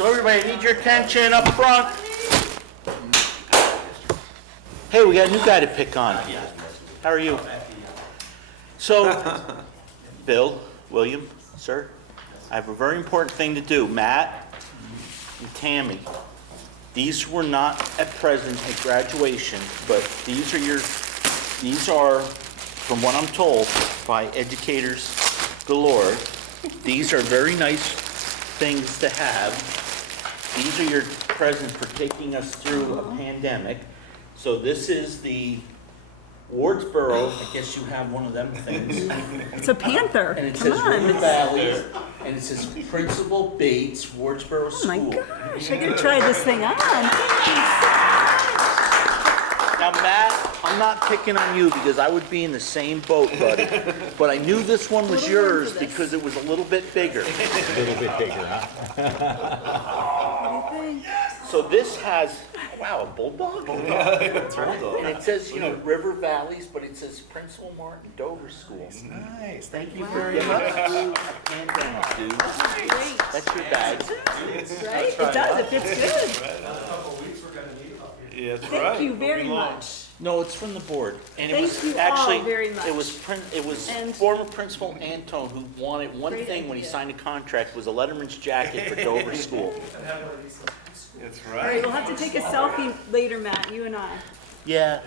So everybody, I need your attention up front. Hey, we got a new guy to pick on. How are you? So, Bill, William, sir, I have a very important thing to do. Matt and Tammy, these were not at present at graduation, but these are, from what I'm told, by educators galore. These are very nice things to have. These are your presents for taking us through a pandemic. So this is the Wardsboro, I guess you have one of them things. It's a panther. And it Come says on. River Valley, and it says Principal Bates, Wardsboro Oh School. my gosh, I gotta try this thing on. Now, Matt, I'm not picking on you because I would be in the same boat, buddy. But I knew this one was yours because it was a little bit bigger. A little bit bigger, huh? What do you think? So this has, wow, a bulldog? It's bulldog. And it says, River Valleys, but it says Principal Martin Dover School. Nice. Thank you very much. Pandemic, dude. Great. That's your bag. Right? It does, it fits good. Yeah, that's Thank right. you very Won't be long. much. No, it's from the board. And it Thank was you all actually, very much. it was And- former Principal Antone who wanted one Great thing when he idea. signed a contract was a letterman's jacket for Dover School. That's All right, right. we'll have to take a selfie later, Matt, you and I. Yeah.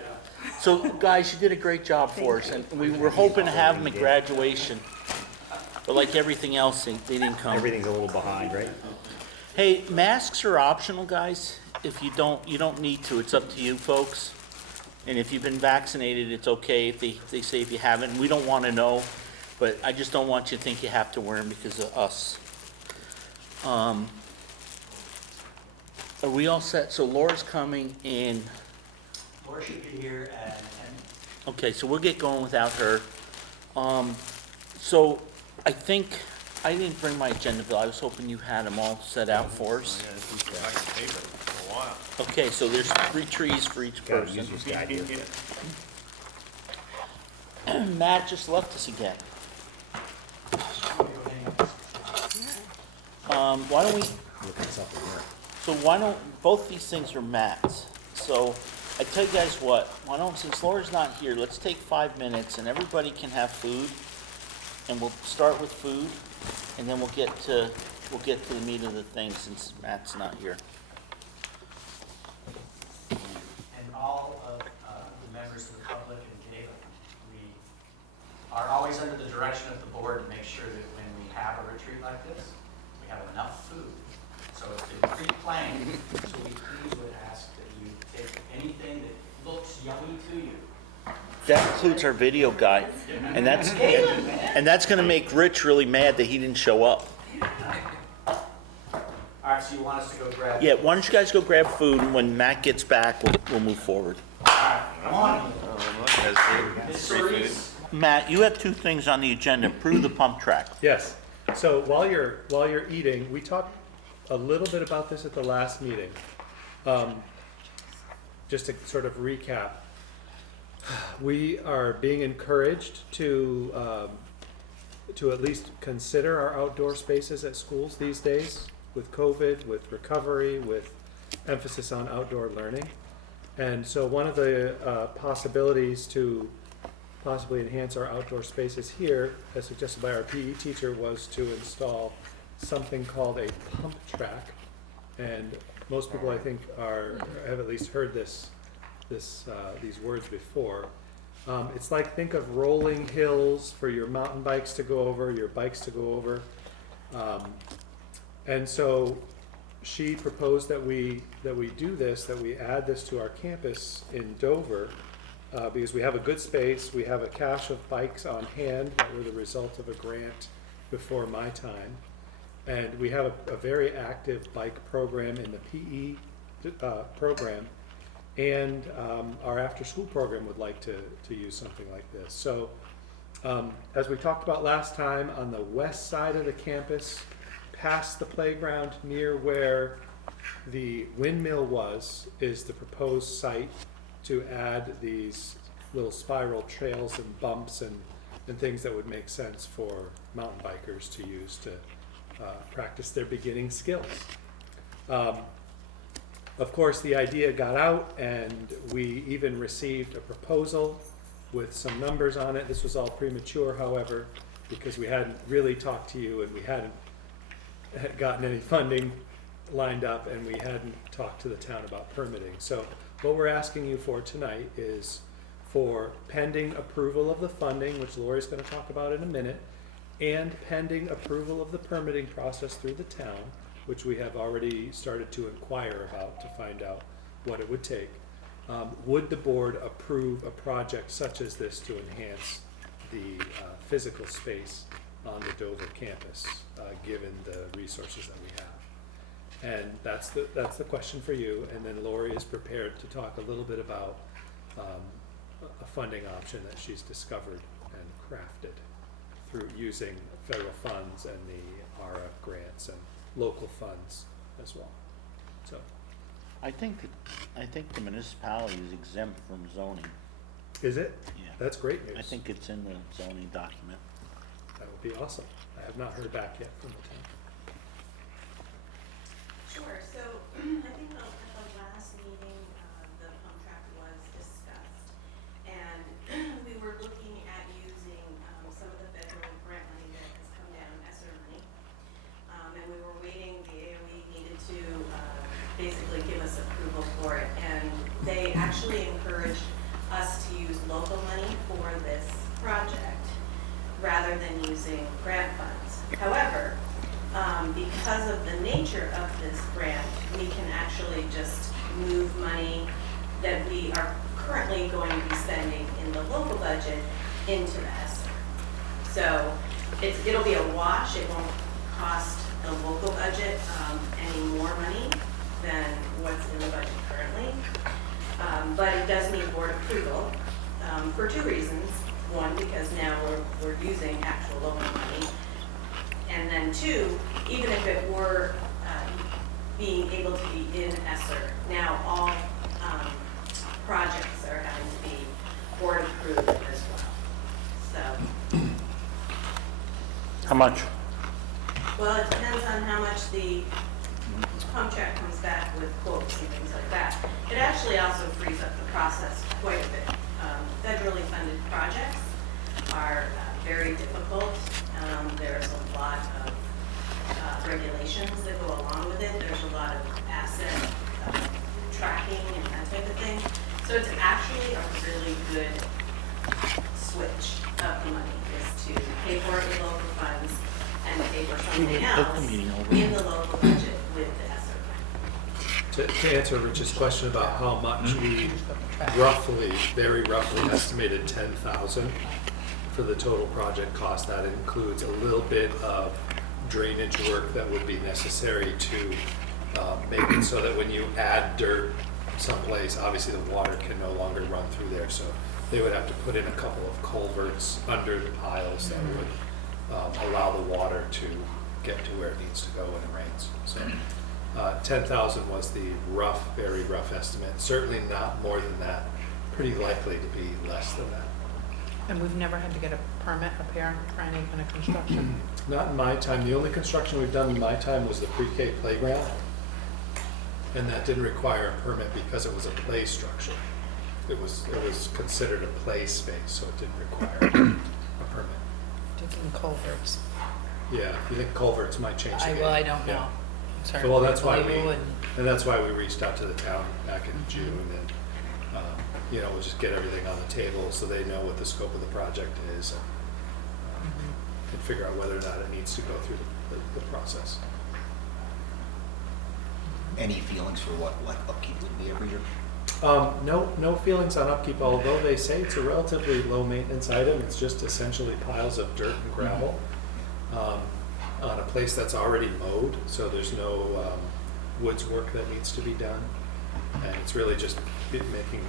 So guys, you did a great job for us, and we were hoping to have them at graduation. But like everything else, they didn't come. Everything's a little behind, right? Hey, masks are optional, guys. If you don't need to. It's up to you folks. And if you've been vaccinated, it's okay if they say if you haven't. We don't want to know, but I just don't want you to think you have to wear them because of us. Are we all set? So Laura's coming in. Laura should be here at 10. Okay, so we'll get going without her. So I think, I didn't bring my agenda, Bill. I was hoping you had them all set out for us. Yeah, this is the back of paper for a while. Okay, so there's 3 trees for each Gotta person. use this guy here. Matt just left us again. Why don't we, Look at something here. so why don't, both these things are Matt's. So I tell you guys what, why don't, since Laura's not here, let's take 5 minutes and everybody can have food. And we'll start with food and then we'll get to the meat of the thing since Matt's not here. And all of the members of the public and David, we are always under the direction of the board to make sure that when we have a retreat like this, we have enough food. So it's been pre-planned, so we please would ask that you take anything that looks yummy to you. That includes our video guy. And that's gonna make Rich really mad that he didn't show up. All right, so you want us to go grab? Yeah, why don't you guys go grab food and when Matt gets back, we'll move forward. All right, come on. Oh, look, that's good. Ms. Free food. Cerise. Matt, you have 2 things on the agenda. Approve the pump track. Yes. So while you're eating, we talked a little bit about this at the last meeting. Just to sort of recap, we are being encouraged to at least consider our outdoor spaces at schools these days with COVID, with recovery, with emphasis on outdoor learning. And so one of the possibilities to possibly enhance our outdoor spaces here, as suggested by our PE teacher, was to install something called a pump track. And most people, I think, have at least heard these words before. It's like, think of rolling hills for your mountain bikes to go over, your bikes to go over. And so she proposed that we do this, that we add this to our campus in Dover, because we have a good space, we have a cache of bikes on hand that were the result of a grant before my time. And we have a very active bike program in the PE program. And our after-school program would like to use something like this. So as we talked about last time, on the west side of the campus, past the playground near where the windmill was, is the proposed site to add these little spiral trails and bumps and things that would make sense for mountain bikers to use to practice their beginning skills. Of course, the idea got out, and we even received a proposal with some numbers on it. This was all premature, however, because we hadn't really talked to you, and we hadn't gotten any funding lined up, and we hadn't talked to the town about permitting. So what we're asking you for tonight is for pending approval of the funding, which Lori's gonna talk about in a minute, and pending approval of the permitting process through the town, which we have already started to inquire about to find out what it would take. Would the board approve a project such as this to enhance the physical space on the Dover campus, given the resources that we have? And that's the question for you, and then Lori is prepared to talk a little bit about a funding option that she's discovered and crafted through using federal funds and the RF grants and local funds as well. So, I think the municipality is exempt from zoning. is it? Yeah. That's great news. I think it's in the zoning document. That would be awesome. I have not heard back yet from the town. Sure, so I think at the last meeting, the contract was discussed, and we were looking at using some of the federal grant money that has come down, ESSER money. And we were waiting, the AOE needed to basically give us approval for it, and they actually encouraged us to use local money for this project rather than using grant funds. However, because of the nature of this grant, we can actually just move money that we are currently going to be spending in the local budget into the ESSER. So it'll be a wash. It won't cost the local budget any more money than what's in the budget currently. But it does need board approval for two reasons. One, because now we're using actual local money. And then two, even if it were being able to be in ESSER, now all projects are having to be board approved as well. So, How much? well, it depends on how much the contract comes back with quotes and things like that. It actually also frees up the process quite a bit. Federally funded projects are very difficult. There's a lot of regulations that go along with it. There's a lot of asset tracking and that type of thing. So it's actually a really good switch of the money, is to pay for it with local funds and pay for something else in the local budget with the ESSER money. To answer Rich's question about how much we roughly, very roughly estimated 10,000 for the total project cost. That includes a little bit of drainage work that would be necessary to make it so that when you add dirt someplace, obviously the water can no longer run through there. So they would have to put in a couple of culverts under the piles that would allow the water to get to where it needs to go when it rains. So 10,000 was the rough, very rough estimate. Certainly not more than that. Pretty likely to be less than that. And we've never had to get a permit up here for any kind of construction? Not in my time. The only construction we've done in my time was the pre-K playground. And that didn't require a permit because it was a play structure. It was considered a play space, so it didn't require a permit. Digging culverts. Yeah, you think culverts might change the game? Well, I don't Yeah. know. I'm sorry. Well, that's why Label and that's why we reached out to the town back in June, and we'll just get everything on the table so they know what the scope of the project is, and figure out whether or not it needs to go through the process. Any feelings for what upkeep would be every year? No feelings on upkeep, although they say it's a relatively low maintenance item. It's just essentially piles of dirt and gravel on a place that's already mowed, so there's no woods work that needs to be done. And it's really just making,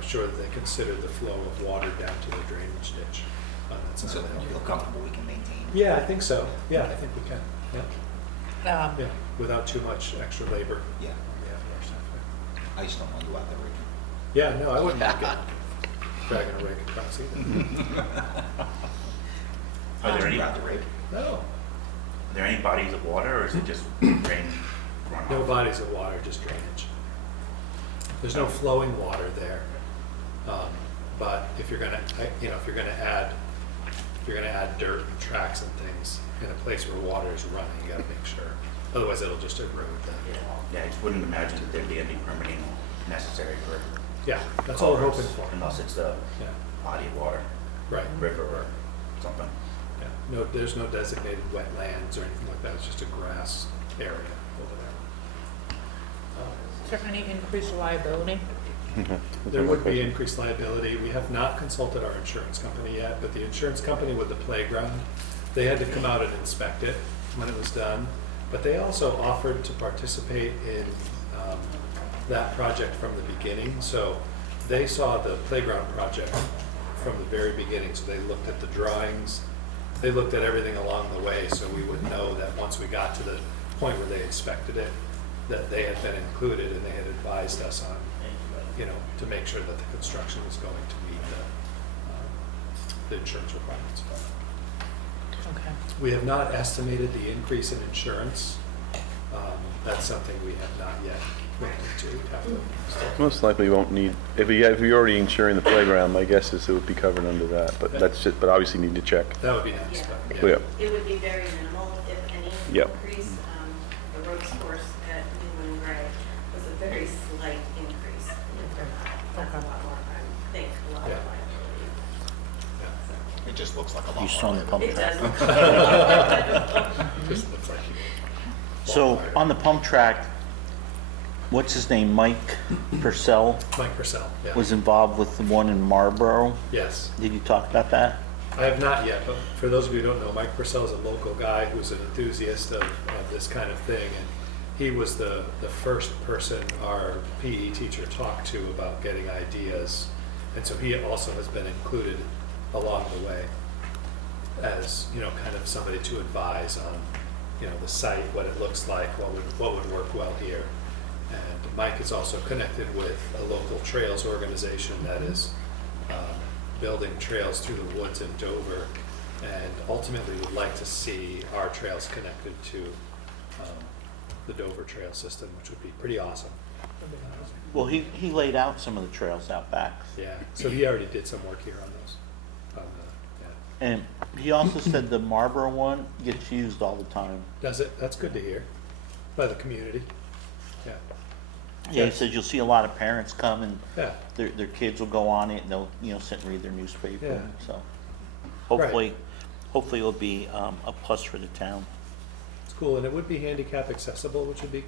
sure that they consider the flow of water down to the drainage ditch on that side. So that you feel comfortable we can maintain? Yeah, I think so. Yeah, I think we can. Yeah, wood. without too much extra labor. Yeah. I just don't want to go out there rigging. Yeah, no, I wouldn't like it. Dragging a rake across either. Are there Would any, you rather rig? No. are there any bodies of water, or is it just rain? runoff. No bodies of water, just drainage. There's no flowing water there. But if you're gonna, if you're gonna add dirt and tracks and things in a place where water is running, you gotta make sure. Otherwise, it'll just erode the, Yeah, I just wouldn't imagine that there'd be any permitting necessary for. yeah, that's all we're hoping culverts, for. Unless it's a Yeah, body of water, right. river or something. Yeah, no, there's no designated wetlands or anything like that, it's just a grass area over there. Is there any increased liability? There would be increased liability. We have not consulted our insurance company yet, but the insurance company with the playground, they had to come out and inspect it when it was done. But they also offered to participate in that project from the beginning. So they saw the playground project from the very beginning. So they looked at the drawings, they looked at everything along the way, so we would know that once we got to the point where they inspected it, that they had been included and they had advised us on, to make sure that the construction was going to meet the insurance requirements. Okay. We have not estimated the increase in insurance. That's something we have not yet looked into. We'd have to- Most likely you won't need, if you're already insuring the playground, my guess is it would be covered under that, but that's just, but obviously need to check. That would be nice, but Yeah. yeah. It would be very minimal, if any, Yep. increase. The ropes course at Newman Gray was a very slight increase. That's a lot more, I think, a lot of Yeah. liability. Yeah. It just looks like a lot You more. saw on the pump It track. does look like a lot. Just looks like So on the pump track, what's his name, Mike Purcell Mike Purcell, yeah. was involved with the one in Marlboro. Yes. Did you talk about that? I have not yet, but for those of you who don't know, Mike Purcell is a local guy who's an enthusiast of this kind of thing. And he was the first person our PE teacher talked to about getting ideas. And so he also has been included along the way as, kind of somebody to advise on, the site, what it looks like, what would work well here. And Mike is also connected with a local trails organization that is building trails through the woods in Dover, and ultimately would like to see our trails connected to the Dover trail system, which would be pretty awesome. Well, he laid out some of the trails out back. Yeah, so he already did some work here on those. Yeah. And he also said the Marlboro one gets used all the time. Does it? That's good to hear. By the community. Yeah. Yeah, he says you'll see a lot of parents come and Yeah. their kids will go on it and they'll, sit and read their newspaper. Yeah. So hopefully it'll be a plus for the town. It's cool, and it would be handicap accessible, which would be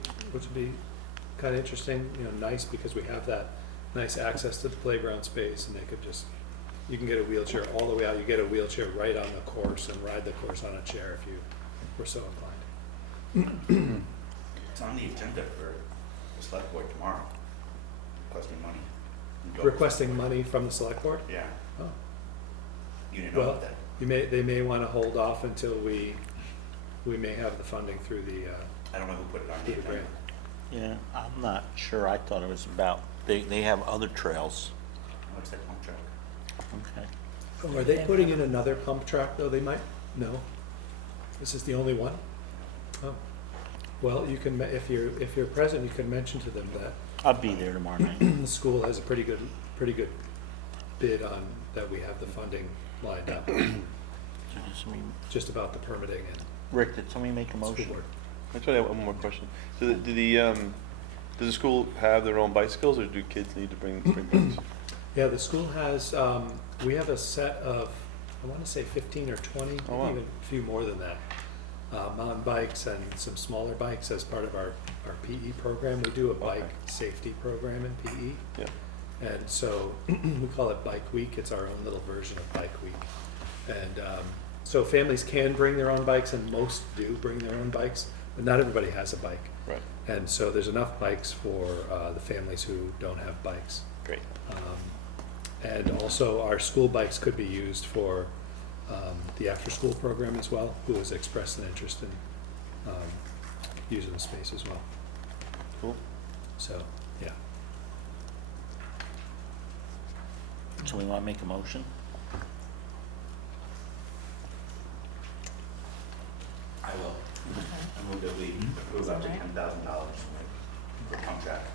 kind of interesting, nice, because we have that nice access to the playground space, and they could just, you can get a wheelchair all the way out, you get a wheelchair right on the course and ride the course on a chair if you were so inclined. It's on the agenda for the select board tomorrow, requesting money. Requesting money from the select board? Yeah, Oh, you didn't know well, about that. they may want to hold off until we may have the funding through the I don't know who put it on the agenda. grant. Yeah, I'm not sure. I thought it was about, they have other trails. What's that pump track? Okay. Oh, are they putting in another pump track, though? They might, no? This is the only one? Oh, well, you can, if you're present, you can mention to them that I'll be there tomorrow night. the school has a pretty good bid on, that we have the funding lined up, just about the permitting and Rick, did somebody make a school motion? board. Actually, I have one more question. So does the school have their own bicycles, or do kids need to bring bikes? Yeah, the school has, we have a set of, I want to say 15 or 20, Oh, wow. maybe even a few more than that. Mountain bikes and some smaller bikes as part of our PE program. We do a bike safety program in PE. Yeah. And so we call it Bike Week. It's our own little version of Bike Week. And so families can bring their own bikes, and most do bring their own bikes, but not everybody has a bike. Right. And so there's enough bikes for the families who don't have bikes. Great. And also our school bikes could be used for the after-school program as well, who has expressed an interest in using the space as well. Cool. So, yeah. So we want to make a motion? I will. I move that we approve up to $10,000 for contract.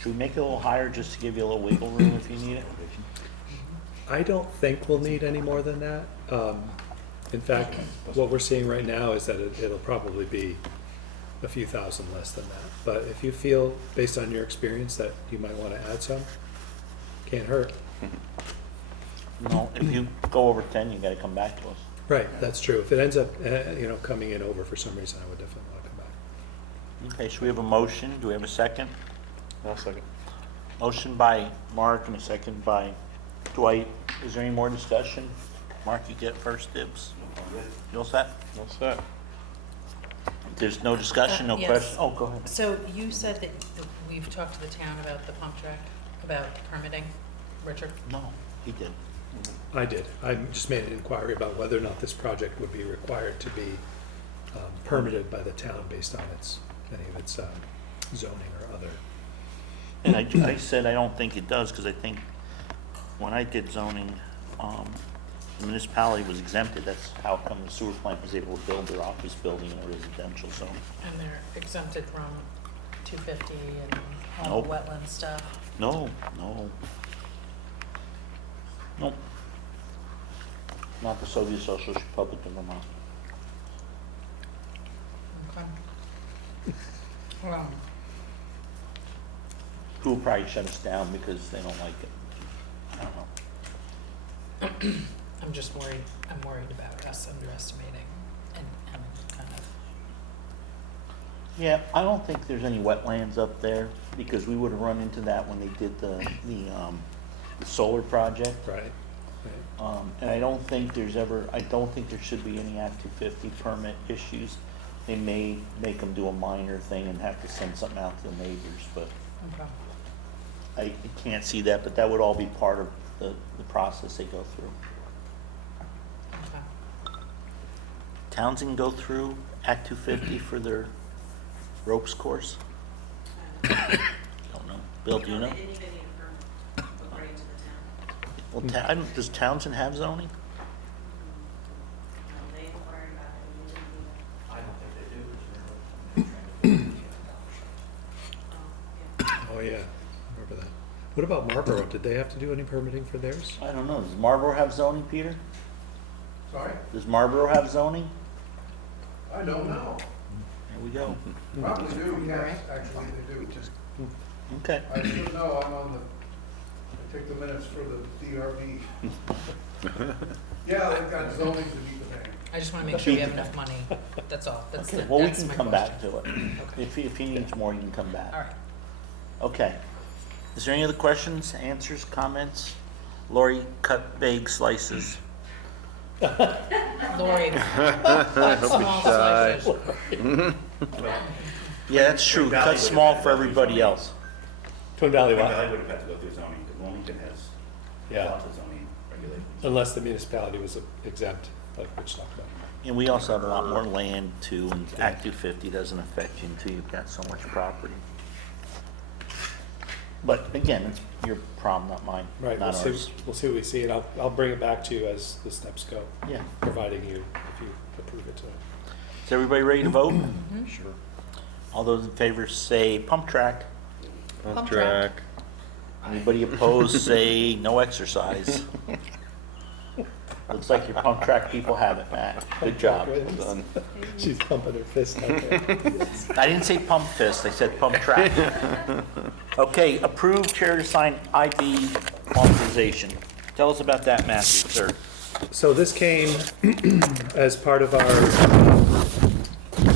Should we make it a little higher just to give you a little wiggle room if you need it? I don't think we'll need any more than that. In fact, what we're seeing right now is that it'll probably be a few thousand less than that. But if you feel, based on your experience, that you might want to add some, can't hurt. No, if you go over 10, you gotta come back to us. Right, that's true. If it ends up, coming in over for some reason, I would definitely want to come back. Okay, so we have a motion. Do we have a second? I'll second. Motion by Mark and a second by Dwight. Is there any more discussion? Mark, you get first dibs. You all set? All set. There's no discussion, no Yes. question? Oh, go ahead. So you said that we've talked to the town about the pump track, about permitting, Richard? No, he did. I did. I just made an inquiry about whether or not this project would be required to be permitted by the town based on any of its zoning or other. And I said I don't think it does, because I think when I did zoning, the municipality was exempted. That's how come the sewer plant was able to build their office building in a residential zone. And they're exempted from 250 and all the Nope. wetland stuff. No. Nope. Not the Soviet Socialist Republic of Vermont. Okay. Well, Who will probably shut us down because they don't like it. I don't know. I'm just worried, I'm worried about us underestimating and kind of, Yeah, I don't think there's any wetlands up there, because we would have run into that when they did the solar project. Right. And I don't think there should be any Act 250 permit issues. They may make them do a minor thing and have to send something out to the neighbors, but okay. I can't see that, but that would all be part of the process they go through. Okay. Towns can go through Act 250 for their ropes course? Don't know. Bill, do you know? They didn't even need a permit according to the town. Well, does Townsend have zoning? They inquired about it and they didn't need it. I don't think they do, Oh, yeah. Oh, yeah. Remember that. What about Marlboro? Did they have to do any permitting for theirs? I don't know. Does Marlboro have zoning, Peter? Sorry? Does Marlboro have zoning? I don't know. There we go. Probably do, yes, actually they do. Okay. I should know, I take the minutes for the DRB. Yeah, they've got zoning to meet the bank. I just want to make sure we have enough money, that's all, that's Okay, the, well, we that's can my come question. back to it. Okay. If he needs more, he can come back. All right. Okay. Is there any other questions, answers, comments? Lori cut big slices. Lori, cut small slices. Yeah, that's true. Cut small for everybody else. Twin Valley Twin what? Valley would have had to go through zoning, because Wilmington has Yeah. lots of zoning regulations. Unless the municipality was exempt, like Rich talked about. And we also have a lot more land too, and Act 250 doesn't affect you until you've got so much property. But again, it's your problem, not mine, Right, not we'll ours. see what we see, and I'll bring it back to you as the steps go, Yeah. providing if you approve it tonight. Is everybody ready to vote? Sure. All those in favor say pump track. Pump track. Anybody opposed, say no exercise. Looks like your pump track people have it, Matt. Good job. Done. She's pumping her fist out there. I didn't say pump fist, I said pump track. Okay, approved chair to sign IB authorization. Tell us about that, Matthew, sir. So this came as part of our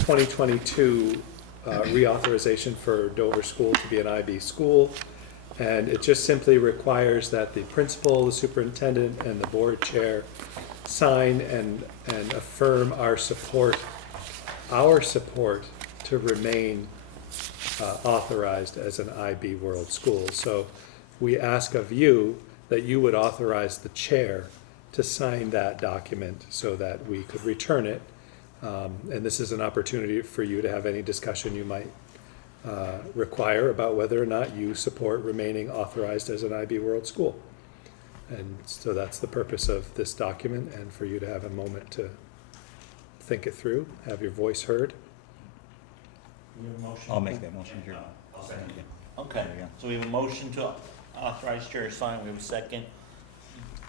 2022 reauthorization for Dover School to be an IB school. And it just simply requires that the principal, the superintendent, and the board chair sign and affirm our support to remain authorized as an IB World School. So we ask of you that you would authorize the chair to sign that document so that we could return it. And this is an opportunity for you to have any discussion you might require about whether or not you support remaining authorized as an IB World School. And so that's the purpose of this document, and for you to have a moment to think it through, have your voice heard. We have a motion? I'll make that motion, Chair. I'll second it. Okay, There you go. so we have a motion to authorize chair to sign, we have a second.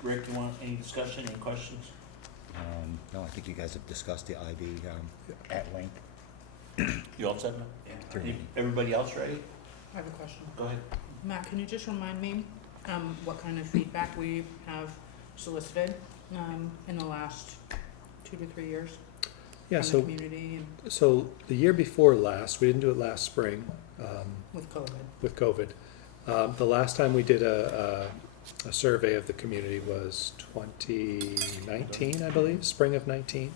Rick, you want any discussion, any questions? No, I think you guys have discussed the IB at length. You all set? Through. Everybody else ready? I have a question. Go ahead. Matt, can you just remind me, what kind of feedback we have solicited, in the last 2 to 3 years? Yeah, From the so, community and so the year before last, we didn't do it last spring, with COVID? with COVID. The last time we did a survey of the community was 2019, I believe, spring of 19.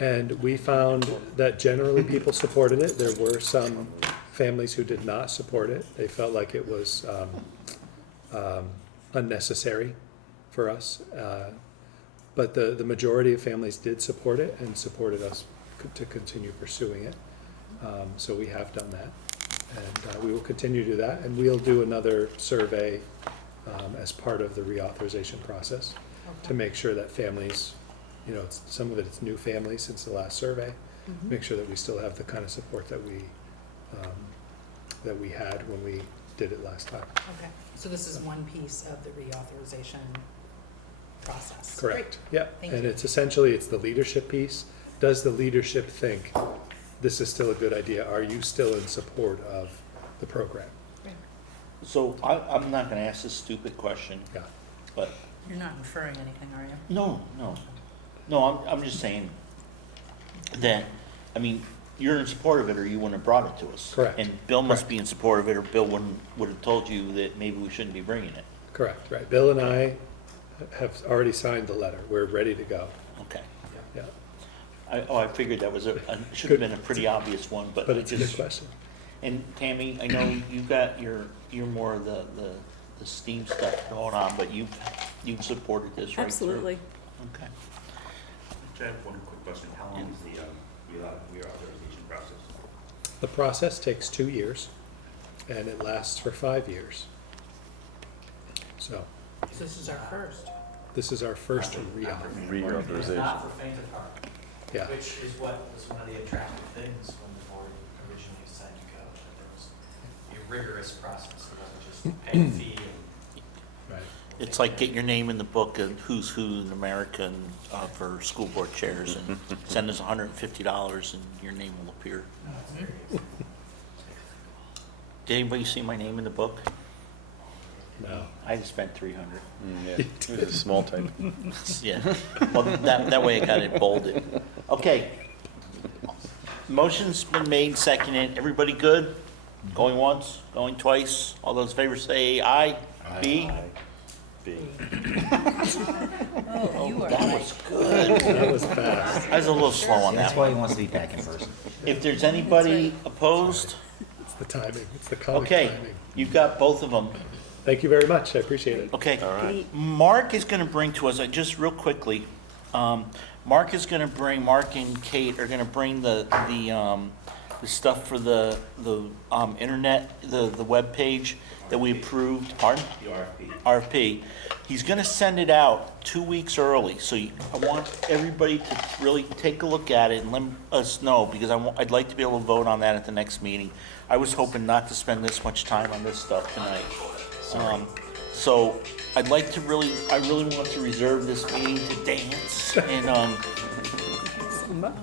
And we found that generally people supported it. There were some families who did not support it. They felt like it was unnecessary for us. But the majority of families did support it and supported us to continue pursuing it. So we have done that. And we will continue to do that. And we'll do another survey as part of the reauthorization process to make sure that families, you know, some of it's new families since the last survey, make sure that we still have the kind of support that we had when we did it last time. Okay, so this is one piece of the reauthorization process? Correct, yeah. Thank And you. it's essentially, it's the leadership piece. Does the leadership think this is still a good idea? Are you still in support of the program? Great. So I'm not gonna ask this stupid question, Yeah, but, You're not inferring anything, are you? no, I'm just saying that, I mean, you're in support of it or you wouldn't have brought it to us. Correct. And Bill must Correct. be in support of it or Bill would have told you that maybe we shouldn't be bringing it. correct, right. Bill and I have already signed the letter. We're ready to go, Okay. yeah. I figured that was should have been a pretty obvious one, but But I it's a good just. question. And Tammy, I know you got you're more of the STEAM stuff going on, but you've supported this right through. Absolutely. Okay. I have one quick question. How long is the reauthorization process? The process takes 2 years, and it lasts for 5 years. So, So this is our first. this is our first reauth. It's Reauthorization. not for faint of heart, Yeah, which is what was one of the attractive things when the board originally decided to go, that there was a rigorous process. It wasn't just pay a fee and. right. It's like get your name in the book of who's who in America and, for school board chairs and send us $150 and your name will appear. No, it's very easy. Did anybody see my name in the book? No. I just spent $300. Yeah, it was a small type. Yeah, well, that way I got it bolded. Okay. Motion's been made, seconded. Everybody good? Going once, going twice? All those in favor say aye. B? B. Oh, you are That right. was good. That was fast. I was a little slow on That's that why one. he wants to be back in person. If there's anybody opposed, It's the timing, it's the comic okay, timing. you've got both of them. Thank you very much, I appreciate it. Okay. All right. Mark is going to bring to us, just real quickly, Mark and Kate are going to bring the stuff for the internet, the webpage that we approved, pardon? The RFP. RFP. He's going to send it out 2 weeks early, so I want everybody to really take a look at it and let us know, because I'd like to be able to vote on that at the next meeting. I was hoping not to spend this much time on this stuff tonight. So I'd like to I really want to reserve this meeting to dance, and,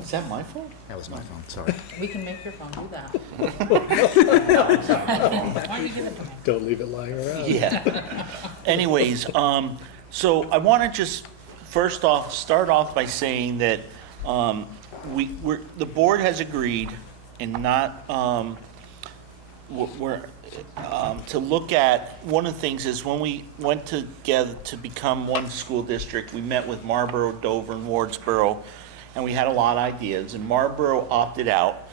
is that my fault? That was my phone, sorry. We can make your phone do that. Why don't you give it to me? Don't leave it lying around. Yeah. Anyways, so I want to just first off, start off by saying that the board has agreed and not, to look at, one of the things is when we went together to become one school district, we met with Marlboro, Dover, and Wardsboro, and we had a lot of ideas, and Marlboro opted out,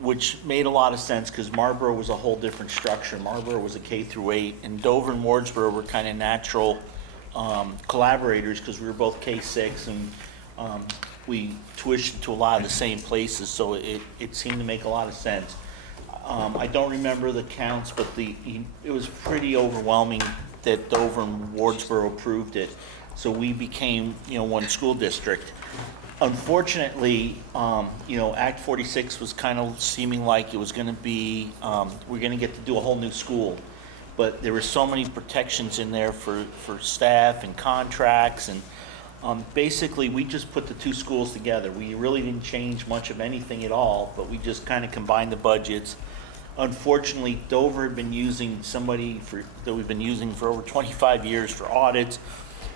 which made a lot of sense because Marlboro was a whole different structure. Marlboro was a K through 8, and Dover and Wardsboro were kind of natural collaborators because we were both K-6, and we tuitioned to a lot of the same places, so it seemed to make a lot of sense. I don't remember the counts, but it was pretty overwhelming that Dover and Wardsboro approved it. So we became, one school district. unfortunately, Act 46 was kind of seeming like it was going to be, we're going to get to do a whole new school. But there were so many protections in there for staff and contracts, and basically, we just put the two schools together. We really didn't change much of anything at all, but we just kind of combined the budgets. Unfortunately, Dover had been using somebody that we've been using for over 25 years for audits.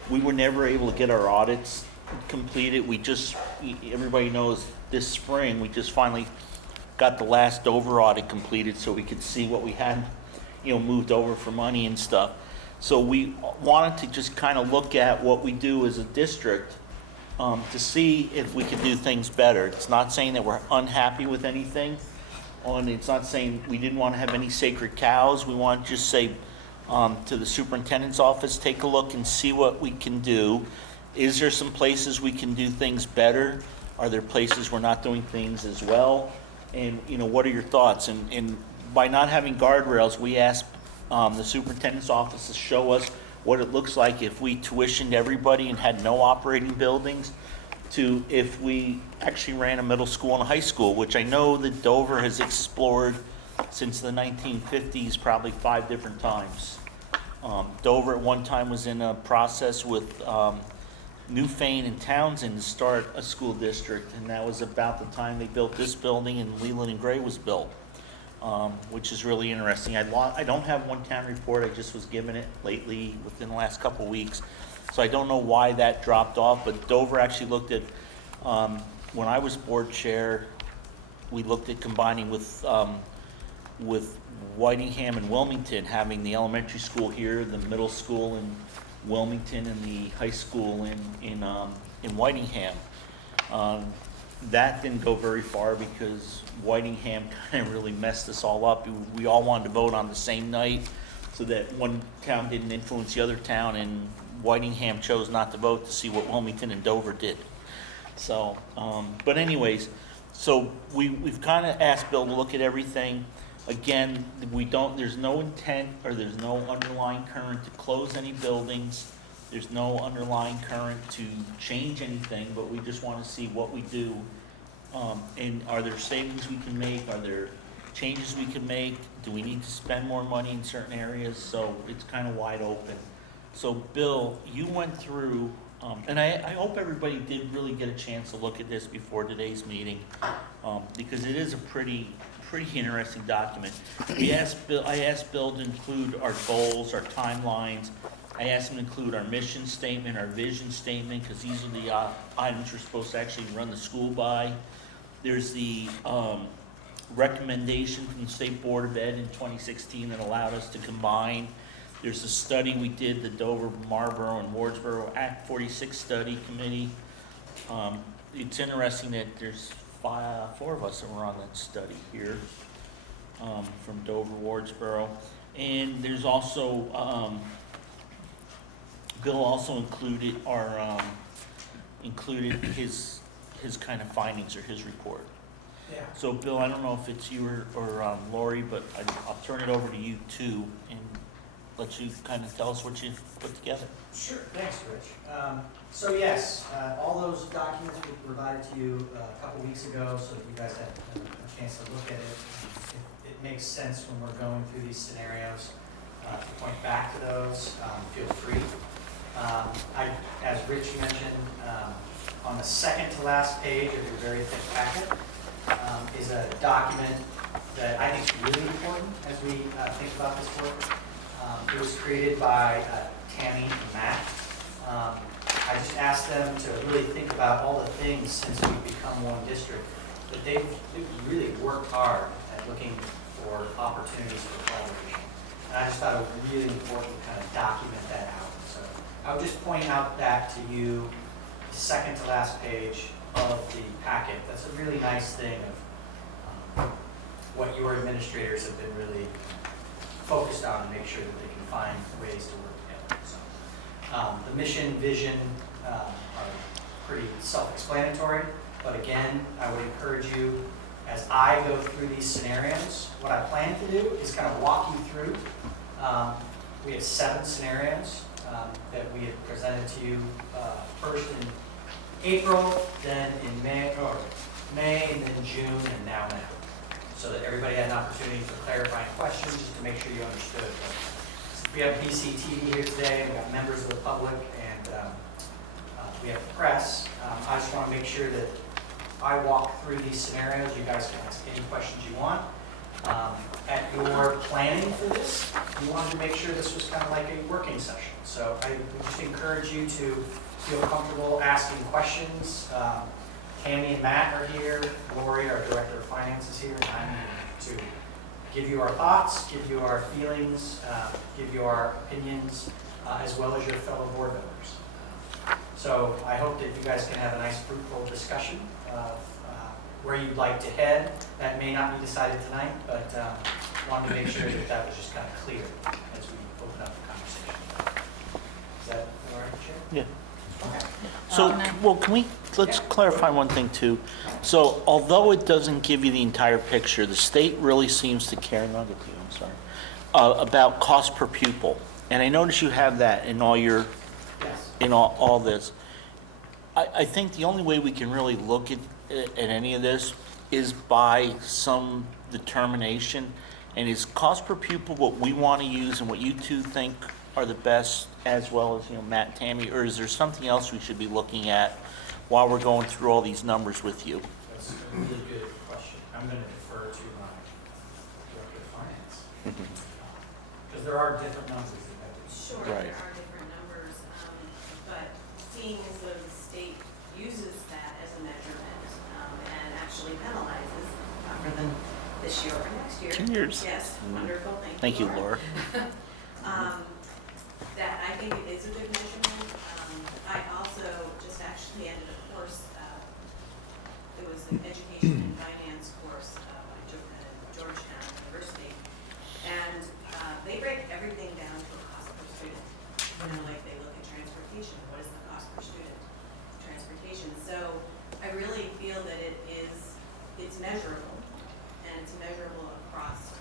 We were never able to get our audits completed. Everybody knows this spring, we just finally got the last Dover audit completed so we could see what we had, moved over for money and stuff. So we wanted to just kind of look at what we do as a district to see if we could do things better. It's not saying that we're unhappy with anything. It's not saying we didn't want to have any sacred cows. We want to just say to the superintendent's office, take a look and see what we can do. Is there some places we can do things better? Are there places we're not doing things as well? And, what are your thoughts? And by not having guardrails, we asked the superintendent's office to show us what it looks like if we tuitioned everybody and had no operating buildings, to if we actually ran a middle school and a high school, which I know that Dover has explored since the 1950s, probably 5 different times. Dover at one time was in a process with Newfane and Townsend to start a school district, and that was about the time they built this building and Leland and Gray was built, which is really interesting. I don't have one town report. I just was given it lately within the last couple of weeks. So I don't know why that dropped off, but Dover actually looked at, when I was board chair, we looked at combining with Whitingham and Wilmington, having the elementary school here, the middle school in Wilmington, and the high school in Whitingham. That didn't go very far because Whitingham kind of really messed us all up. We all wanted to vote on the same night so that one town didn't influence the other town, and Whitingham chose not to vote to see what Wilmington and Dover did. So, but anyways, so we've kind of asked Bill to look at everything. Again, there's no intent or there's no underlying current to close any buildings. There's no underlying current to change anything, but we just want to see what we do. And are there savings we can make? Are there changes we can make? Do we need to spend more money in certain areas? So it's kind of wide open. So Bill, you went through, and I hope everybody did really get a chance to look at this before today's meeting, because it is a pretty interesting document. I asked Bill to include our goals, our timelines. I asked him to include our mission statement, our vision statement, because these are the items we're supposed to actually run the school by. There's the recommendation from the State Board of Ed in 2016 that allowed us to combine. There's a study we did, the Dover, Marlboro, and Wardsboro Act 46 Study Committee. It's interesting that there's 4 of us that were on that study here from Dover, Wardsboro. And there's also, Bill also included included his kind of findings or his report. Yeah. So Bill, I don't know if it's you or Lori, but I'll turn it over to you too and let you kind of tell us what you put together. Sure, thanks, Rich. So yes, all those documents we provided to you a couple weeks ago, so that you guys had a chance to look at it. It makes sense when we're going through these scenarios to point back to those. Feel free. As Rich mentioned, on the second to last page of your very thick packet is a document that I think is really important as we think about this work. It was created by Tammy and Matt. I just asked them to really think about all the things since we've become one district, that they've really worked hard at looking for opportunities for collaboration. And I just thought it was really important to kind of document that out. So I would just point out that to you, the second to last page of the packet. That's a really nice thing of what your administrators have been really focused on to make sure that they can find ways to work together. So, the mission, vision are pretty self-explanatory, but again, I would encourage you, as I go through these scenarios, what I plan to do is kind of walk you through. We have 7 scenarios that we had presented to you first April, then in May, and then June, and now. So that everybody had an opportunity for clarifying questions, just to make sure you understood. But we have BCTV here today, we got members of the public, and we have the press. I just want to make sure that I walk through these scenarios. You guys can ask any questions you want. At your planning for this, you wanted to make sure this was kind of like a working session. So I would just encourage you to feel comfortable asking questions. Tammy and Matt are here. Lori, our Director of Finance, is here. And I'm here to give you our thoughts, give you our feelings, give you our opinions, as well as your fellow board members. So I hope that you guys can have a nice, fruitful discussion of where you'd like to head. That may not be decided tonight, but wanted to make sure that that was just kind of clear as we open up the conversation. Is that all right, Chair? Yeah. Okay. So, well, let's clarify one thing too. So although it doesn't give you the entire picture, the state really seems to care, and I'll get to you, I'm sorry, about cost per pupil. And I notice you have that in all your, Yes. in all this. I think the only way we can really look at any of this is by some determination. And is cost per pupil what we want to use and what you two think are the best, as well as, Matt and Tammy, or is there something else we should be looking at while we're going through all these numbers with you? That's a really good question. I'm going to defer to my Director of Finance. Because there are different numbers that I do. Sure, Right. there are different numbers, but seeing as though the state uses that as a measurement, and actually penalizes, rather than this year or next year. 2 years. Yes, wonderful, Thank you, Laura. That I think it is a good measurement. I also just actually ended a course, it was an education and finance course I took at Georgetown University. And they break everything down to a cost per student. Like they look at transportation, what is the cost per student? Transportation. So I really feel that it's measurable, and it's measurable across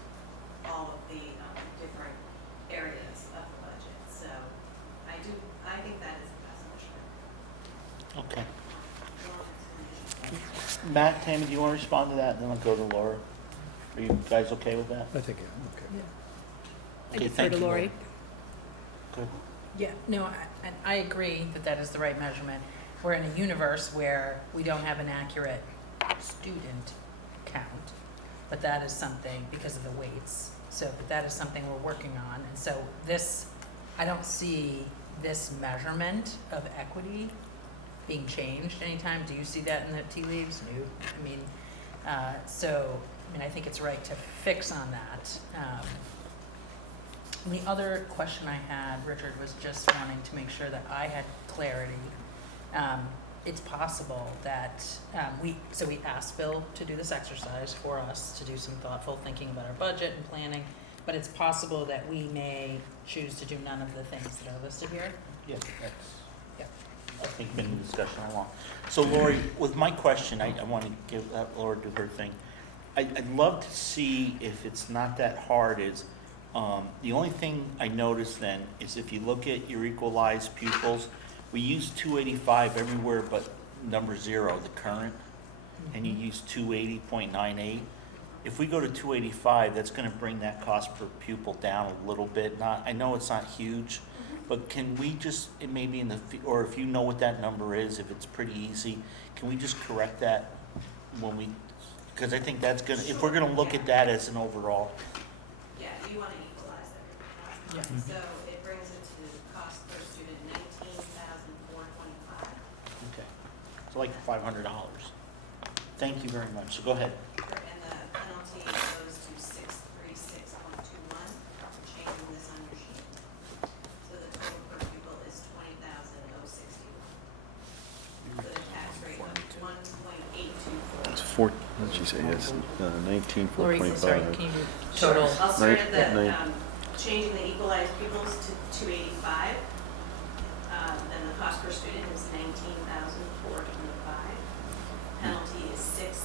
all of the different areas of the budget. So I think that is the best measurement. Okay. Matt, Tammy, do you want to respond to that? And then I'll go to Laura. Are you guys okay with that? I think, yeah, okay. I Okay, defer thank to you, Lori. Good. Yeah, no, I agree that that is the right measurement. We're in a universe where we don't have an accurate student count, but that is something because of the weights. So, but that is something we're working on. And so this, I don't see this measurement of equity being changed anytime. Do you see that in the tea leaves? No. I mean, I think it's right to fix on that. The other question I had, Richard, was just wanting to make sure that I had clarity. It's possible that we asked Bill to do this exercise for us, to do some thoughtful thinking about our budget and planning, but it's possible that we may choose to do none of the things that are listed here. Yeah, that's, Yeah. I think, been in discussion all along. So Lori, with my question, I want to give Laura do her thing. I'd love to see if it's not that hard is, the only thing I noticed then is if you look at your equalized pupils, we use 285 everywhere but number 0, the current, and you use 280.98. If we go to 285, that's going to bring that cost per pupil down a little bit. I know it's not huge, but can we just, it may be or if you know what that number is, if it's pretty easy, can we just correct that when we, because I think that's going to, if we're going to look at that as an overall. Yeah, you want to equalize everything. Yeah. So it brings it to cost per student $19,425. Okay. So like $500. Thank you very much. So go ahead. And the penalty goes to 636.21. I'm changing this on your sheet. So the total per pupil is $20,061. With a tax rate of 1.824. It's four, what did she say, yes, 19,425. Lori, sorry, can you total? I'll start at the, Nine. changing the equalized pupils to 285. Then the cost per student is $19,425. Penalty is $636.21.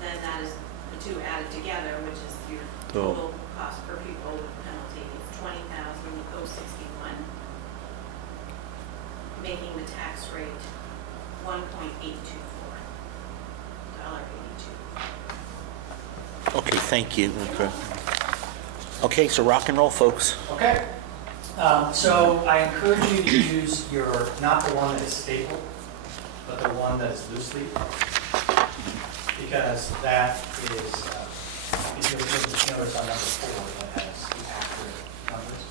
Then that is the two added together, which is your total cost per pupil with penalty is $20,061. the tax rate $1.824. $1.82. Okay, thank you. Okay, so rock and roll, folks. Okay. So I encourage you to use not the one that is stapled, but the one that is loose leaf, because that is, if you'll notice on number 4, that has the accurate numbers.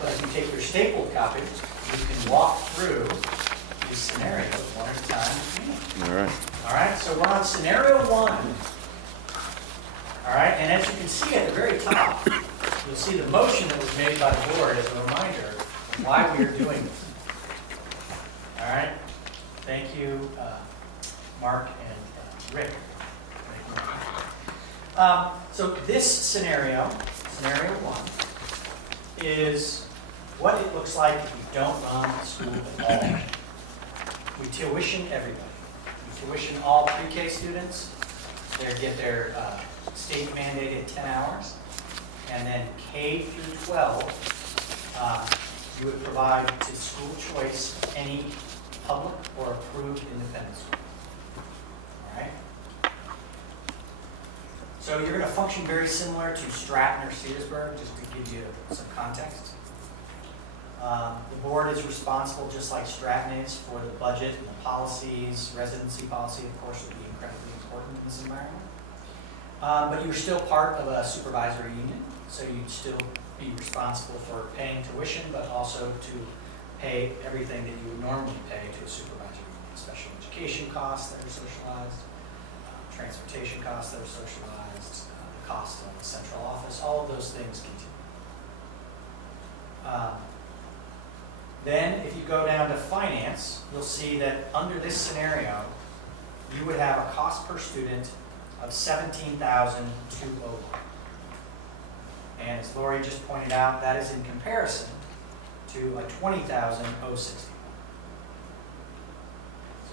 But if you take your stapled copy, you can walk through these scenarios one at a time. All right. All right, so we're on scenario 1. All right, and as you can see at the very top, you'll see the motion that was made by the board as a reminder of why we are doing this. All right, thank you, Mark and Rick. So this scenario 1, is what it looks like if we don't run a school at all. We tuition everybody. We tuition all pre-K students. They get their state mandated 10 hours. And then K through 12, you would provide to school choice any public or approved independent school. All right? So you're going to function very similar to Stratton or Searsburg, just to give you some context. The board is responsible, just like Stratton is, for the budget and the policies. Residency policy, of course, would be incredibly important in this environment. But you're still part of a supervisory union, so you'd still be responsible for paying tuition, but also to pay everything that you would normally pay to a supervisory union. Special education costs that are socialized, transportation costs that are socialized, the cost of the central office, all of those things continue. Then, if you go down to finance, you'll see that under this scenario, you would have a cost per student of $17,201. And as Lori just pointed out, that is in comparison to a $20,061.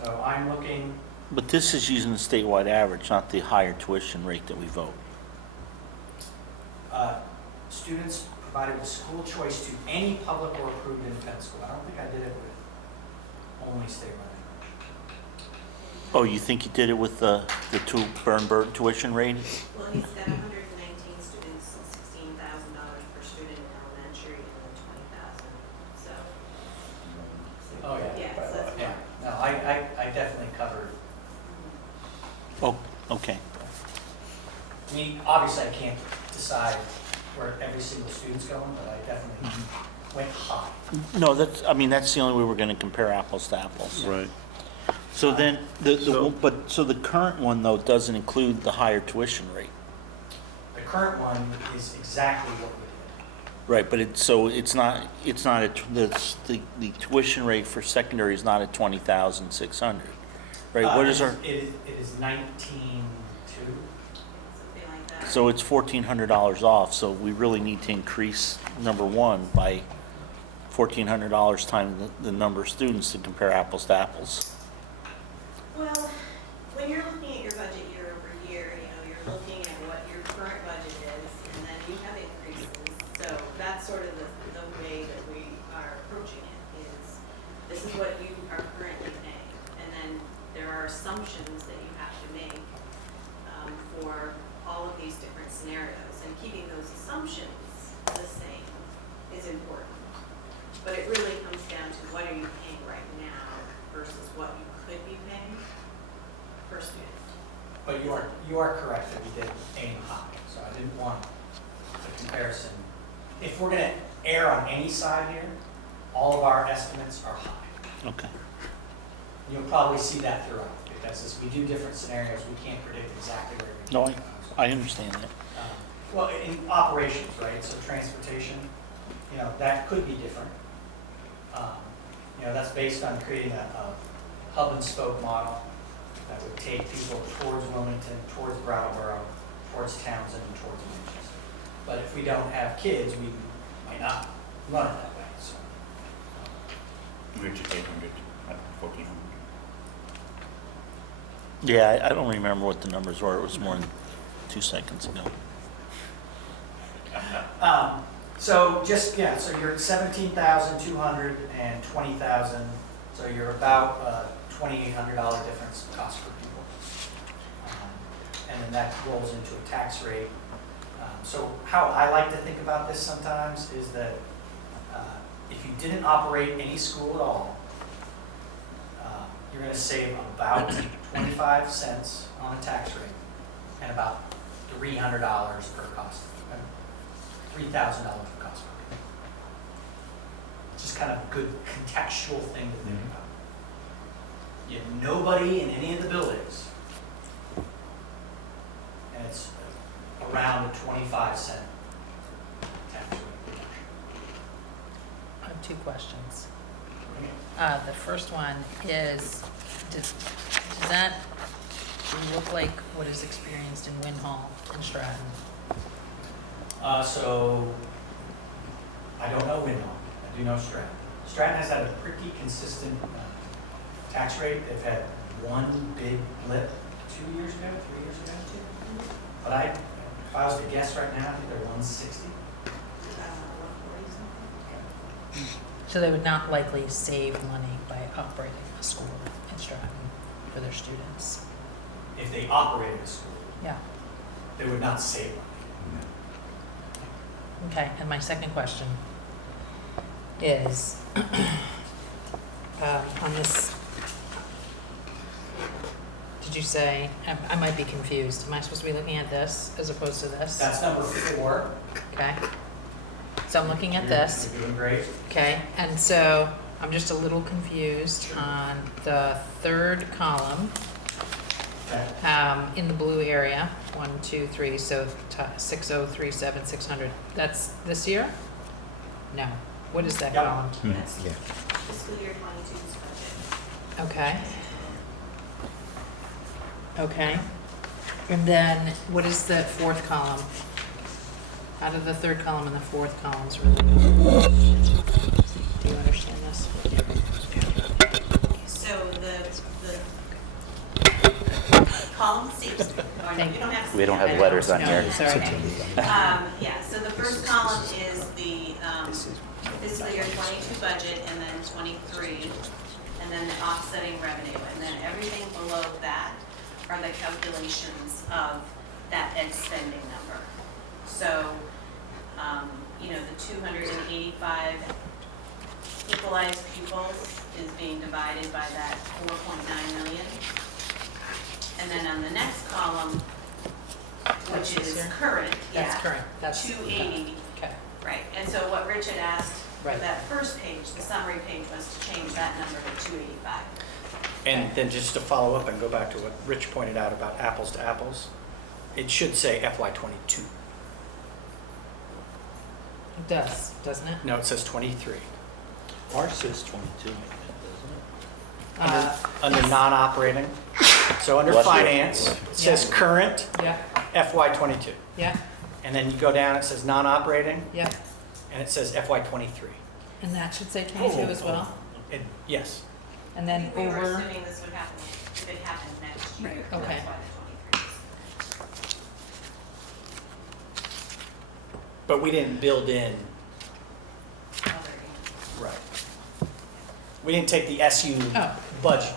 So I'm looking. But this is using the statewide average, not the higher tuition rate that we vote. Students provided with school choice to any public or approved independent school. I don't think I did it with only statewide. Oh, you think you did it with the two Bernberg tuition rate? Well, he's got 119 students and $16,000 per student in elementary and then 20,000. So, Oh, yeah. yeah, so that's Yeah. No, I definitely covered. Oh, okay. I mean, obviously I can't decide where every single student's going, but I definitely went high. No, that's the only way we're gonna compare apples to apples. Right. So then, So- so the current one though doesn't include the higher tuition rate. The current one is exactly what we Right, but the tuition rate for secondary is not at 20,600, right? What is our, It is 19.2. something like that. so it's $1,400 off, so we really need to increase number one by $1,400 times the number of students to compare apples to apples. Well, when you're looking at your budget year over year, you're looking at what your current budget is, and then you have increases. So that's sort of the way that we are approaching it, is this is what you are currently paying. And then there are assumptions that you have to make for all of these different scenarios. And keeping those assumptions the same is important. But it really comes down to what are you paying right now versus what you could be paying per student. But you are correct that we did aim high, so I didn't want the comparison. If we're gonna err on any side here, all of our estimates are high. Okay. You'll probably see that throughout, because as we do different scenarios, we can't predict exactly where we're No, going to go. I understand that. Well, in operations, right, so transportation, that could be different. That's based on creating a hub and spoke model that would take people towards Wilmington, towards Brattleboro, towards Townsend, and towards Manchester. But if we don't have kids, we might not run it that way, so. Where'd you take 1,400? Yeah, I don't remember what the numbers were. It was more than 2 seconds ago. So you're at 17,200 and 20,000 So you're about $2,800 difference cost per pupil. And then that rolls into a tax rate. So how I like to think about this sometimes is that if you didn't operate any school at all, you're going to save about 25 cents on a tax rate and about $300 per cost, $3,000 per cost per pupil. Just kind of a good contextual thing to think about. You have nobody in any of the buildings, and it's around a 25-cent tax rate reduction. I have two questions. The first one is, does that look like what is experienced in Win Hall and Stratton? So, I don't know Windham, I do know Stratton. Stratton has had a pretty consistent tax rate. They've had one big blip 2 years ago, 3 years ago. But if I was to guess right now, I think they're 160. So they would not likely save money by operating a school in Stratton for their students? If they operated a school, Yeah. they would not save money. Okay, and my second question is, on this, did you say, I might be confused, am I supposed to be looking at this as opposed to this? That's number 4. Okay, so I'm looking at this, You're doing great. okay, and so I'm just a little confused on the third column, Okay. in the blue area, 1, 2, 3, so 6037, 600, that's this year? No, what is that Yep. column? That's Yeah. fiscal year 22's budget. Okay. Okay. And then what is the fourth column? How do the third column and the fourth columns really go? Do you understand this? So the column C, or you don't have to. We don't see have that. letters on No, here. sorry. Yeah, so the first column is the fiscal year 22 budget, and then 23, and then the offsetting revenue, and then everything below that are the calculations of that ed spending number. So, the 285 equalized pupils is being divided by that 4.9 million. And then on the next column, which That's is here? current, That's yeah, current, that's. 280, Okay, right. And so what Rich had asked for Right. that first page, the summary page, was to change that number to 285. And then just to follow up and go back to what Rich pointed out about apples to apples, it should say FY22. it does, doesn't it? No, it says 23. Ours says 22, Under non-operating, so under Bless you. finance, it says Yeah. current Yeah, FY22. yeah, And then you go down, it says non-operating, yeah, and it says FY23. and that should say 22 as well, Yes. and then We were over, assuming this would happen if it happened next year. Right, and okay. That's why the 23 is. But we didn't build in, Other income. right. We didn't take the SU Oh. budget.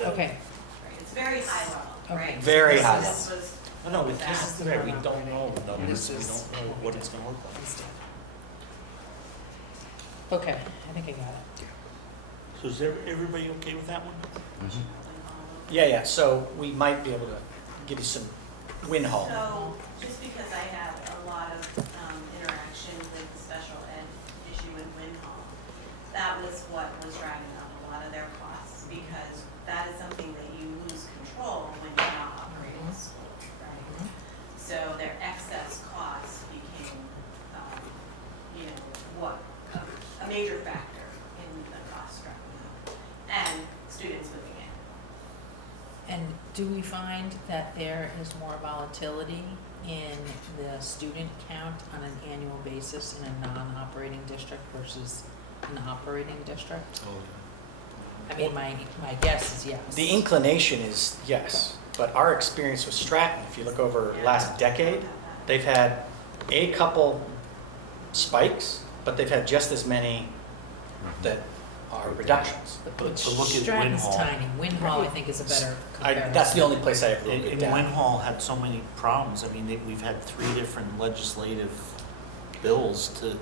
okay, Right, it's very high level, Okay. right? Very This high is- level. was- No, but this is the way we don't know the numbers, we This is- don't know what it's gonna look like. okay, I think I got it. So is everybody okay with that one? Yeah, so we might be able to give you some win haul. So, just because I have a lot of interaction with the special ed issue in Winhall, that was what was driving up a lot of their costs, because that is something that you lose control when you're not operating a school, right? So their excess costs became, a major factor in the cost structure, and students moving in. And do we find that there is more volatility in the student count on an annual basis in a non-operating district versus an operating district? I mean, my guess is yes. The inclination is yes, but our experience with Stratton, if you look over last decade, they've had a couple spikes, but they've had just as many that are reductions. But look at Stratton's Winhall. tiny. Winhall, I think, is a better comparison. That's the only place I ever wrote And it and down. Winhall had so many problems. I mean, we've had 3 different legislative bills to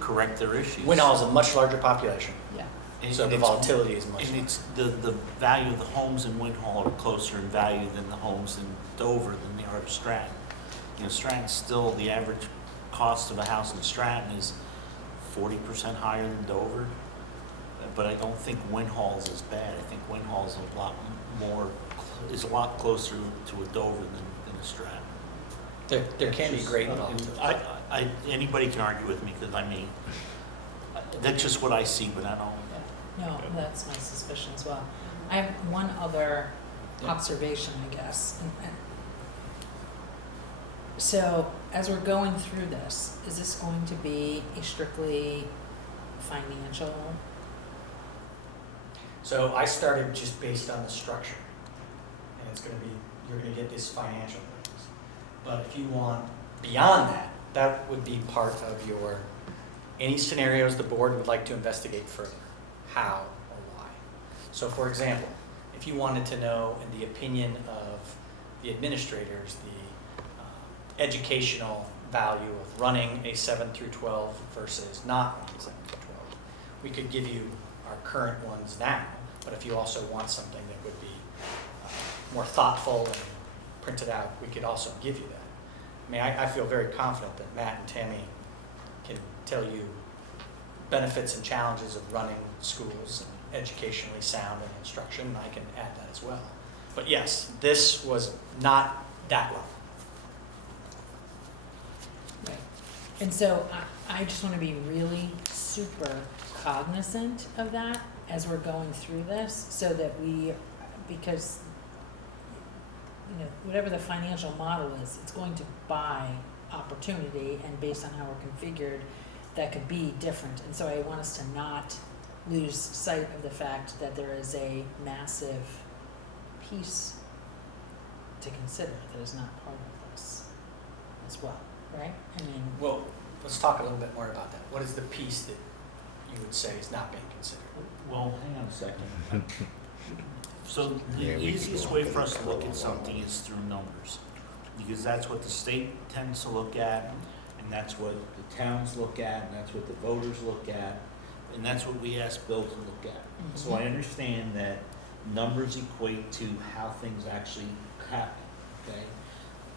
correct their issues. Winhall is a much larger population, Yeah. And- so and the it's- volatility is much And lower. it's, the value of the homes in Winhall are closer in value than the homes in Dover than they are in Stratton. You know, Stratton's still, the average cost of a house in Stratton is 40% higher than Dover. But I don't think Winhall's as bad. I think Winhall's a lot more, is a lot closer to a Dover than a Stratton. There can be great And volatility. anybody can argue with me, because I mean, that's just what I see, but I don't. No, that's my suspicion as well. I have one other Yeah. observation, I guess. So, as we're going through this, is this going to be a strictly financial? So I started just based on the structure, and it's gonna be, you're gonna get this financial things. But if you want beyond that, that would be part of your, any scenarios the board would like to investigate further, how or why. So for example, if you wanted to know, in the opinion of the administrators, the educational value of running a 7 through 12 versus not running 7 through 12, we could give you our current ones now, but if you also want something that would be more thoughtful and printed out, we could also give you that. I mean, I feel very confident that Matt and Tammy can tell you benefits and challenges of running schools and educationally sound and instruction, and I can add that as well. But yes, this was not that level. Right. And so I just want to be really super cognizant of that as we're going through this, so that because, you know, whatever the financial model is, it's going to buy opportunity, and based on how we're configured, that could be different. And so I want us to not lose sight of the fact that there is a massive piece to consider that is not part of this as well, right? I mean, Well, let's talk a little bit more about that. What is the piece that you would say is not being considered? Well, hang on a second. So Yeah, the we can easiest go way on for us to for look a at something is through numbers. Because that's what the state tends to look at, and that's what the towns look at, and that's what the voters look at, and that's what we ask Bill to look at. So I understand that numbers equate to how things actually happen, okay?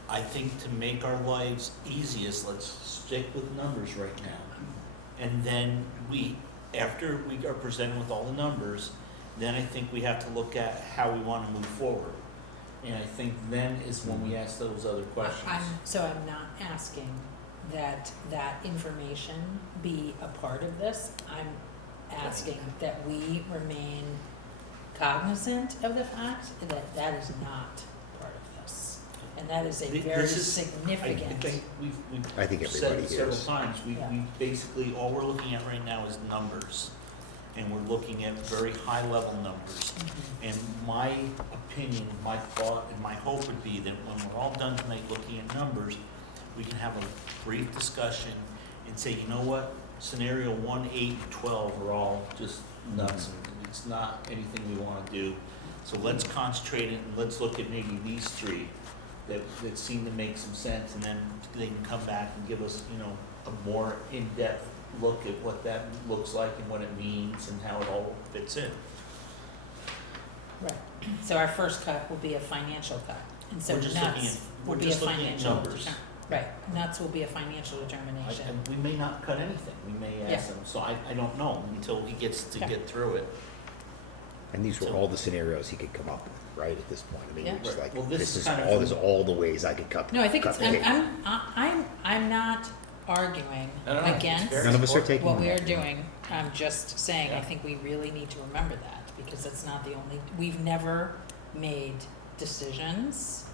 I think to make our lives easiest, let's stick with numbers right now. And then after we are presented with all the numbers, then I think we have to look at how we want to move forward. And I think then is when we ask those other questions. I'm not asking that information be a part of this. I'm asking that we remain cognizant of the fact that that is not part of this. And that is a very This is- significant. I think I think we've said everybody it several is. times. Yeah. We basically, all we're looking at right now is numbers. And we're looking at very high level numbers. Mhm. And my opinion, my thought, and my hope would be that when we're all done tonight looking at numbers, we can have a brief discussion and say, you know what, scenario 1, 8, and 12 are all just nuts, and it's not anything we want to do. So let's concentrate it, and let's look at maybe these 3 that seem to make some sense, and then they can come back and give us, you know, a more in-depth look at what that looks like and what it means and how it all fits in. Right. So our first cut will be a financial cut. And so We're just looking nuts at- will we're be a just looking at financial numbers. Right, nuts will be a financial determination. And we may not cut anything, we may ask Yeah. them, so I don't know until he gets to Okay. get through it. And these were all the scenarios he could come up with, right, at this point? I mean, Yeah. it's Right. like, Well, this is kind of this is all the ways I could cut. No, I think cut it's, the cake. I'm not arguing No, it's against very None of us are important. taking what we are that. doing. I'm just saying, I Yeah. think we really need to remember that, because that's not the only, we've never made decisions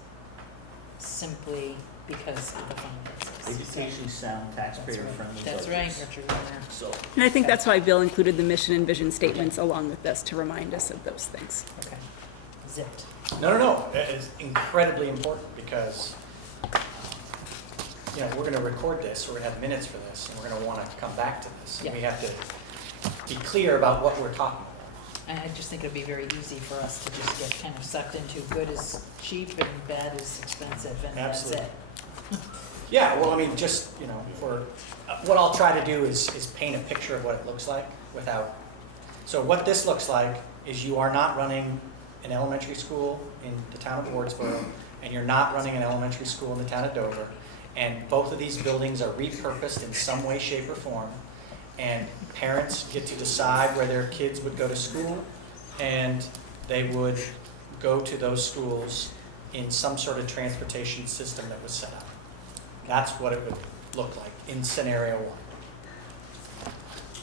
simply because of the finances. Educationally sound, taxpayer-friendly That's right, budgets. Richard Warner. So, And I think that's why Bill included the mission and vision statements along with this, to remind us of those things. Okay, zipped. No. It's incredibly important because, we're gonna record this, we're gonna have minutes for this, and we're gonna wanna come back to this. And we Yeah. have to be clear about what we're talking about. And I just think it'd be very easy for us to just get kind of sucked into good is cheap and bad is expensive, and that's it. Absolutely. Yeah, well, I mean, just, you know, what I'll try to do is paint a picture of what it looks like without, so what this looks like is you are not running an elementary school in the town of Wardsboro, and you're not running an elementary school in the town of Dover, and both of these buildings are repurposed in some way, shape, or form, and parents get to decide where their kids would go to school, and they would go to those schools in some sort of transportation system that was set up. That's what it would look like in scenario one.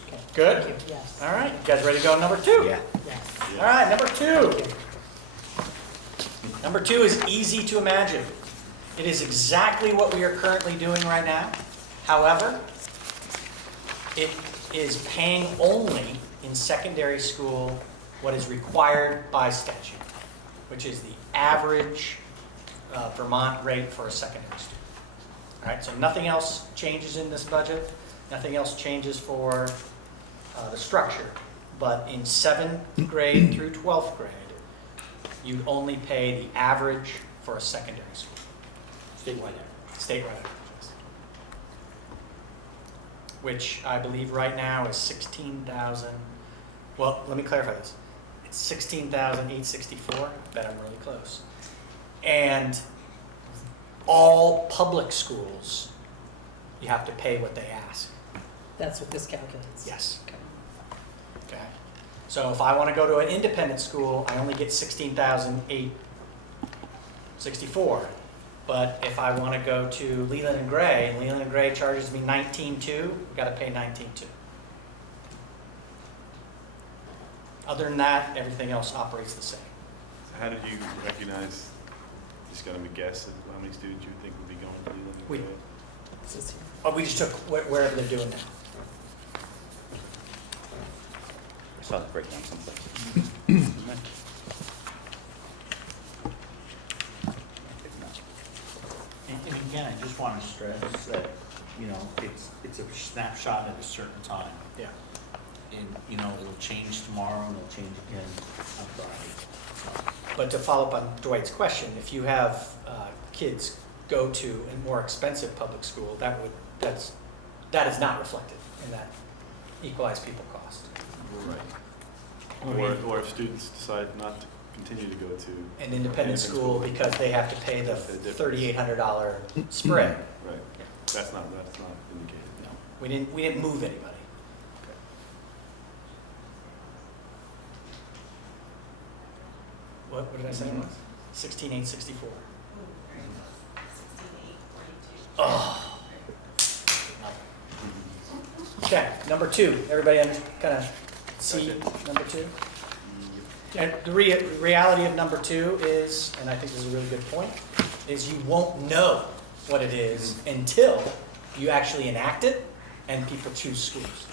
Okay, good? Thank you. Yes. All right, you guys ready to go to number two? Yeah. Yes. All right, number two. Number two is easy to imagine. It is exactly what we are currently doing right now. However, it is paying only in secondary school what is required by statute, which is the average Vermont rate for a secondary student. All right, so nothing else changes in this budget. Nothing else changes for the structure. But in 7th grade through 12th grade, you only pay the average for a secondary school. Statewide. Statewide averages. Which I believe right now is 16,000. Well, let me clarify this. It's 16,864. I bet I'm really close. And all public schools, you have to pay what they ask. That's what this calculates. Yes. Okay. Okay. So if I want to go to an independent school, I only get 16,864. But if I want to go to Leland and Gray, and Leland and Gray charges me 19.2, we've got to pay 19.2. Other than that, everything else operates the same. So how did you recognize, just got to guess at how many students you think would be going to Leland? We- This is here. Oh, we just took wherever they're doing now. I saw the breakdown someplace. And again, I just want to stress that, you know, it's a snapshot at a certain time. Yeah. And, you know, it'll change tomorrow and it'll change again on Friday. But to follow up on Dwight's question, if you have kids go to a more expensive public school, that is not reflected in that equalized people cost. Right. Or if students decide not to continue to go to. An independent school because they have to pay the $3,800 spread. Right. That's not indicated. No, we didn't move anybody. What did I say it was? 16,864. 16,842. Oh. Okay, number two. Everybody kind of see number two? And the reality of number two is, and I think this is a really good point, is you won't know what it is until you actually enact it and people choose schools.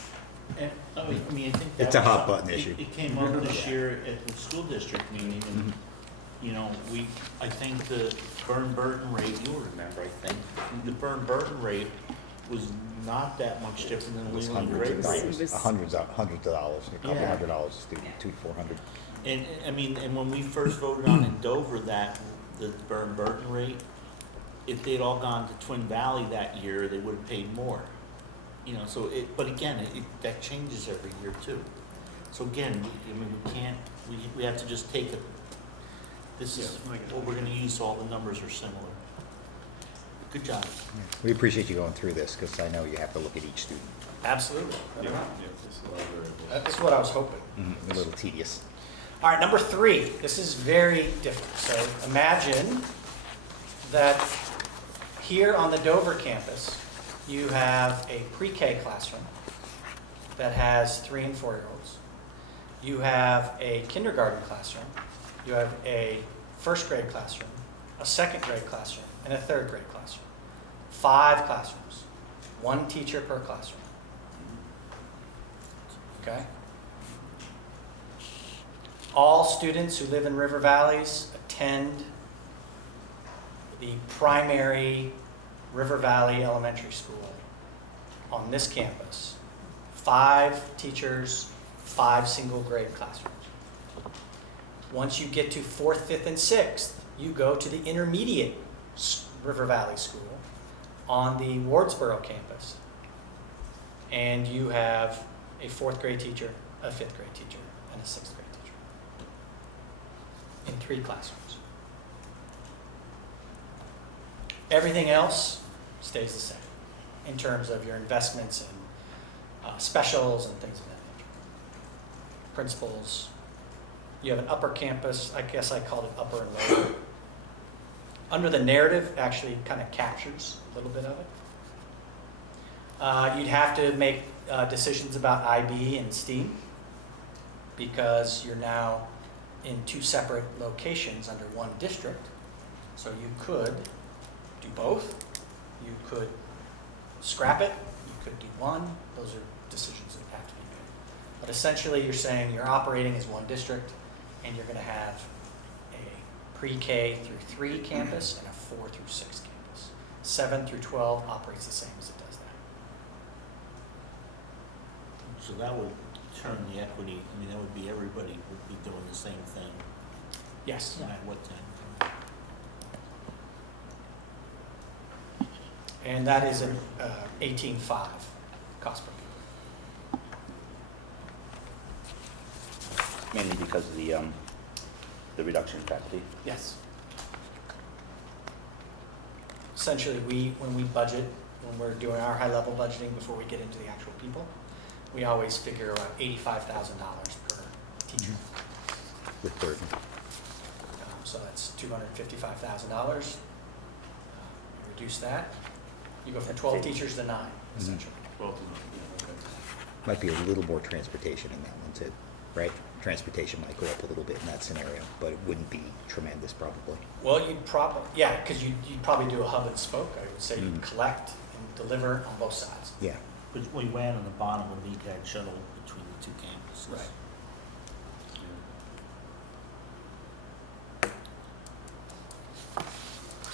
And, I mean, I think that It's a was hot something- button issue. It came up this year at the school district meeting, and, you know, I think the burn-burden rate, you'll remember, I think, the burn-burden rate was not that much different than It was Leland hundreds of Gray. dollars, was- hundreds of dollars, a couple Yeah. $100 a student, $200 to $400. And, I mean, and when we first voted on in Dover that, the burn-burden rate, if they'd all gone to Twin Valley that year, they would have paid more. You know, so but again, that changes every year too. So again, we have to just take it. This is what we're gonna use, so all the numbers are similar. Good job. We appreciate you going through this, because I know you have to look at each student. Absolutely. Yeah, this is a lot of variables. That's what I was hoping. A little tedious. All right, number three. This is very different. So imagine that here on the Dover campus, you have a pre-K classroom that has 3 and 4-year-olds. You have a kindergarten classroom. You have a first grade classroom, a second grade classroom, and a third grade classroom. 5 classrooms, 1 teacher per classroom. Okay? All students who live in river valleys attend the primary River Valley Elementary School on this campus 5 teachers, 5 single grade classrooms. Once you get to 4th, 5th, and 6th, you go to the intermediate River Valley School on the Wardsboro campus. And you have a 4th grade teacher, a 5th grade teacher, and a 6th grade teacher in 3 classrooms. Everything else stays the same in terms of your investments and specials and things of that nature. Principals. You have an upper campus, I guess I called it upper and lower. Under the narrative, actually kind of captures a little bit of it. You'd have to make decisions about IB and STEAM because you're now in 2 separate locations under 1 district. So you could do both. You could scrap it. You could do 1. Those are decisions that have to be made. But essentially, you're saying you're operating as 1 district, and you're going to have a pre-K through 3 campus and a 4 through 6 campus. 7 through 12 operates the same as it does that. So that would turn the equity, I mean, that would be everybody would be doing the same thing Yes. at what time? And that is an 18.5 cost per pupil. Mainly because of the reduction in faculty. Yes. Essentially, when we budget, when we're doing our high-level budgeting before we get into the actual people, we always figure around $85,000 per teacher. With burden. So that's $255,000. Reduce that. You go from 12 teachers to 9, essentially. Might be a little more transportation in that one too, right? Transportation might go up a little bit in that scenario, but it wouldn't be tremendous probably. Well, you'd probably, yeah, because you'd probably do a hub and spoke. I would say you'd collect and deliver on both sides. Yeah. But we ran on the bottom would need that shuttle between the 2 campuses. Right.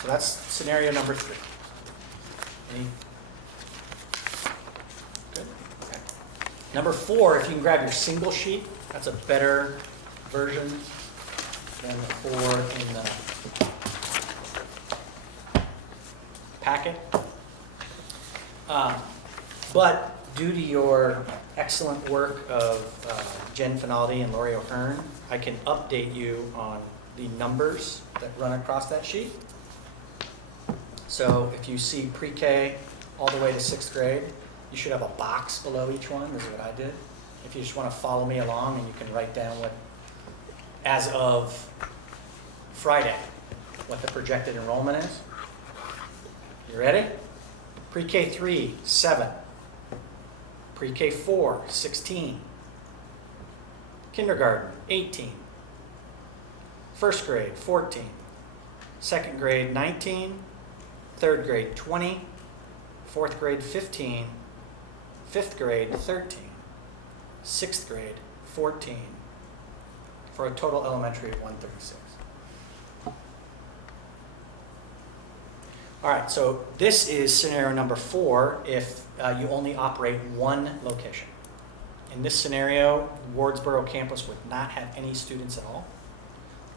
So that's scenario number 3. Any? Good. Okay. Number 4, if you can grab your single sheet, that's a better version than the 4 in the packet. But due to your excellent work of Jen Finaldi and Lori O'Hearn, I can update you on the numbers that run across that sheet. So if you see pre-K all the way to 6th grade, you should have a box below each one. This is what I did. If you just want to follow me along, and you can write down what, as of Friday, what the projected enrollment is. You ready? Pre-K 3, 7. Pre-K 4, 16. Kindergarten, 18. 1st grade, 14. 2nd grade, 19. 3rd grade, 20. 4th grade, 15. 5th grade, 13. 6th grade, 14. For a total elementary of 136. All right, so this is scenario number 4 if you only operate 1 location. In this scenario, Wardsboro campus would not have any students at all.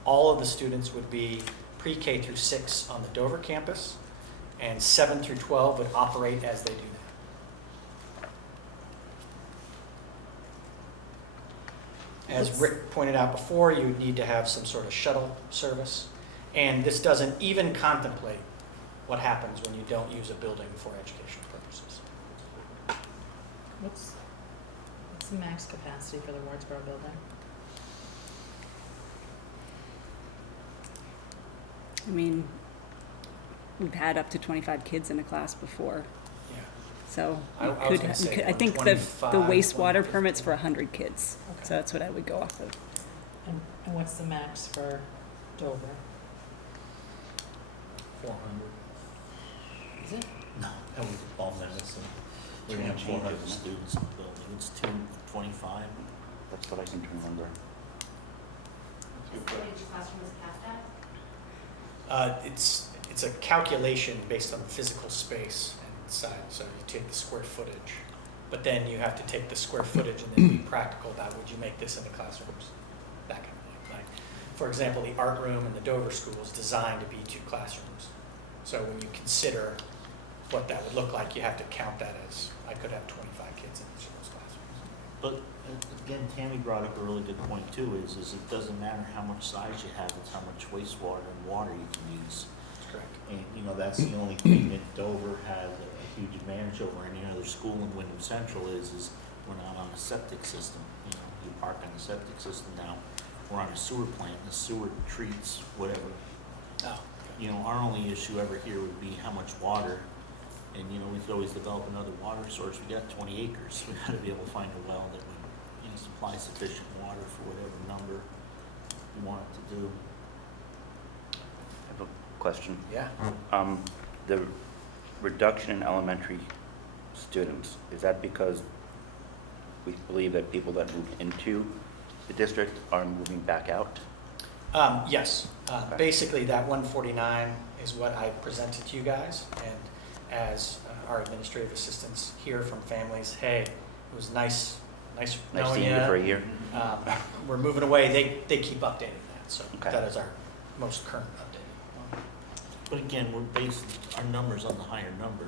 All of the students would be pre-K through 6 on the Dover campus, and 7 through 12 would operate as they do now. As Rick pointed out before, you would need to have some sort of shuttle service, and this doesn't even contemplate what happens when you don't use a building for educational purposes. What's the max capacity for the Wardsboro building? I mean, we've had up to 25 kids in a class before, Yeah. so I you was could, gonna say I think the 125, wastewater 150. permit's for 100 kids. Okay. So that's what I would go off of. And what's the max for Dover? 400. Is it? No, that was all medicine. We didn't have 400 students in the building. It's 225. That's what I seem to remember. Is the each classroom is capped at? It's a calculation based on physical space and size. So you take the square footage but then you have to take the square footage and then be practical about, would you make this into classrooms? That kind of thing. Like, for example, the art room in the Dover School is designed to be 2 classrooms. So when you consider what that would look like, you have to count that as, I could have 25 kids in each of those classrooms. But again, Tammy brought up a really good point too, is it doesn't matter how much size you have, it's how much wastewater and water you can use. That's correct. And, that's the only thing that Dover has a huge advantage over any other school in Wyndham Central is we're not on a septic system. You park on a septic system now. We're on a sewer plant, and the sewer treats whatever. Oh. Our only issue ever here would be how much water. And, we could always develop another water source. We got 20 acres. We got to be able to find a well that would, supply sufficient water for whatever number we want it to do. I have a question. Yeah. The reduction in elementary students, is that because we believe that people that moved into the district are moving back out? Yes. Basically, that 149 is what I presented to you guys, and as our administrative assistants hear from families, hey, it was nice Nice knowing seeing you for a year. We're moving away. They keep updating that, so Okay. that is our most current update. But again, we're basing our numbers on the higher number.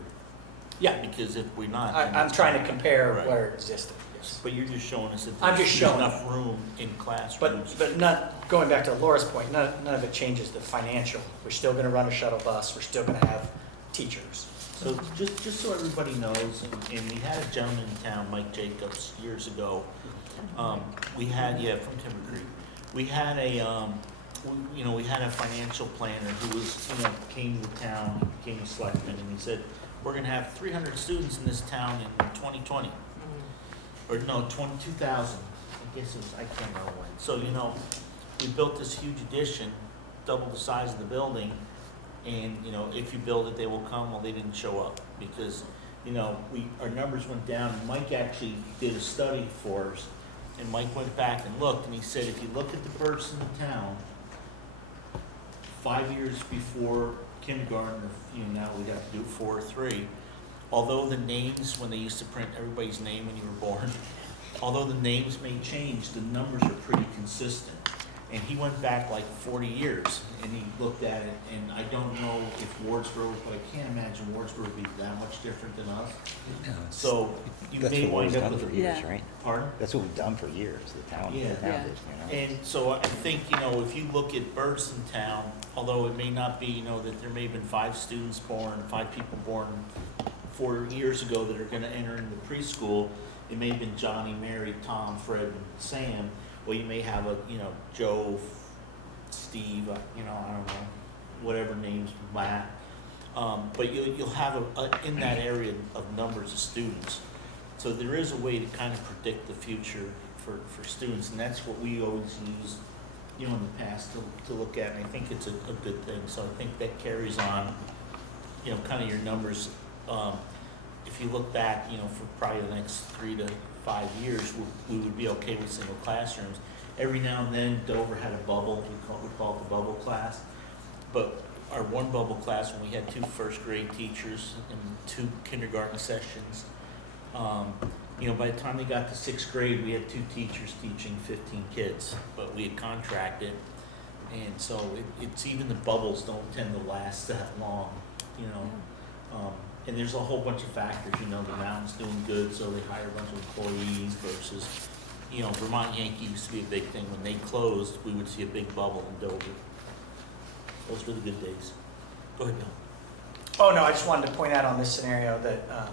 Yeah, Because if we're not. then I'm it's trying to not- compare Right. where it existed. Yes. But you're just showing us that I'm there's just showing. enough room in classrooms. But not, going back to Laura's point, none of it changes the financial. We're still gonna run a shuttle bus, we're still gonna have teachers. So just so everybody knows, and we had a gentleman in town, Mike Jacobs, years ago. We had, from Timber Creek. We had we had a financial planner who was, came to the town, became a selectman, and he said, we're gonna have 300 students in this town in 2020. Or no, 2000. I guess it was, I can't remember when. So, we built this huge addition, double the size of the building, and, if you build it, they will come. Well, they didn't show up because, our numbers went down. And Mike actually did a study for us, and Mike went back and looked, and he said, if you look at the births in the town, 5 years before kindergarten, or, now we'd have to do 4 or 3, although the names, when they used to print everybody's name when you were born, although the names may change, the numbers are pretty consistent. And he went back like 40 years, and he looked at it, and I don't know if Wardsboro, but I can't imagine Wardsboro would be that much different than us. So you That's may what wind we've up done with for a... years, Yeah. right? Pardon? That's what we've done for years, the town. Yeah. And so I think, if you look at births in town, although it may not be, that there may have been 5 students born, 5 people born 4 years ago that are gonna enter into preschool, it may have been Johnny, Mary, Tom, Fred, and Sam. Well, you may have Joe, Steve, I don't know, whatever names, Matt. But you'll have in that area of numbers of students. So there is a way to kind of predict the future for students, and that's what we always use, in the past to look at, and I think it's a good thing. So I think that carries on, kind of your numbers. If you look back, for probably the next 3 to 5 years, we would be okay with single classrooms. Every now and then, Dover had a bubble, we call it the bubble class. But our one bubble class, when we had 2 first grade teachers and 2 kindergarten sessions, by the time they got to 6th grade, we had 2 teachers teaching 15 kids, but we had contracted. And so it's even the bubbles don't tend to last that long, and there's a whole bunch of factors, the mountain's doing good, so they hire a bunch of employees versus, Vermont Yankee used to be a big thing. When they closed, we would see a big bubble in Dover. Those were the good days. Go ahead, Bill. Oh, no, I just wanted to point out on this scenario that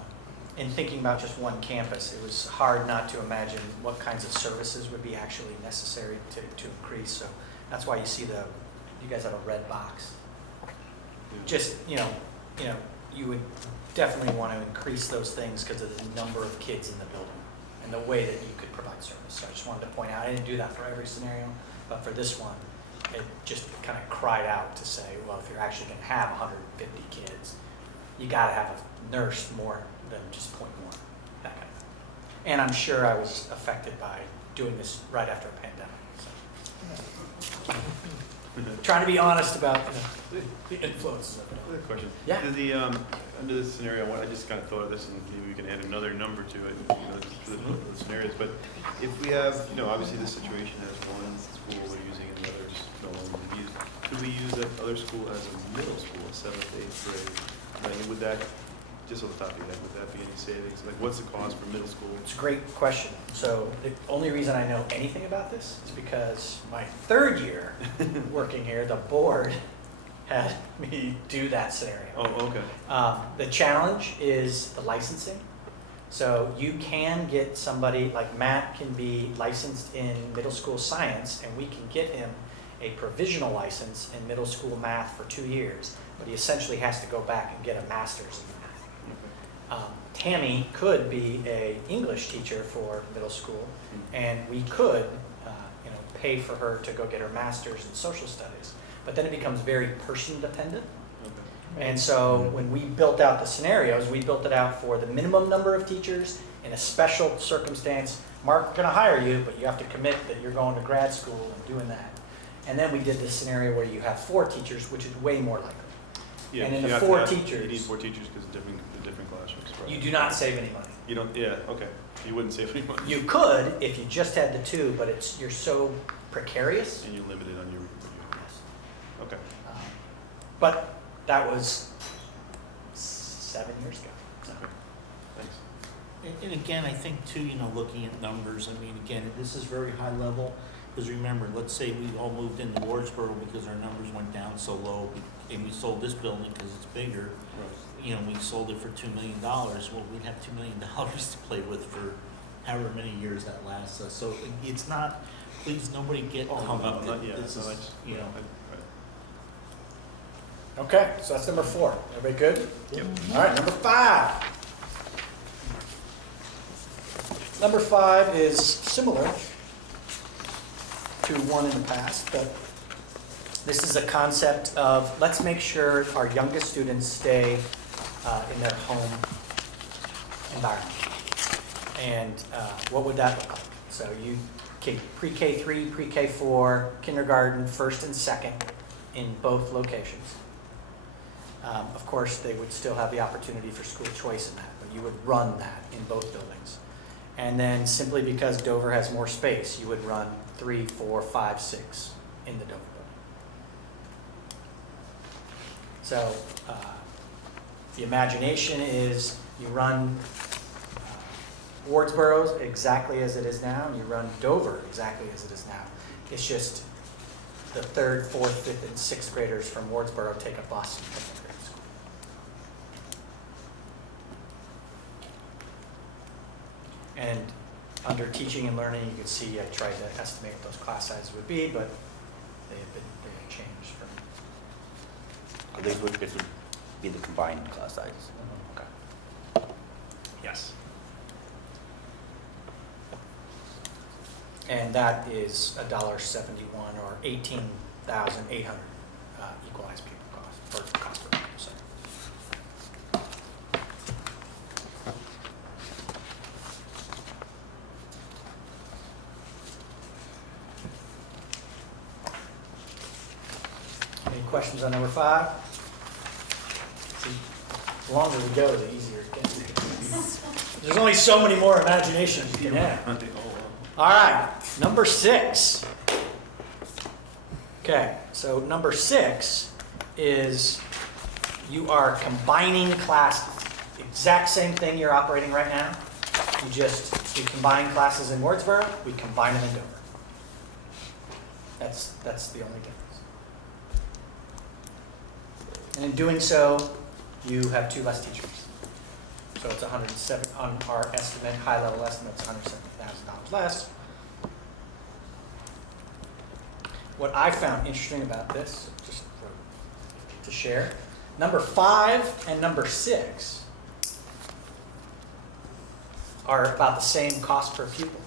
in thinking about just one campus, it was hard not to imagine what kinds of services would be actually necessary to increase. So that's why you see you guys have a red box. Just, you would definitely want to increase those things because of the number of kids in the building and the way that you could provide service. So I just wanted to point out, I didn't do that for every scenario, but for this one, it just kind of cried out to say, well, if you're actually going to have 150 kids, you got to have a nurse more than just 0.1, that kind of thing. And I'm sure I was affected by doing this right after a pandemic. So. trying to be honest about, the influences of it all. Another question. Yeah. Did the, under this scenario, I just kind of thought of this, and maybe we can add another number to it, just for the scenarios, but if we have, obviously this situation has one school we're using and the other just no longer being used, could we use that other school as a middle school, a 7th to 8th grade? Like, would that, just on the top of your head, would that be any savings? Like, what's the cost for middle school? It's a great question. So the only reason I know anything about this is because my 3rd year working here, the board had me do that scenario. Oh, okay. The challenge is the licensing. So you can get somebody, like Matt can be licensed in middle school science, and we can get him a provisional license in middle school math for 2 years, but he essentially has to go back and get a master's in math. Tammy could be a English teacher for middle school, and we could pay for her to go get her master's in social studies. But then it becomes very person dependent. And so when we built out the scenarios, we built it out for the minimum number of teachers in a special circumstance. Mark, we're going to hire you, but you have to commit that you're going to grad school and doing that. And then we did this scenario where you have 4 teachers, which is way more likely. Yeah, And in you the have to 4 have- teachers, You need 4 teachers because of different classrooms. Right? you do not save any money. You don't, yeah, okay. You wouldn't save any money. You could if you just had the 2, but you're so precarious. And you're limited on your, okay. But that was 7 years ago. So. Okay. Thanks. And again, I think too, looking at numbers, I mean, again, this is very high level, because remember, let's say we all moved into Wardsboro because our numbers went down so low, and we sold this building because it's bigger. We sold it for $2 million. Well, we'd have $2 million to play with for however many years that lasts us. So it's not, please, nobody get hung up. Not yet. This is, Okay, so that's number 4. Everybody good? Yep. All right, number 5. Number 5 is similar to one in the past, but this is a concept of let's make sure our youngest students stay in their home environment. And what would that look like? So you pre-K3, pre-K4, kindergarten, 1st and 2nd in both locations. Of course, they would still have the opportunity for school choice in that, but you would run that in both buildings. And then simply because Dover has more space, you would run 3, 4, 5, 6 in the Dover building. So the imagination is you run Wardsboro exactly as it is now, and you run Dover exactly as it is now. It's just the 3rd, 4th, 5th, and 6th graders from Wardsboro take a bus and come to grade school. And under teaching and learning, you can see I tried to estimate what those class sizes would be, but they have changed from. This would be the combined class sizes. Okay. Yes. And that is $1.71 or 18,800 equalized pupil cost, or cost per pupil, sorry. Any questions on number 5? See, the longer we go, the easier it gets. There's only so many more imaginations you can have. All right, number 6. Okay, so number 6 is you are combining classes. Exact same thing you're operating right now. You combine classes in Wardsboro, we combine them in Dover. That's the only difference. And in doing so, you have 2 less teachers. So it's 107 on our estimate, high level estimate, it's $170,000 less. What I found interesting about this, just to share, number 5 and number 6 are about the same cost per pupil.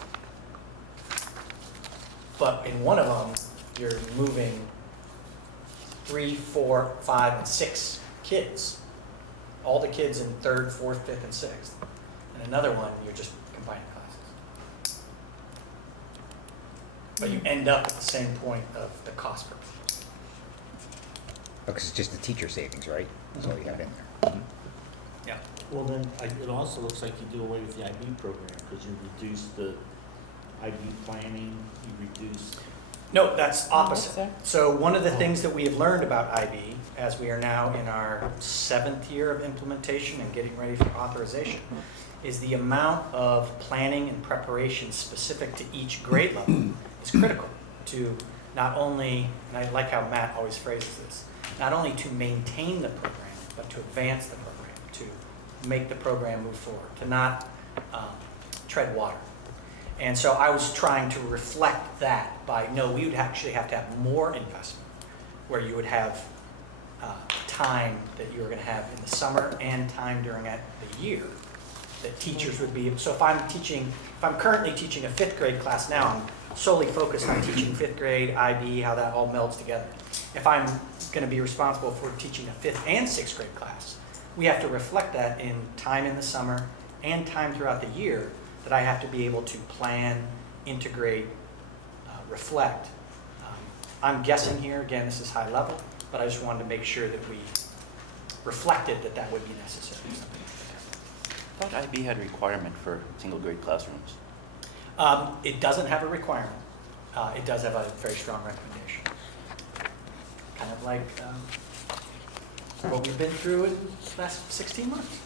But in one of them, you're moving 3, 4, 5, and 6 kids. All the kids in 3rd, 4th, 5th, and 6th. And another one, you're just combining classes. But you end up at the same point of the cost per pupil. Because it's just the teacher savings, right? That's all you got in there. Yeah. Well, then, it also looks like you do away with the IB program, because you reduce the IB planning, you reduce. No, that's opposite. So one of the things that we have learned about IB, as we are now in our 7th year of implementation and getting ready for authorization, is the amount of planning and preparation specific to each grade level is critical to not only, and I like how Matt always phrases this, not only to maintain the program, but to advance the program, to make the program move forward, to not tread water. And so I was trying to reflect that by, no, we would actually have to have more investment, where you would have time that you were going to have in the summer and time during the year that teachers would be. So if I'm currently teaching a 5th grade class now, I'm solely focused on teaching 5th grade, IB, how that all melds together. If I'm going to be responsible for teaching a 5th and 6th grade class, we have to reflect that in time in the summer and time throughout the year, that I have to be able to plan, integrate, reflect. I'm guessing here, again, this is high level, but I just wanted to make sure that we reflected that that would be necessary. I thought IB had a requirement for single grade classrooms. It doesn't have a requirement. It does have a very strong recommendation. Kind of like what we've been through in the last 16 months.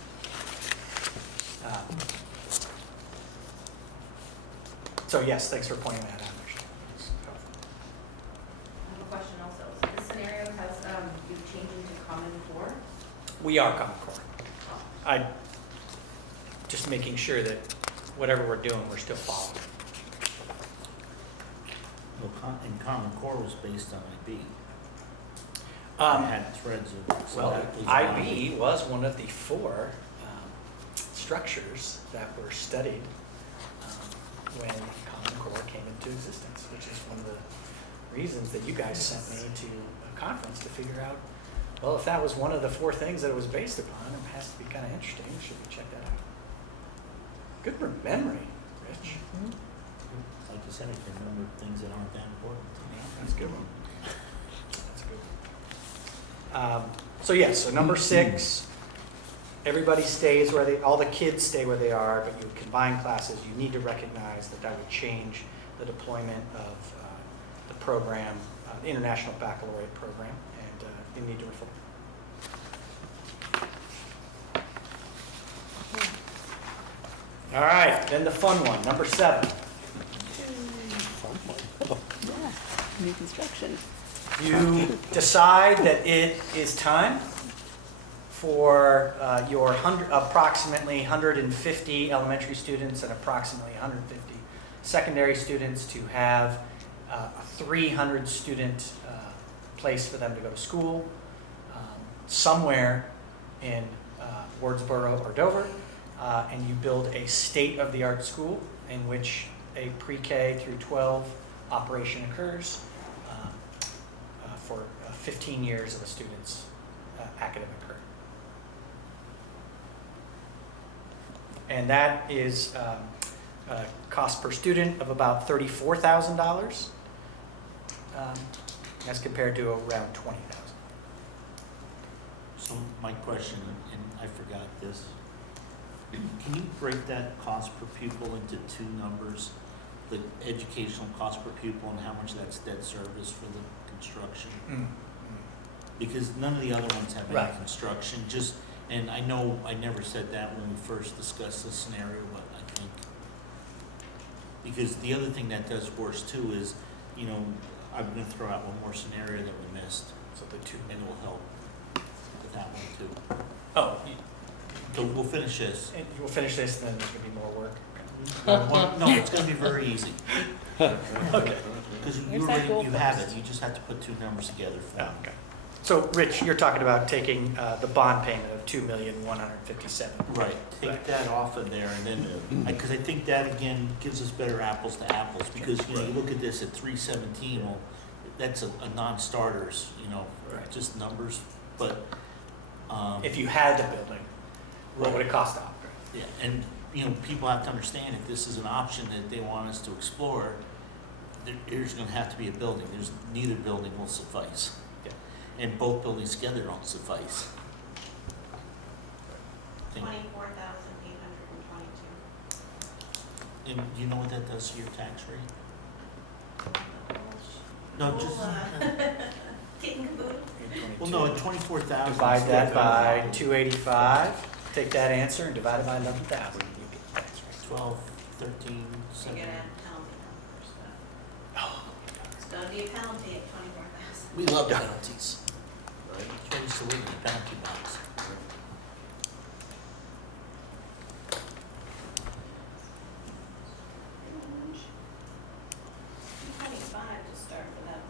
So yes, thanks for pointing that out. I have a question also. So this scenario has you changing to Common Core? We are Common Core. I just making sure that whatever we're doing, we're still following. Well, and Common Core was based on IB. Um, It had threads of. so Well, that was IB was one of the 4 structures that were studied when Common Core came into existence, which is one of the reasons that you guys sent me to a conference to figure out, well, if that was one of the 4 things that it was based upon, it has to be kind of interesting. Should we check that out? Good memory, Rich. Like I said, I can remember things that aren't that important to me. That's a good one. That's a good one. So yes, so number 6, everybody stays where all the kids stay where they are, but you combine classes. You need to recognize that that would change the deployment of the program, the International Baccalaureate program, and you need to reflect. All right, then the fun one, number 7. Yeah, new construction. You decide that it is time for your approximately 150 elementary students and approximately 150 secondary students to have a 300 student place for them to go to school somewhere in Wardsboro or Dover, and you build a state-of-the-art school in which a pre-K through 12 operation occurs for 15 years of a student's academic career. And that is a cost per student of about $34,000 as compared to around $20,000. So my question, and I forgot this, can you break that cost per pupil into 2 numbers? The educational cost per pupil and how much that's debt service for the construction? Because none of the other ones have any Right. construction, just, and I know I never said that when we first discussed this scenario, but I think, because the other thing that does worse too is, you know, I'm gonna throw out one more scenario that we missed, So the 2. and it will help with that one too. Oh, So we'll finish this. and we'll finish this, and then there's going to be more work. No, it's gonna be very easy, Okay. because you Where's that already, goal you have first? it, you just have to put 2 numbers together for Oh, it. okay. So, Rich, you're talking about taking the bond payment of $2,157,000. Right, take that off of there, and then, because I think that again gives us better apples to apples, because, you know, you look at this at 317, well, that's a non-starters, you know, Right. just numbers, but, If you had the building, what would it cost to operate? yeah, and, you know, people have to understand, if this is an option that they want us to explore, there's gonna have to be a building, neither building will suffice. Yeah. And both buildings together don't suffice. Think- 24,822. And do you know what that does to your tax rate? No, just, Kit and caboodle. well, no, at 24,000. Divide that by 285, take that answer and divide it by 11,000. 12, 13, You're 7. gonna add penalty numbers, but it's gonna be a penalty at 24,000. We love penalties. That's why we used to live in the penalty box. $225 to start for that.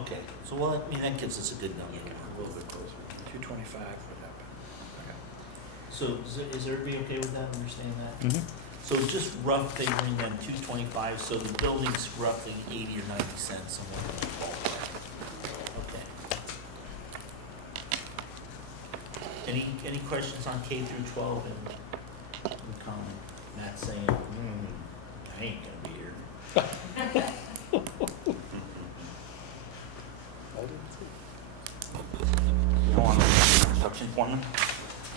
Okay, so well, I mean, that gives us a good number. A little bit closer. 225 would happen. So is everybody okay with that, understand that? Mhm. So just rough figuring them 225, so the building's roughly 80 or 90 cents, somewhere in that ballpark. Okay. Any questions on K through 12 and comment? Matt saying, I ain't gonna be here. You don't want a construction foreman?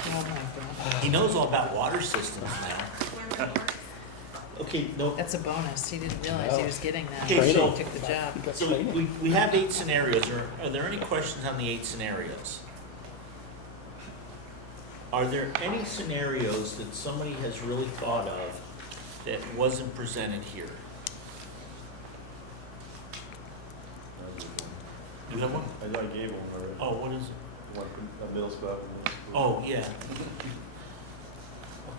Oh my God. He knows all about water systems now. Where we work. Okay, no, That's a bonus. He didn't realize he was getting that. Okay, so- He took the job. so we have 8 scenarios. Are there any questions on the 8 scenarios? Are there any scenarios that somebody has really thought of that wasn't presented here? You have one? I gave one already. Oh, what is it? One from a middle school. and middle school. Oh, yeah.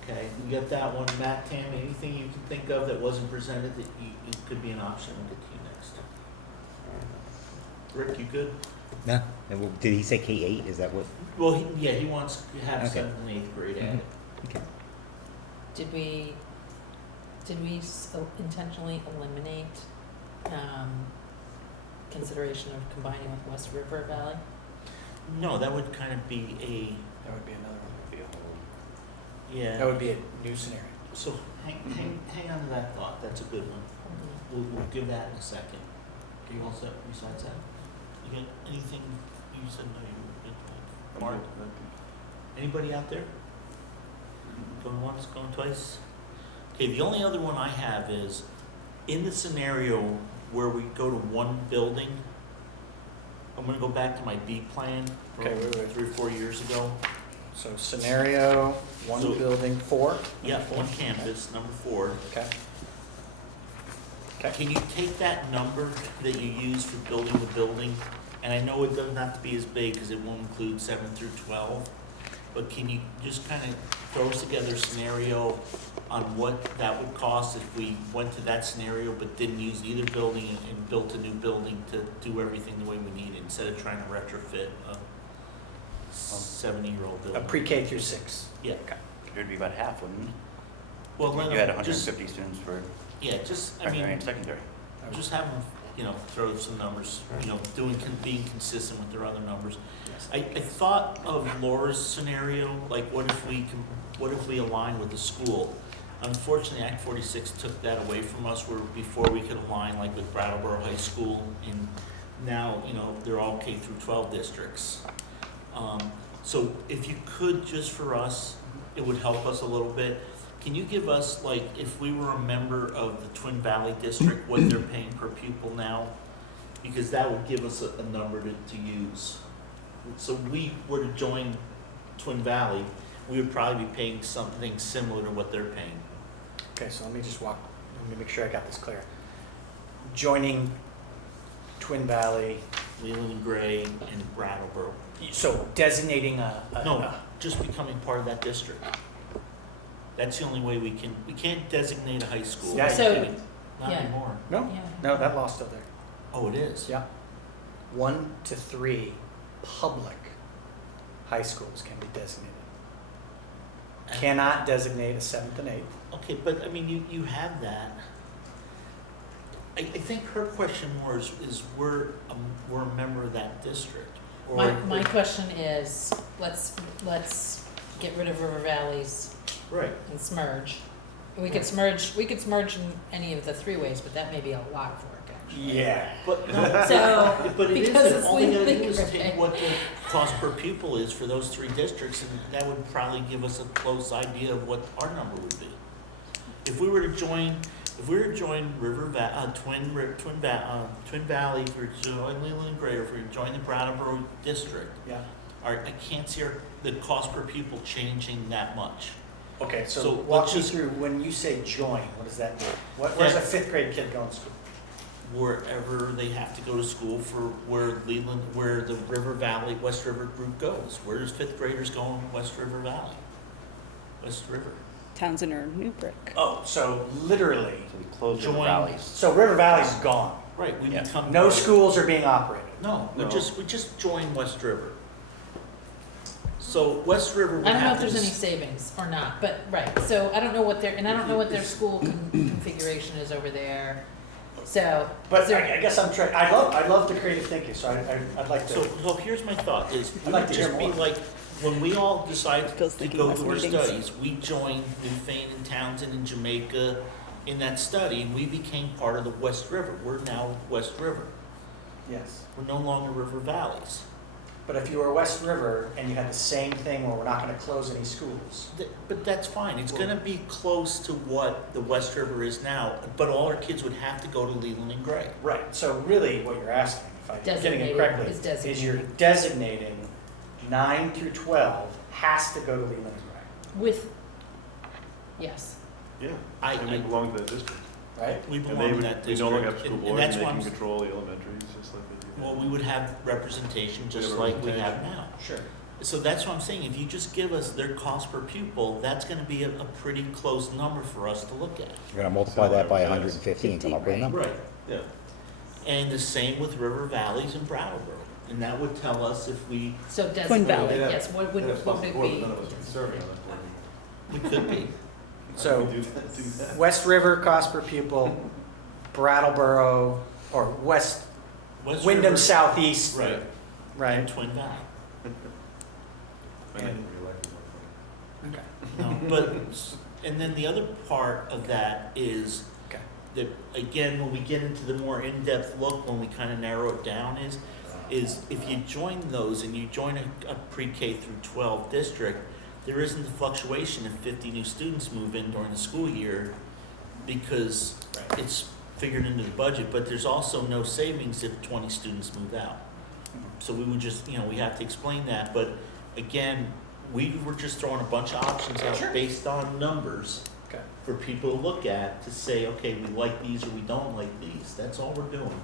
Okay, we got that one. Matt, Tam, anything you can think of that wasn't presented that it could be an option? We'll get to you next. Rick, you good? No, did he say K-8? Is that what? Well, he wants to have Okay. 7th and 8th grade added. Okay. Did we intentionally eliminate consideration of combining with West River Valley? No, that would kind of be That would be another one. yeah. That would be a new scenario. So hang on to that thought. That's a good one. We'll give that in a second. Are you all set besides that? You got anything? You said no, you were good. Mark? Anybody out there? Going once, going twice? Okay, the only other one I have is, in the scenario where we go to one building, I'm gonna go back to my B plan from Okay, wait. 3 or 4 years ago. So scenario, one So- building, 4? Yeah, one campus, number 4. Okay. Okay. Can you take that number that you use for building the building, and I know it doesn't have to be as big because it won't include 7 through 12, but can you just kind of throw us together a scenario on what that would cost if we went to that scenario but didn't use either building and built a new building to do everything the way we need it, instead of trying to retrofit a 70-year-old A building? pre-K through 6? Yeah. It'd be about half, wouldn't it? Well, let You had them just, 150 students for yeah, just, I primary mean, and secondary. just have them, throw some numbers, being consistent with their other numbers. Yes. I thought of Laura's scenario, like what if we align with the school? Unfortunately, Act 46 took that away from us, where before we could align like with Brattleboro High School, and now, they're all K through 12 districts. So if you could, just for us, it would help us a little bit. Can you give us, like, if we were a member of the Twin Valley District, what they're paying per pupil now? Because that would give us a number to use. So we were to join Twin Valley, we would probably be paying something similar to what they're paying. Okay, so let me make sure I got this clear. Joining Twin Valley, Leland and Gray and Brattleboro. so designating No, just becoming part of that district. That's the only way we can't designate a high school. Yeah. So- Not yeah. anymore. No, Yeah. no, that law's still there. Oh, it is? Yeah. 1 to 3 public high schools can be designated. Cannot designate a 7th and 8th. Okay, but I mean, you have that. I think her question more is we're a member of that district. Or My question is, let's get rid of River Valleys Right. and Smurge. We could smurge in any of the three ways, but that may be a lot of work, actually. Yeah. But no, So, but it because isn't. it's All you gotta do Lincoln is Gray. take what the cost per pupil is for those three districts, and that would probably give us a close idea of what our number would be. If we were to join Twin Valley, if we were to join Leland and Gray, or if we were to join the Brattleboro district, Yeah. I can't see the cost per pupil changing that much. Okay, So so walk let's me just- through, when you say join, what does that mean? Where's a That- fifth grade kid going to school? Wherever they have to go to school for where the River Valley, West River group goes. Where's fifth graders going West River Valley? West River. Townsend or Newbrick. Oh, so literally, So we close the Join- valleys. so River Valley's gone. Right, we Yeah. become. No schools are being operated. No, we No. just joined West River. So West River would I don't know have if to. there's any savings or not, but, right, so I don't know what I don't know what their school configuration is over there. So, But is there- I guess I'm trying, I love the creative thinking, so I'd like So, to, so here's my thought, is I'd we like would to hear just be more. like, when we all decided Phil's to thinking go less to our meetings. studies, we joined Newfane and Townsend and Jamaica in that study, and we became part of the West River. We're now West River. yes. We're no longer River Valleys. But if you were West River and you had the same thing where we're not gonna close any schools, But that's fine, it's gonna be close to what the West River is now, but all our kids would have to go to Leland and Gray. right, so really what you're asking, if I'm getting it Designated correctly, is is you're designating 9 through 12 has to go to Leland and Gray, with, yes. Yeah, I- and we I- belong to that district. right? We And belong they in would, that we no longer have district, school and board, that's and they why can I'm, control the elementaries, just like they do. well, we would have representation just have like we have representation. now. Sure. So that's what I'm saying, if you just give us their cost per pupil, that's gonna be a pretty close number for us to look at. You're gonna multiply that by Yes. 150 and come up with a number. Right. Yeah. And the same with River Valleys and Brattleboro, and that would tell us if we So Valley. designated, yes, what would it be? None of us are serving on that board. we could be. So, We do that. West River cost per pupil, Brattleboro, or West, West Wyndham River- Southeast, Right, and right? Twin Valley. I didn't realize it. Okay. No, but, and then the other part of that is Okay. that, again, when we get into the more in-depth look, when we kind of narrow it down is if you join those and you join a pre-K through 12 district, there isn't the fluctuation if 50 new students move in during the school year because Right. it's figured into the budget, but there's also no savings if 20 students move out. So we would just, we have to explain that, but again, we were just throwing a bunch of options out Sure. based on numbers Okay. for people to look at to say, okay, we like these or we don't like these. That's all we're doing.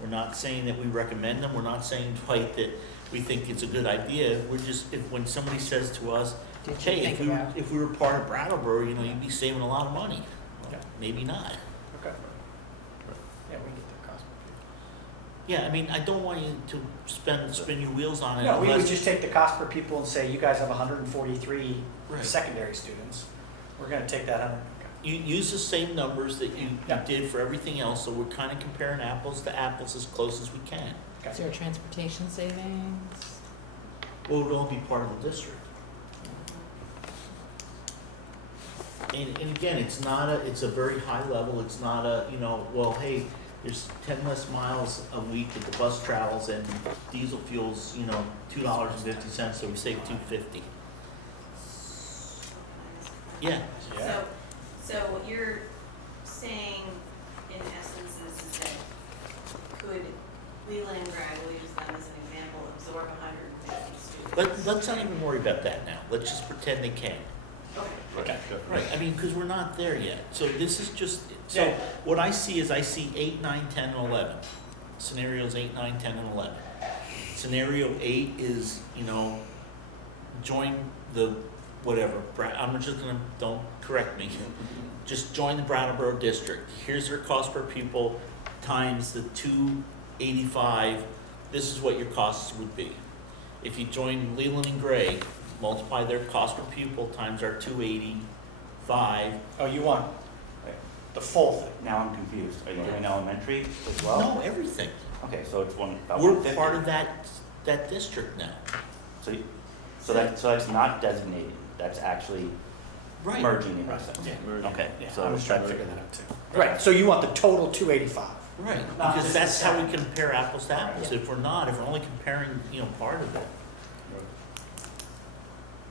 We're not saying that we recommend them. We're not saying, Dwight, that we think it's a good idea. We're just, when somebody says to us, Did you hey, think if about? we were part of Brattleboro, you'd be saving a lot of money. Well, Okay. maybe not. Okay. Yeah, we get the cost per Yeah, I mean, I don't want you to spin your wheels on it pupil. No, we would unless. just take the cost per pupil and say, you guys have 143 Right. secondary students. We're gonna take that 100. You use the same numbers that you Yeah. did for everything else, so we're kind of comparing apples to apples as close as we can. Is there a transportation savings? Well, it would all be part of the district. And again, it's a very high level, it's not a, well, hey, there's 10 less miles a week that the bus travels and diesel fuel's, $2.50, so we save $2.50. Yeah, Yeah. So what you're saying in essence is that could Leland and Gray, we'll use them as an example, absorb 150 students? let's not even worry about that now, let's just pretend they can. Okay. Okay. Right, I mean, because we're not there yet, so this is just, so Yeah. what I see is I see 8, 9, 10, and 11. Scenarios 8, 9, 10, and 11. Scenario 8 is, join the, whatever, I'm just gonna, don't correct me. Just join the Brattleboro district. Here's their cost per pupil times the 285. This is what your costs would be. If you join Leland and Gray, multiply their cost per pupil times our 285. Oh, you want the full thing? Now I'm confused. Are you doing elementary as well? No, everything. Okay, so it's about We're 150. part of that district now. So that's not designated. That's actually Right. merging in a sense. Merging. Okay, Yeah, I so was trying to that's, figure that out too. Right, so you want the total 285? Right, Not because just that's the how we second. compare apples to apples. If we're not, if we're only comparing, part of it.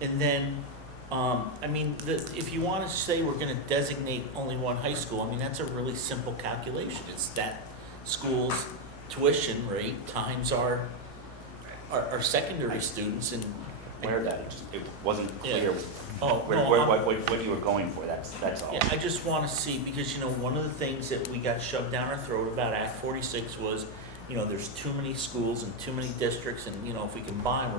And then, I mean, if you want to say we're gonna designate only one high school, I mean, that's a really simple calculation. It's that school's tuition rate times our secondary students and. where that, it wasn't clear Yeah. Oh, where, no, what you were going for, that's all. Yeah, I just want to see, because, one of the things that we got shoved down our throat about Act 46 was, there's too many schools and too many districts, and, if we combine,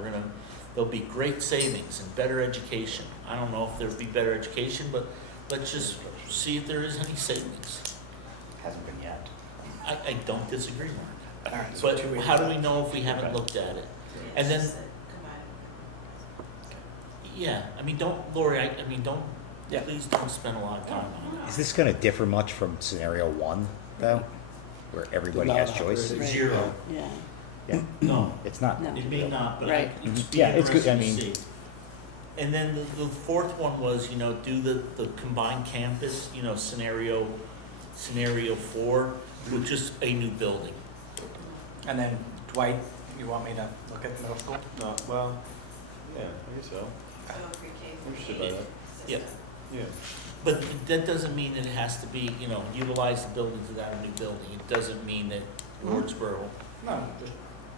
there'll be great savings and better education. I don't know if there'll be better education, but let's just see if there is any savings. Hasn't been yet. I don't disagree, Mark. All right, so But 285. how do we know if we haven't Okay. looked at it? And then, yeah, Lori, don't, Yeah. please don't spend a lot of time on it. Is this gonna differ much from scenario one, though? Where everybody has choice? Right. Zero. Yeah. Yeah, No. it's not. No. It may not, but Right. it's Yeah, it's good, I interesting to mean- see. And then the fourth one was, do the combined campus, scenario 4 with just a new building. And then Dwight, you want me to look at middle school? No, well, yeah, I guess so. I'm interested by that. Yeah. Yeah. But that doesn't mean that it has to be, utilize the buildings without a new building. It doesn't mean that Wardsboro, No.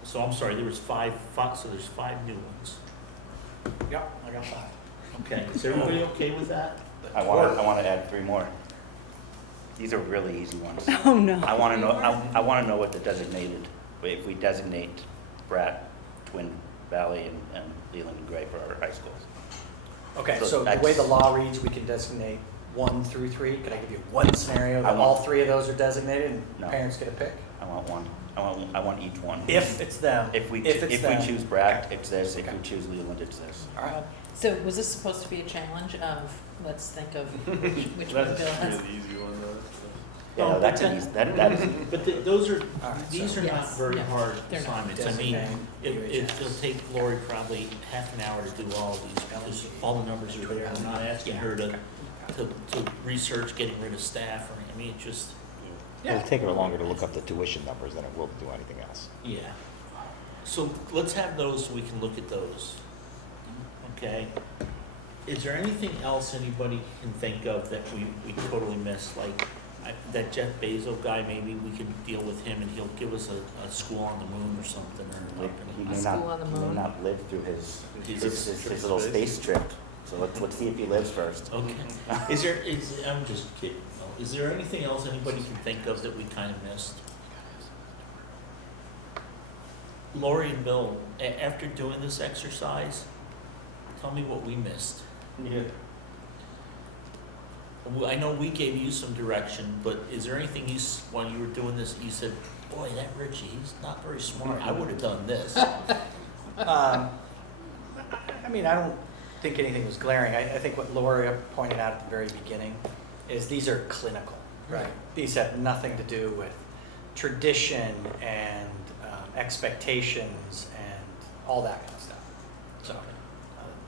so I'm sorry, there was five, so there's 5 new ones. Yep, I got 5. Okay, is everybody okay with that? I want to add 3 more. These are really easy ones. Oh, no. I want to know, I want to know what the designated, if we designate Bratt, Twin Valley, and Leland and Gray for our high schools. Okay, So so the way the that's- law reads, we can designate 1 through 3. Could I give you one scenario I that want- all 3 of those are designated and No. parents get a pick? I want one. I want each one. If it's them. If we If it's them. choose Bratt, it's this. If Okay. we choose Leland, it's this. All right. So was this supposed to be a challenge of, let's think of which one That's Bill a has? really easy one, though. Yeah, Oh, no, that's but an easy, that is, But those are, All right, these so- are not Yes, very yeah, hard they're not. assignments. I mean, Designate it'll take Lori probably half an hour to do all of these, because all the numbers are there. I'm not asking her to research getting rid of staff, or, I mean, it just, It'll take her longer to look up the tuition numbers than it will to do anything else. yeah. So let's have those so we can look at those. Okay? Is there anything else anybody can think of that we totally missed? Like, that Jeff Bezos guy, maybe we can deal with him and he'll give us a school on the moon or something, or he up may School not, on the he may moon. not live through his His little space trip. So let's see if he lives first. Okay. I'm just kidding. Is there anything else anybody can think of that we kind of missed? Lori and Bill, after doing this exercise, tell me what we missed. Yeah. Well, I know we gave you some direction, but is there anything while you were doing this, you said, boy, that Richie, he's not very smart. I would have done this. I mean, I don't think anything was glaring. I think what Laura pointed out at the very beginning is these are clinical, right? These have nothing to do with tradition and expectations and all that kind of stuff. So,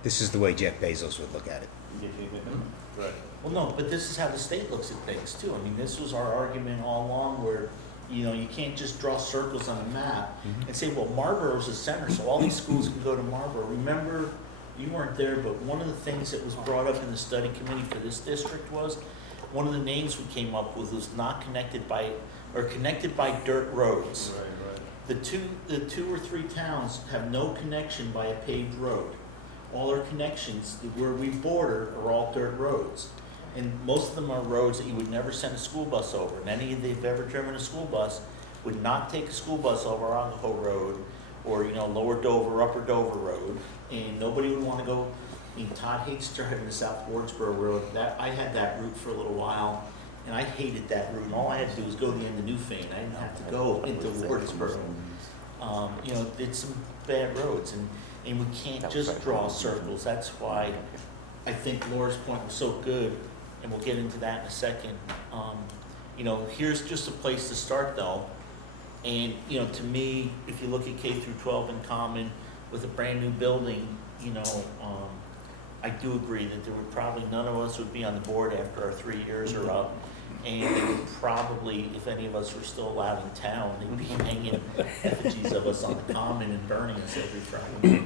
This is the way Jeff Bezos would look at it. Right. Well, no, but this is how the state looks at things too. I mean, this was our argument all along where, you can't just draw circles on a map and say, well, Marlboro's the center, so all these schools can go to Marlboro. Remember, you weren't there, but one of the things that was brought up in the study committee for this district was, one of the names we came up with was not connected by, or connected by dirt roads. Right. The two or three towns have no connection by a paved road. All our connections where we border are all dirt roads. And most of them are roads that you would never send a school bus over. And any of they've ever driven a school bus would not take a school bus over Arapahoe Road or, Lower Dover, Upper Dover Road. And nobody would want to go, Todd hates driving the South Wardsboro Road. I had that route for a little while, and I hated that route. And all I had to do was go to the end of Newfane. I didn't have to go into Wardsboro. It's some bad roads, and we can't just draw circles. That's why I think Laura's point was so good, and we'll get into that in a second. Here's just a place to start though. And, to me, if you look at K through 12 in common with a brand new building, I do agree that there would probably, none of us would be on the board after our 3 years are up. And they would probably, if any of us were still allowed in town, they'd be hanging effigies of us on the common and burning us every Friday.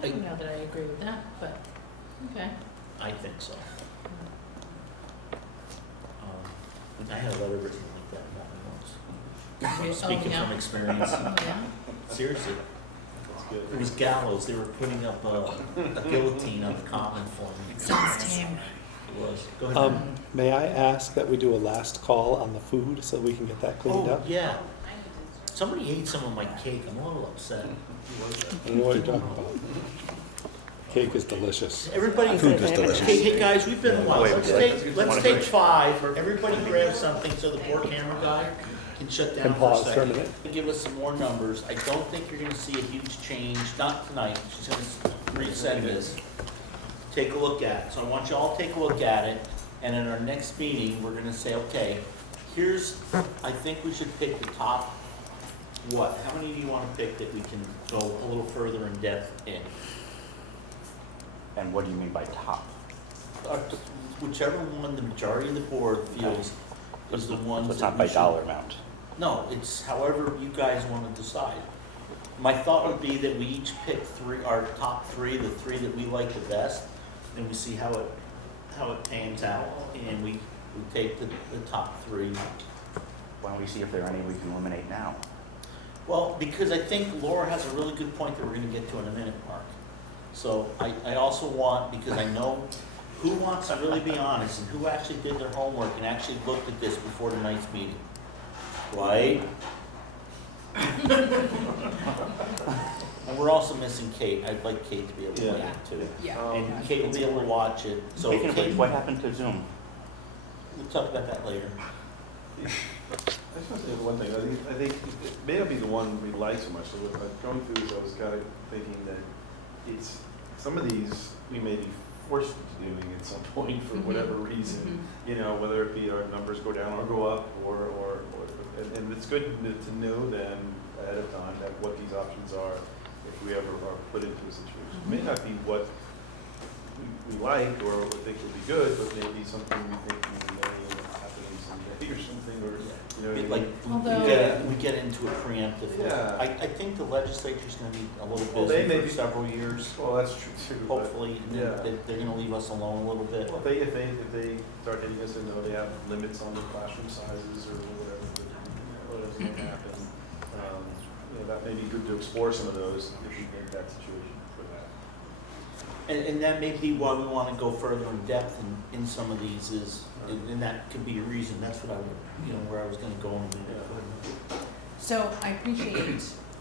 I don't know that I agree with that, but, okay. I think so. I had a letter written like that about me once. Speaking from experience, Oh, yeah? seriously. That's good. It was gallows, they were putting up a guillotine on the common for me. Sounds tame. It was. Go ahead. May I ask that we do a last call on the food so we can get that cleaned Oh, up? yeah. Somebody ate some of my cake, I'm a little upset. I know what you're talking about. Cake is delicious. Everybody, Food was delicious. hey guys, we've been a while, Wait, let's take 5, everybody grab something so the poor camera guy can shut down And for a pause for a second. minute. Give us some more numbers, I don't think you're gonna see a huge change, not tonight, she's gonna reset this. Take a look at it, so I want you all to take a look at it, and in our next meeting, we're gonna say, okay, I think we should pick the top, how many do you wanna pick that we can go a little further in depth in? And what do you mean by top? Whichever one the majority of the board feels is the one. So it's not by dollar amount. No, it's however you guys want to decide. My thought would be that we each pick our top 3, the 3 that we like the best, and we see how it pans out, and we take the top 3. Why don't we see if there are any we can eliminate now? Well, because I think Laura has a really good point that we're gonna get to in a minute, Mark. So I also want, because I know who wants to really be honest and who actually did their homework and actually looked at this before tonight's meeting, right? And we're also missing Kate. I'd like Kate to be able to weigh in too. Yeah. And Kate will be able to watch it. So Speaking of which, Kate, what happened to Zoom? we'll talk about that later. I just want to say one thing, I think it may not be the one we like so much, so what I'm going through this, I was kind of thinking that some of these, we may be forced into doing at some point for whatever reason, you know, whether it be our numbers go down or go up, and it's good to know then ahead of time that what these options are if we ever are put into a situation. It may not be what we like or think would be good, but maybe something we think may happen someday or something, or, you know, Like, Although- we get into it preemptively. Yeah. I think the legislature's gonna be a little Well, they may busy for be- several years, well, that's true too. but- hopefully, and Yeah. then they're gonna leave us alone a little bit. Well, if they start hitting us and know they have limits on the classroom sizes or whatever, whatever's going to happen, you know, that may be good to explore some of those if we get that situation for that. And that may be why we want to go further in depth in some of these is, and that could be a reason, that's what I would, where I was gonna go in a minute. So I appreciate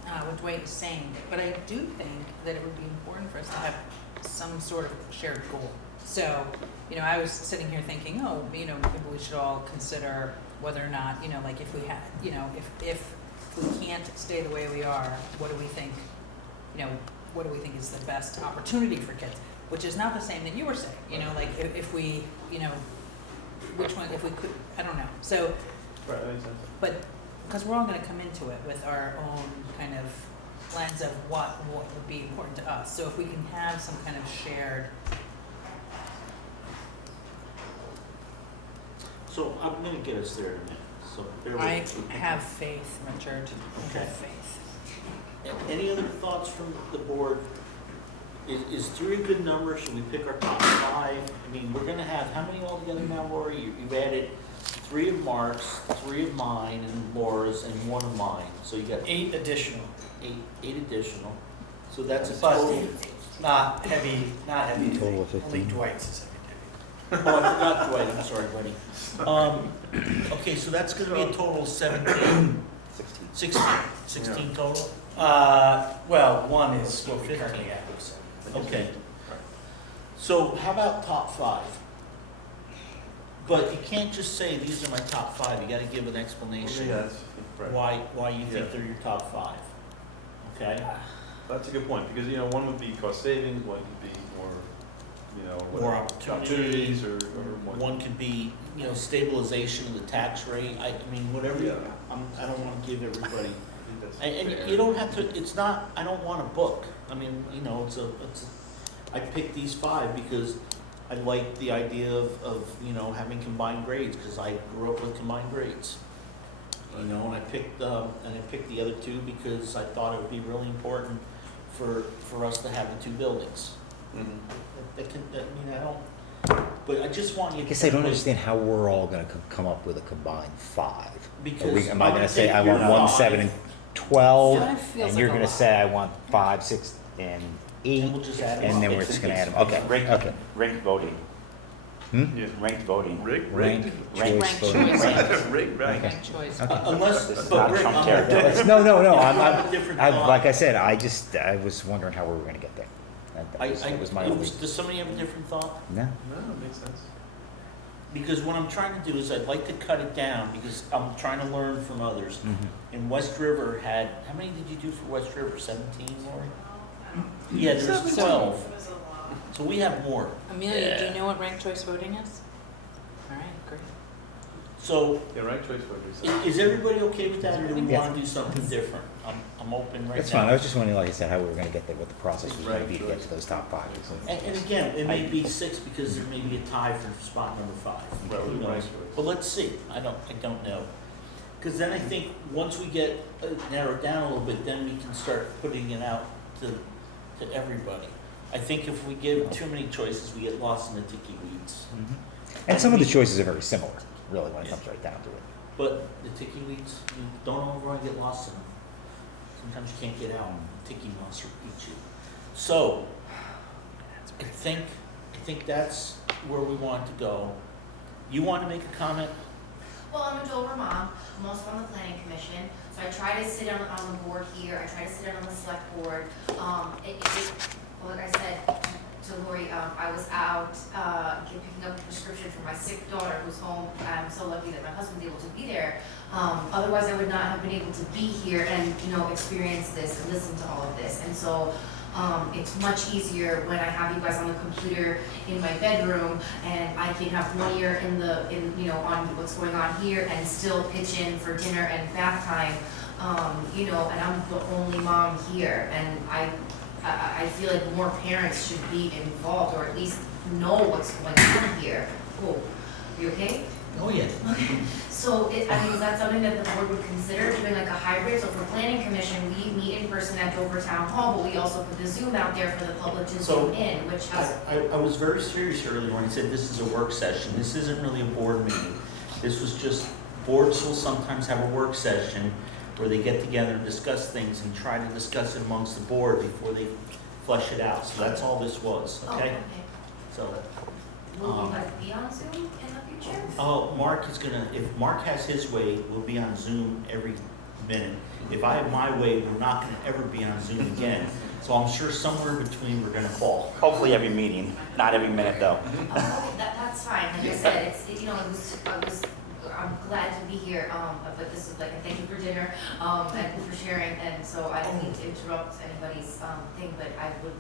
what Dwight is saying, but I do think that it would be important for us to have some sort of shared goal. So, I was sitting here thinking, maybe we should all consider whether or not, like if we had, if we can't stay the way we are, what do we think, what do we think is the best opportunity for kids? Which is not the same that you were saying, like if we, which one, if we could, I don't know. So, Right, that makes sense. but, because we're all gonna come into it with our own kind of lens of what would be important to us. So if we can have some kind of shared, So I'm gonna get us there in a minute, so bear with I us. have faith, Richard, I have Okay. faith. Any other thoughts from the board? Is 3 a good number? Should we pick our top 5? I mean, we're gonna have, how many altogether now, Laura? You've added 3 of Mark's, 3 of mine and Laura's, and 1 of mine. So you got 8 additional, 8 additional. So that's a but total. not heavy Total of duty. Only 15. Dwight's is heavy Oh, I forgot Dwight, I'm sorry, buddy. Okay, so that's gonna be a total of 17, 16 total? duty. Well, one is what we currently have, so. Okay. So how about top 5? But you can't just say, these are my top 5, you gotta give an explanation Yeah, that's, right. why you think Yeah. they're your top 5. Okay? That's a good point, because, one would be cost savings, one could be more, More whatever, opportunities, or One could be, stabilization of the tax rate, I mean, whatever, Yeah. I don't wanna give everybody. I think that's And fair. you don't have to, it's not, I don't want a book, I mean, it's I picked these 5 because I like the idea of, you know, having combined grades, because I grew up with combined grades. You know, and I picked the other 2 because I thought it would be really important for us to have the 2 buildings. But I just want you I to. guess I don't understand how we're all gonna come up with a combined 5. Because Am I I'm gonna gonna say take I your want 1, 5. 7, and 12, 5 feels and you're like a gonna lot. say I want 5, 6, and 8, And we'll just add 'em and up. then we're just gonna add them, okay, Ranked, okay. ranked voting, Hmm? Yeah. ranked voting. Rigged? Rank, Rank choice, choice. voting. Rigged, right. Okay. Rank choice. Okay. Unless, This is but not Rick, Trump I'm territory. gonna- That's- No, I have a different thought. like I said, I was wondering how we were gonna get there. That was my only, Does somebody have a different thought? no? No, it makes sense. Because what I'm trying to do is I'd like to cut it down, because I'm trying to learn from others. And West River had, how many did you do for West River, 17, Lori? Yeah, there was 12, It was a lot. so we have more. Amelia, do you know what ranked choice voting is? All right, great. So Yeah, right choice voters. is everybody okay with that, or do we Yes. want to do something different? I'm open right now. That's fine, I was just wondering, like I said, how we were gonna get there, what the process was gonna Right, be to get choice. to those top 5. And again, it may be 6 because there may be a tie for spot number 5. Right, Who knows? right. But let's see, I don't know. Because then I think, once we get narrowed down a little bit, then we can start putting it out to everybody. I think if we give too many choices, we get lost in the ticky weeds. And some of the choices are very similar, really, when it comes right down to it. But the ticky weeds, you don't overall get lost in them. Sometimes you can't get out, and ticky mouse will eat you. So, I think that's where we want to go. You want to make a comment? Well, I'm a Dover mom. I'm also on the planning commission, so I try to sit on the board here. I try to sit on the select board. Like I said to Lori, I was out picking up a prescription for my sick daughter who's home. I'm so lucky that my husband's able to be there. Otherwise, I would not have been able to be here and experience this and listen to all of this. And so. It's much easier when I have you guys on the computer in my bedroom, and I can have one ear on what's going on here and still pitch in for dinner and bath time. And I'm the only mom here, and I feel like more parents should be involved, or at least know what's going on here. Oh, you okay? Oh, yeah. So, is that something that the board would consider, doing like a hybrid? So for planning commission, we meet in person at Dover Town Hall, but we also put the Zoom out there for the public to So, Zoom in, which has, I was very serious earlier when I said this is a work session. This isn't really a board meeting. This was just, boards will sometimes have a work session where they get together and discuss things and try to discuss it amongst the board before they flesh it out. So that's all this was, oh, okay? okay. So, Will you guys be on Zoom in the future? Mark is gonna, if Mark has his way, we'll be on Zoom every minute. If I have my way, we're not gonna ever be on Zoom again. So I'm sure somewhere in between, we're gonna fall. Hopefully every meeting, not every minute though. Okay, that's fine. Like I said, I'm glad to be here, but this is like a thank you for dinner, and for sharing, and so I don't mean to interrupt anybody's, thing, but I would,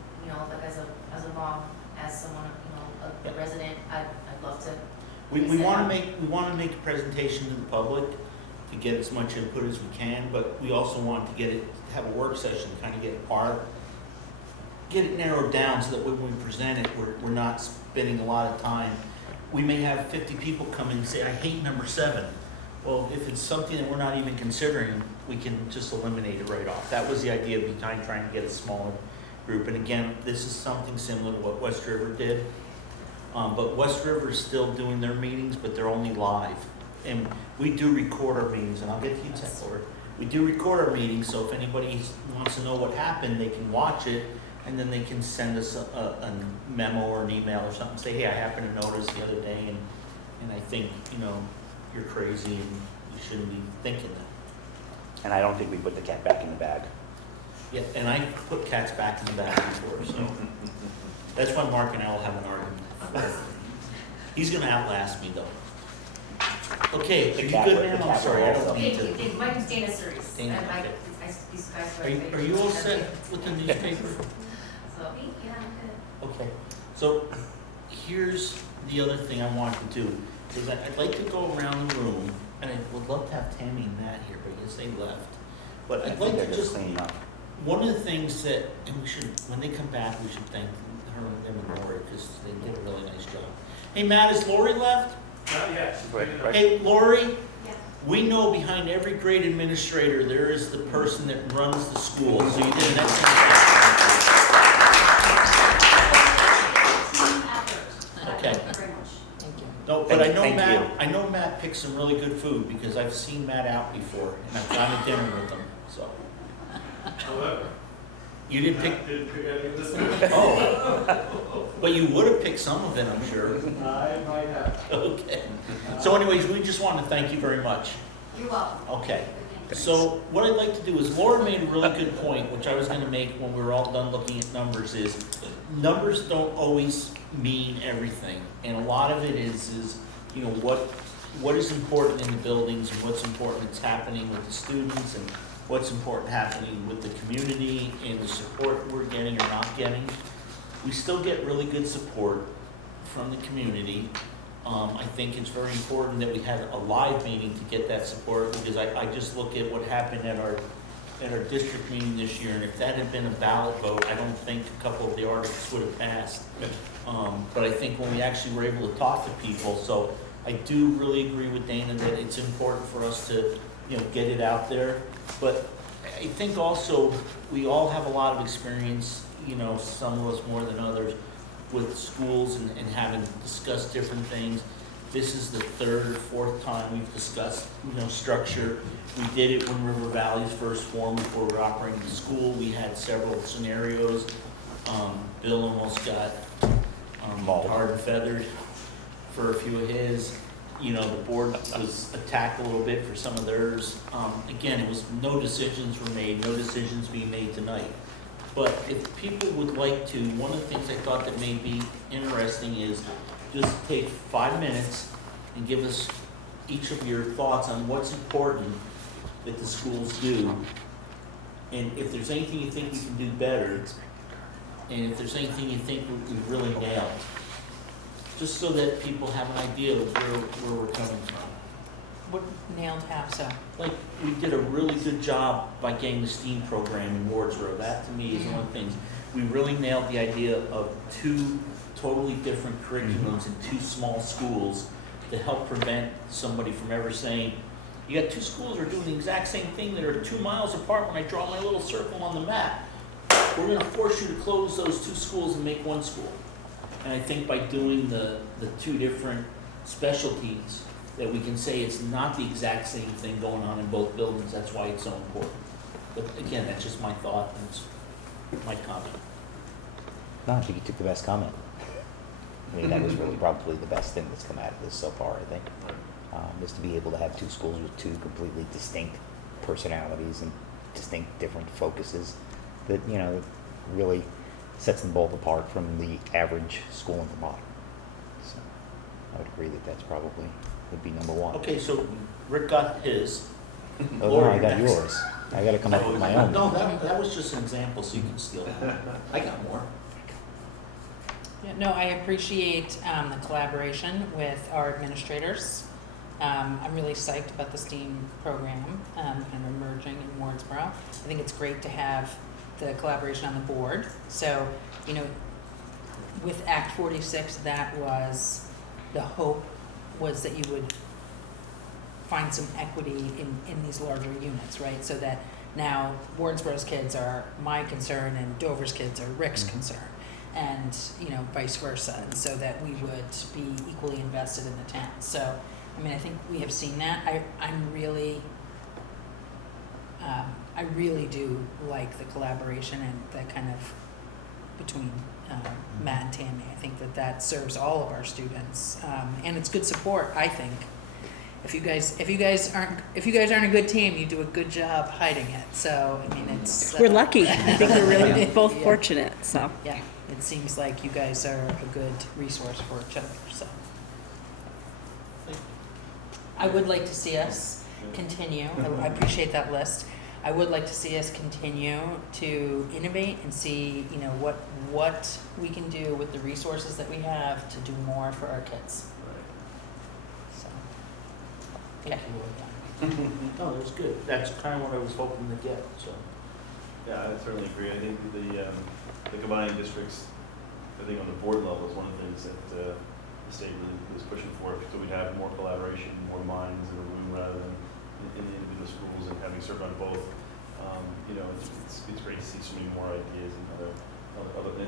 like as a mom, as someone, a resident, I'd love to. We wanna make a presentation to the public to get as much input as we can, but we also want to have a work session, kind of get it narrowed down so that when we present it, we're not spending a lot of time. We may have 50 people come in and say, I hate number 7. Well, if it's something that we're not even considering, we can just eliminate it right off. That was the idea behind trying to get a smaller group. And again, this is something similar to what West River did. But West River is still doing their meetings, but they're only live. And we do record our meetings, and I'll get to you, Ted, Lord. We do record our meetings, so if anybody wants to know what happened, they can watch it, and then they can send us a memo or an email or something, say, hey, I happened to notice the other day, and I think, you're crazy, and you shouldn't be thinking that. And I don't think we put the cat back in the bag. Yeah, and I put cats back in the bag before, so that's why Mark and I will have an argument. He's gonna outlast me, though. Okay, are you good now? I'm sorry, I don't mean Thank to. you. My name's Dana Cerise. Dana, And okay. these guys Are you all set with the newspaper? So, yeah, I'm good. Okay, so here's the other thing I want to do, is I'd like to go around the room, and I would love to have Tammy and Matt here, but I guess they left. But I'd like They're to just just, cleaning up. one of the things that, and we should, when they come back, we should thank him and Lori, because they did a really nice job. Hey, Matt, is Lori left? Not yet. Right. Hey, Lori, Yeah. we know behind every great administrator, there is the person that runs the school, so you did an excellent job. Team effort. Okay. Thank you very much. Thank you. No, but I know Thank Matt, you. I know Matt picks some really good food, because I've seen Matt out before, and I've gone to dinner with him, so. However, You didn't pick, didn't pick any of this. oh, but you would have picked some of it, I'm sure. I might have. Okay. So anyways, we just want to thank you very much. You're welcome. Okay. Thanks. So what I'd like to do is, Laura made a really good point, which I was gonna make when we were all done looking at numbers, is numbers don't always mean everything. And a lot of it is, you know, what is important in the buildings and what's important that's happening with the students and what's important happening with the community and the support we're getting or not getting. We still get really good support from the community. I think it's very important that we had a live meeting to get that support, because I just look at what happened at our district meeting this year, and if that had been a ballot vote, I don't think a couple of the articles would have passed. But I think when we actually were able to talk to people, so I do really agree with Dana that it's important for us to, you know, get it out there. But I think also, we all have a lot of experience, you know, some of us more than others, with schools and having discussed different things. This is the third or fourth time we've discussed, you know, structure. We did it when River Valley's first formed before we were operating the school. We had several scenarios. Bill almost got tarred and feathered for a few of his. You know, the board was attacked a little bit for some of theirs. Again, it was no decisions were made, no decisions being made tonight. But if people would like to, one of the things I thought that may be interesting is just take 5 minutes and give us each of your thoughts on what's important that the schools do. And if there's anything you think we can do better, and if there's anything you think we've really nailed, just so that people have an idea of where we're coming from. What nailed half so? Like, we did a really good job by getting the STEAM program in Wardsboro. That, to me, is one of the things. We really nailed the idea of 2 totally different curriculums in 2 small schools to help prevent somebody from ever saying, you got 2 schools that are doing the exact same thing that are 2 miles apart when I draw my little circle on the map. We're gonna force you to close those 2 schools and make 1 school. And I think by doing the 2 different specialties, that we can say it's not the exact same thing going on in both buildings. That's why it's so important. But again, that's just my thought, and it's my comment. No, I think you took the best comment. I mean, that was really probably the best thing that's come out of this so far, I think. Is to be able to have 2 schools with 2 completely distinct personalities and distinct different focuses that, you know, really sets them both apart from the average school in Vermont. So I would agree that that's probably would be number 1. Okay, so Rick got his. Oh, no, Lori, I got next. yours. I got to come up with my own. No, that was just an example, so you can steal that. I got more. Yeah, no, I appreciate the collaboration with our administrators. I'm really psyched about the STEAM program kind of emerging in Wardsboro. I think it's great to have the collaboration on the board. So, you know, with Act 46, that was the hope was that you would find some equity in these larger units, right? So that now Wardsboro's kids are my concern and Dover's kids are Rick's concern, and you know, vice versa, and so that we would be equally invested in the town. So, I mean, I think we have seen that. I really do like the collaboration and that kind of between Matt and Tammy. I think that serves all of our students, and it's good support. I think if you guys aren't a good team, you do a good job hiding it. So I mean, it's We're lucky. I think we're really both Yeah. fortunate, so. Yeah, it seems like you guys are a good resource for each other. So I would like to see us continue. I appreciate that list. I would like to see us continue to innovate and see, you know, what we can do with the resources that we have to do more for our kids. So, okay. No, that was good. That's kind of what I was hoping to get, so. Yeah, I certainly agree. I think the combined districts I think on the board level is one of the things that the state really is pushing for, so we'd have more collaboration, more minds in a room rather than in the individual schools, and having served on both, you know, it's great to see so many more ideas and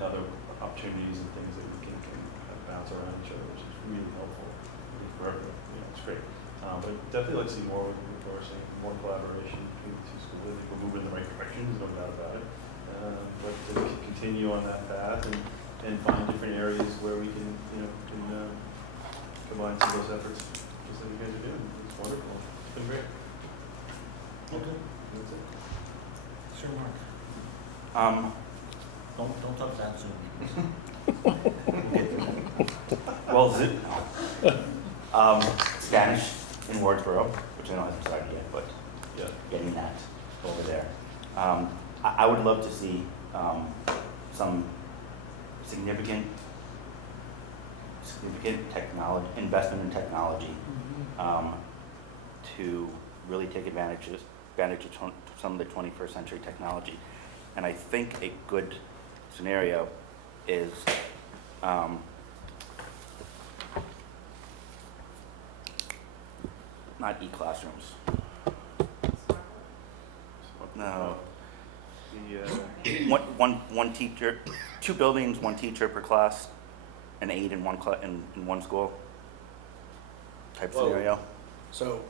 other opportunities and things that we can kind of bounce around each other, which is really helpful for everyone. You know, it's great. But definitely like to see more, of course, and more collaboration between the two schools. I think we're moving in the right direction, there's no doubt about it. But to continue on that path and find different areas where we can, you know, combine some of those efforts, just like you guys are doing. It's wonderful. It's been great. Okay. That's it. Sure, Mark. Don't touch that soon. Well, Spanish in Wardsboro, which I don't have decided yet, but Yeah. getting getting that over there. I would love to see some significant technology, investment in technology to really take advantage of some of the 21st century technology. And I think a good scenario is not e-classrooms. No. One teacher, 2 buildings, 1 teacher per class, an aide in one school type Whoa. scenario. So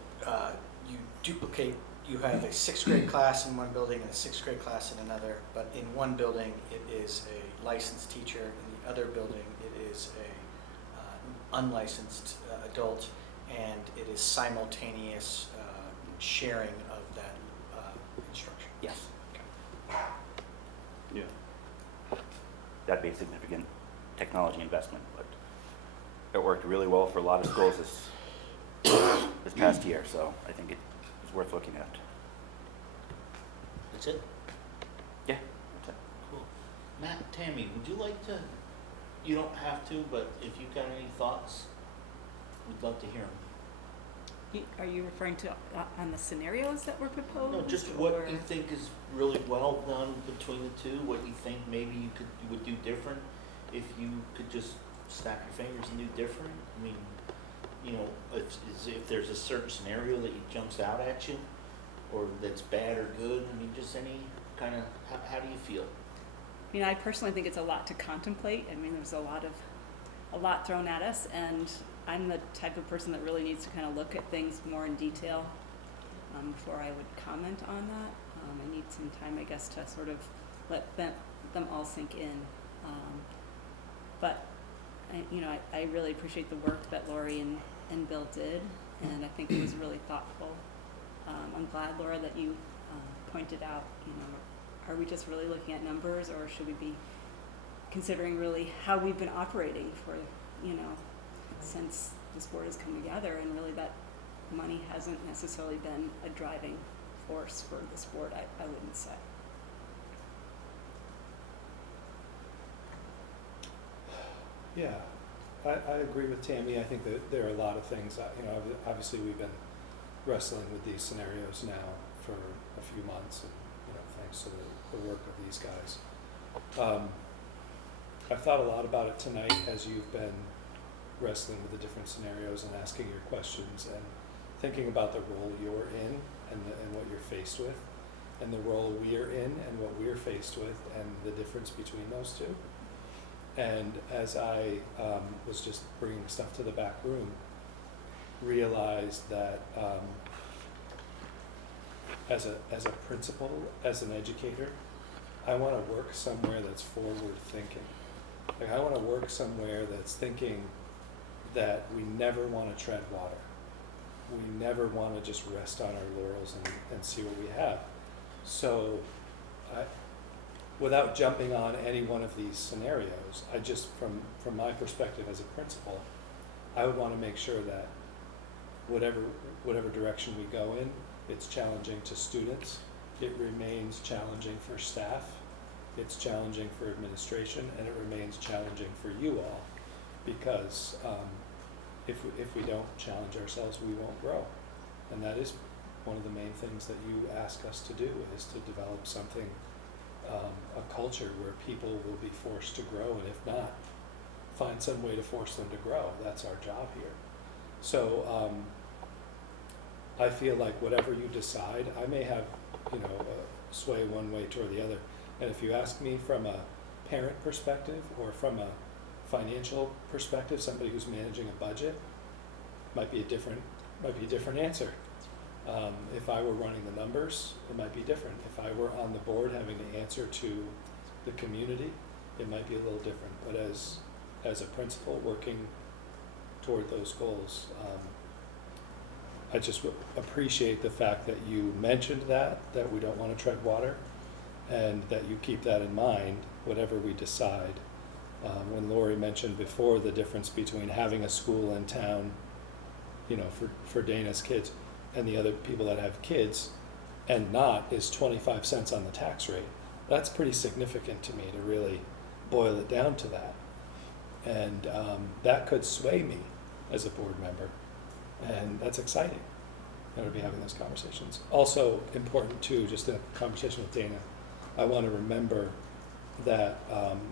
you duplicate, you have a 6th grade class in one building and a 6th grade class in another, but in one building it is a licensed teacher, in the other building it is a unlicensed adult, and it is simultaneous sharing of that instruction. Yes, Yeah. that'd be a significant technology investment, but it worked really well for a lot of schools this past year, so I think it's worth looking at. That's it? Yeah, that's it. Cool. Matt and Tammy, would you like to, you don't have to, but if you've got any thoughts, we'd love to hear them. Are you referring to on the scenarios that were proposed? No, just what or- you think is really well done between the two, what you think maybe you would do different, if you could just snap your fingers and do different. I mean, you know, if there's a certain scenario that jumps out at you, or that's bad or good, I mean, just any kind of, how do you feel? I mean, I personally think it's a lot to contemplate. I mean, there's a lot thrown at us, and I'm the type of person that really needs to kind of look at things more in detail before I would comment on that. I need some time, I guess, to sort of let them all sink in. But I really appreciate the work that Lori and Bill did, and I think it was really thoughtful. I'm glad, Laura, that you pointed out, are we just really looking at numbers, or should we be considering really how we've been operating for, since this board has come together, and really that money hasn't necessarily been a driving force for this board, I wouldn't say. Yeah, I agree with Tammy. I think that there are a lot of things that, obviously we've been wrestling with these scenarios now for a few months, and, thanks to the work of these guys. I've thought a lot about it tonight as you've been wrestling with the different scenarios and asking your questions and thinking about the role you're in and what you're faced with, and the role we are in and what we're faced with, and the difference between those two. And as I was just bringing stuff to the back room, realized that as a principal, as an educator, I want to work somewhere that's forward thinking. Like, I want to work somewhere that's thinking that we never want to tread water. We never want to just rest on our laurels and see what we have. So without jumping on any one of these scenarios, I just, from my perspective as a principal, I would want to make sure that whatever direction we go in, it's challenging to students, it remains challenging for staff, it's challenging for administration, and it remains challenging for you all, because if we don't challenge ourselves, we won't grow. And that is one of the main things that you ask us to do, is to develop something a culture where people will be forced to grow, and if not, find some way to force them to grow. That's our job here. So I feel like whatever you decide, I may have, you know, sway one way toward the other. And if you ask me from a parent perspective or from a financial perspective, somebody who's managing a budget, might be a different answer. If I were running the numbers, it might be different. If I were on the board having to answer to the community, it might be a little different. But as a principal working toward those goals, I just appreciate the fact that you mentioned that we don't want to tread water, and that you keep that in mind, whatever we decide. When Lori mentioned before the difference between having a school in town, you know, for Dana's kids and the other people that have kids and not, is 25 cents on the tax rate. That's pretty significant to me to really boil it down to that. And that could sway me as a board member. And that's exciting, you know, to be having those conversations. Also important too, just in a conversation with Dana, I want to remember that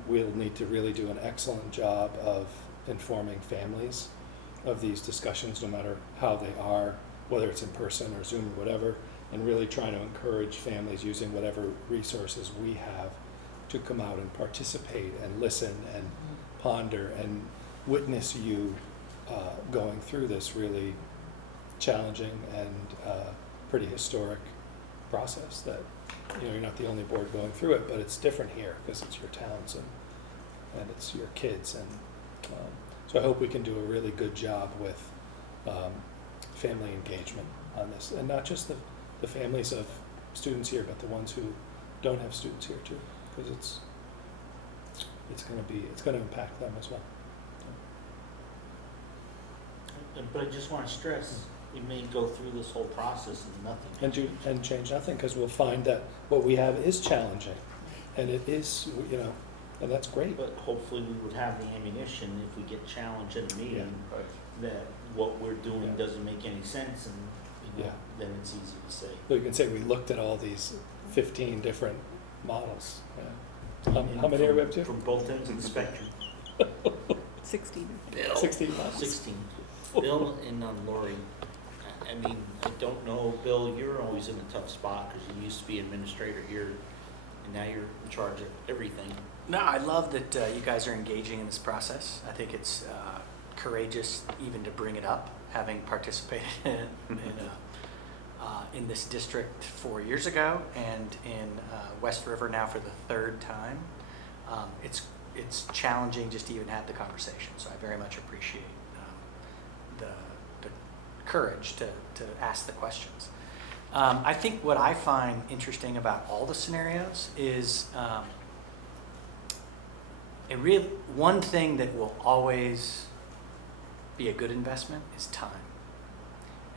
we'll need to really do an excellent job of informing families of these discussions, no matter how they are, whether it's in person or Zoom or whatever, and really trying to encourage families using whatever resources we have to come out and participate and listen and ponder and witness you going through this really challenging and pretty historic process that, you know, you're not the only board going through it, but it's different here because it's your towns and it's your kids. And so I hope we can do a really good job with family engagement on this, and not just the families of students here, but the ones who don't have students here too, because it's going to impact them as well. But I just want to stress, we may go through this whole process and nothing. And change nothing, because we'll find that what we have is challenging, and it is, you know, and that's great. But hopefully we would have the ammunition if we get challenged in a meeting, Yeah. that what we're doing Yeah. doesn't make any sense, and, you know, Yeah. then it's easy to say. So you can say we looked at all these 15 different models. Yeah. How many are we up to? From both ends of the spectrum. 16. 16 models. 16. Bill and Lori, I mean, I don't know, Bill, you're always in a tough spot because you used to be administrator here, and now you're in charge of everything. No, I love that you guys are engaging in this process. I think it's courageous even to bring it up, having participated in this district 4 years ago and in West River now for the third time. It's challenging just to even have the conversation, so I very much appreciate the courage to ask the questions. I think what I find interesting about all the scenarios is one thing that will always be a good investment is time.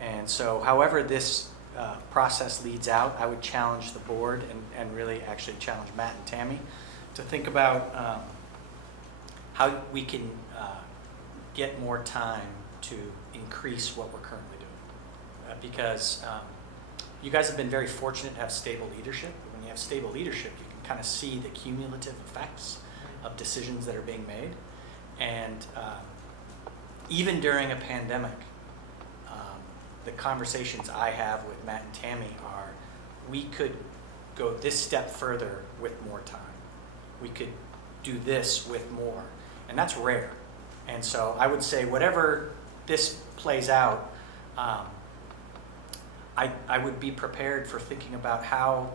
And so however this process leads out, I would challenge the board and really actually challenge Matt and Tammy to think about how we can get more time to increase what we're currently doing. Because you guys have been very fortunate to have stable leadership. When you have stable leadership, you can kind of see the cumulative effects of decisions that are being made. And even during a pandemic, the conversations I have with Matt and Tammy are, we could go this step further with more time. We could do this with more, and that's rare. And so I would say whatever this plays out, I would be prepared for thinking about how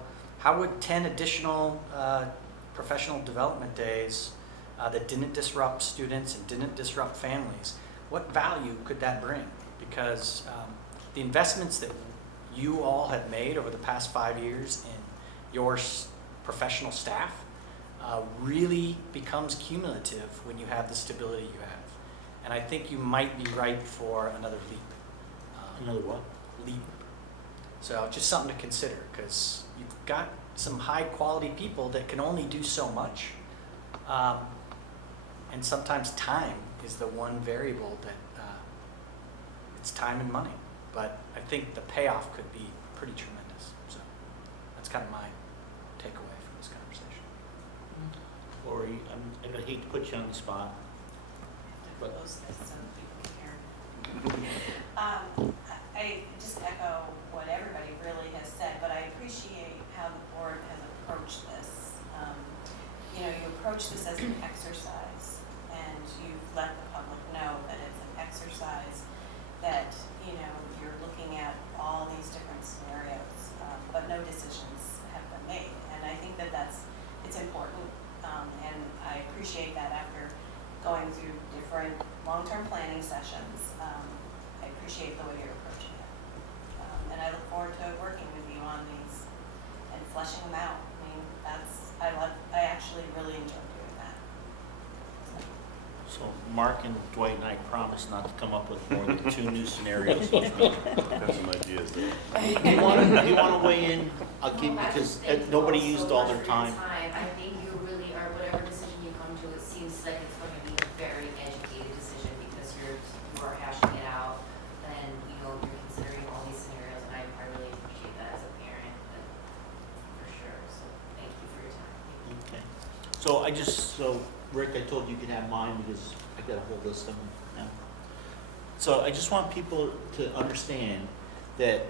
would 10 additional professional development days that didn't disrupt students and didn't disrupt families, what value could that bring? Because the investments that you all have made over the past 5 years in your professional staff really becomes cumulative when you have the stability you have. And I think you might be ripe for another leap. Another what? Leap. So just something to consider, because you've got some high quality people that can only do so much. And sometimes time is the one variable that it's time and money. But I think the payoff could be pretty tremendous. So that's kind of my takeaway from this conversation. I hate to put you on the spot. But Close this so people can hear. I just echo what everybody really has said, but I appreciate how the board has approached this. You know, you approach this as an exercise, and you've let the public know that it's an exercise, that, you know, you're looking at all these different scenarios, but no decisions have been made. And I think that it's important, and I appreciate that after going through different long-term planning sessions. I appreciate the way you're approaching it. And I look forward to working with you on these and fleshing them out. I mean, I actually really enjoy doing that. So Mark and Dwight and I promise not to come up with more than 2 new scenarios. Got some ideas there. Do you want to weigh in? I'll give, No, I because just thank you nobody all used so all much their for your time. I think you really are, whatever decision you come to, it seems like it's going to be a very educated decision because you are hashing it out and, you know, you're considering all these scenarios, and I really appreciate that as a parent, for sure. So thank you for your time. Okay. So Rick, I told you could have mine because I got a whole list of them now. So I just want people to understand that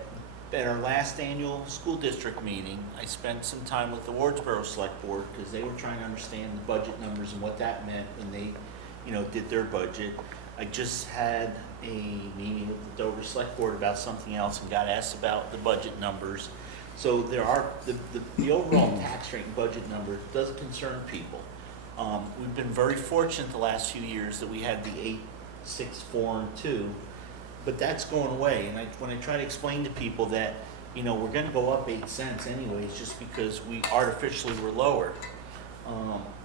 at our last annual school district meeting, I spent some time with the Wardsboro Select Board because they were trying to understand the budget numbers and what that meant when they, you know, did their budget. I just had a meeting with the Dover Select Board about something else and got asked about the budget numbers. So there are, the overall tax rate and budget number does concern people. We've been very fortunate the last few years that we had the 8, 6, 4, and 2, but that's going away. And when I try to explain to people that, you know, we're going to go up 8 cents anyways, just because we artificially were lower.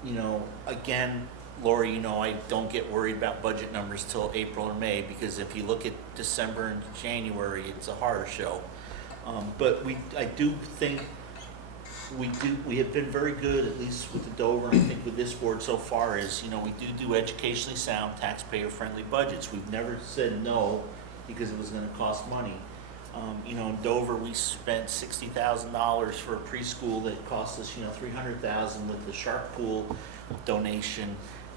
You know, again, Lori, you know, I don't get worried about budget numbers till April or May, because if you look at December and January, it's a horror show. But I do think we have been very good, at least with the Dover, and I think with this board so far, is, you know, we do educationally sound, taxpayer-friendly budgets. We've never said no because it was gonna cost money. You know, in Dover, we spent $60,000 for a preschool that cost us, you know, $300,000 with the shark pool donation,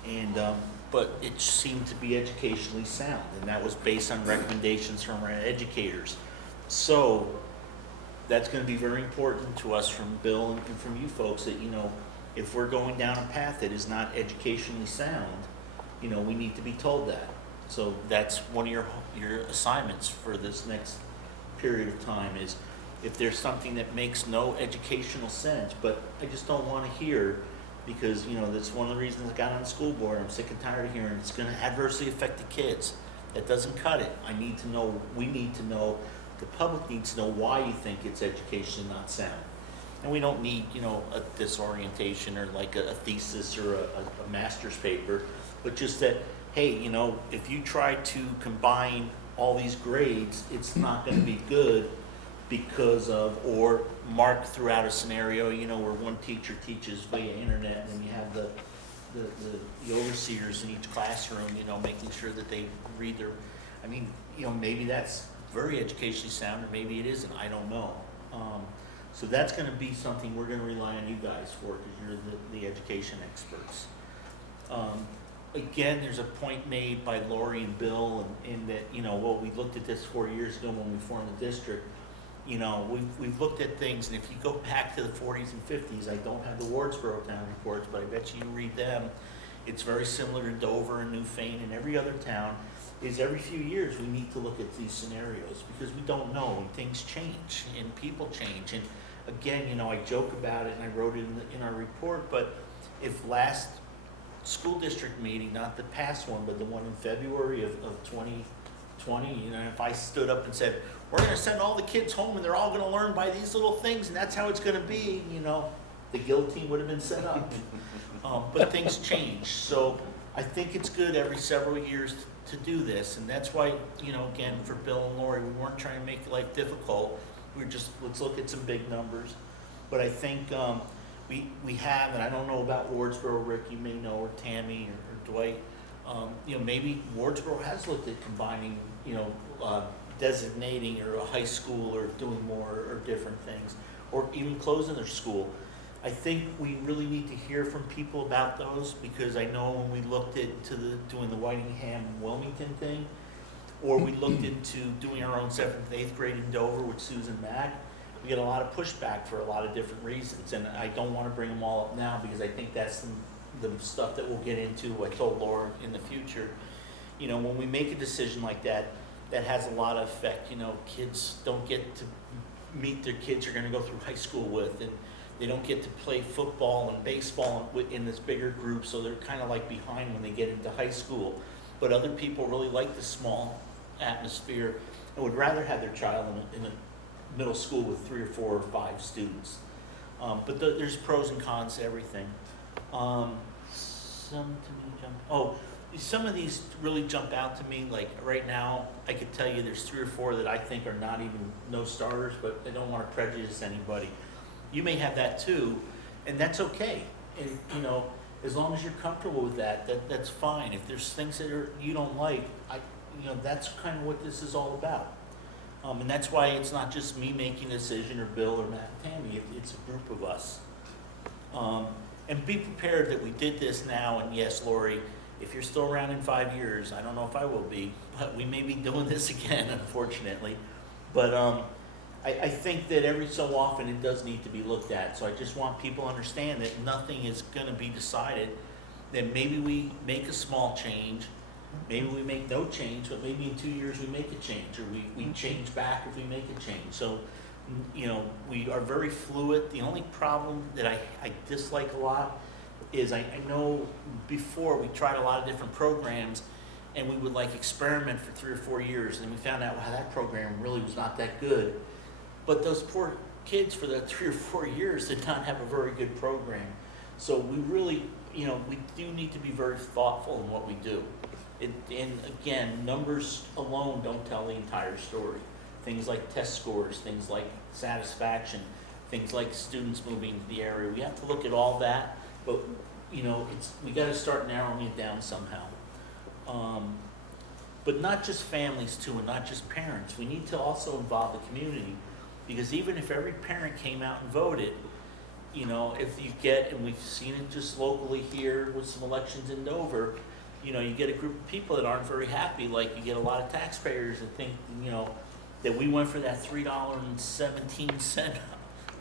and but it seemed to be educationally sound, and that was based on recommendations from our educators. So that's going to be very important to us from Bill and from you folks, that, you know, if we're going down a path that is not educationally sound, you know, we need to be told that. So that's one of your assignments for this next period of time, is if there's something that makes no educational sense, but I just don't want to hear, because, you know, that's one of the reasons I got on the school board. I'm sick and tired of hearing it's going to adversely affect the kids. That doesn't cut it. I need to know, we need to know, the public needs to know why you think it's educationally not sound. And we don't need, you know, a disorientation or like a thesis or a master's paper, but just that, hey, you know, if you try to combine all these grades, it's not going to be good because of, or Mark threw out a scenario, you know, where one teacher teaches via internet, and then you have the overseers in each classroom, you know, making sure that they read their, I mean, you know, maybe that's very educationally sound, or maybe it isn't, I don't know. So that's going to be something we're going to rely on you guys for, because you're the education experts. Again, there's a point made by Lori and Bill in that, you know, well, we looked at this 4 years ago when we formed the district. You know, we've looked at things, and if you go back to the 40s and 50s, I don't have the Wardsboro town reports, but I bet you read them. It's very similar to Dover and Newfane and every other town, is every few years we need to look at these scenarios, because we don't know, and things change and people change. And again, you know, I joke about it and I wrote it in our report, but if last school district meeting, not the past one, but the one in February of 2020, you know, if I stood up and said, we're going to send all the kids home and they're all going to learn by these little things and that's how it's going to be, you know, the guillotine would have been set up. But things change. So I think it's good every several years to do this, and that's why, you know, again, for Bill and Lori, we weren't trying to make life difficult. We were just, let's look at some big numbers. But I think we have, and I don't know about Wardsboro, Rick, you may know, or Tammy or Dwight, you know, maybe Wardsboro has looked at combining, you know, designating or a high school or doing more or different things, or even closing their school. I think we really need to hear from people about those, because I know when we looked into doing the Whitingham Wilmington thing, or we looked into doing our own 7th and 8th grade in Dover with Susan Mack, we get a lot of pushback for a lot of different reasons, and I don't wanna bring them all up now, because I think that's the stuff that we'll get into. I told Laura in the future, you know, when we make a decision like that, that has a lot of effect. You know, kids don't get to meet their kids are gonna go through high school with, and they don't get to play football and baseball in this bigger group, so they're kind of like behind when they get into high school. But other people really like the small atmosphere and would rather have their child in a middle school with 3 or 4 or 5 students. But there's pros and cons to everything. Some of these really jump out to me. Like right now, I could tell you there's 3 or 4 that I think are not even no starters, but I don't want to prejudice anybody. You may have that too, and that's okay. And you know, as long as you're comfortable with that's fine. If there's things that you don't like, that's kind of what this is all about. And that's why it's not just me making a decision, or Bill or Matt and Tammy. It's a group of us. And be prepared that we did this now. And yes, Lori, if you're still around in 5 years, I don't know if I will be, but we may be doing this again, unfortunately. But I think that every so often it does need to be looked at. So I just want people to understand that nothing is going to be decided. That maybe we make a small change, maybe we make no change, but maybe in 2 years we make a change, or we change back if we make a change. So, you know, we are very fluid. The only problem that I dislike a lot is I know before we tried a lot of different programs, and we would like experiment for 3 or 4 years, and we found out, wow, that program really was not that good. But those poor kids for that 3 or 4 years did not have a very good program. So we really, you know, we do need to be very thoughtful in what we do. And again, numbers alone don't tell the entire story. Things like test scores, things like satisfaction, things like students moving to the area. We have to look at all that, but you know, we got to start narrowing it down somehow. But not just families too, and not just parents. We need to also involve the community, because even if every parent came out and voted, you know, if you get, and we've seen it just locally here with some elections in Dover, you know, you get a group of people that aren't very happy. Like you get a lot of taxpayers that think, you know, that we went for that $3.17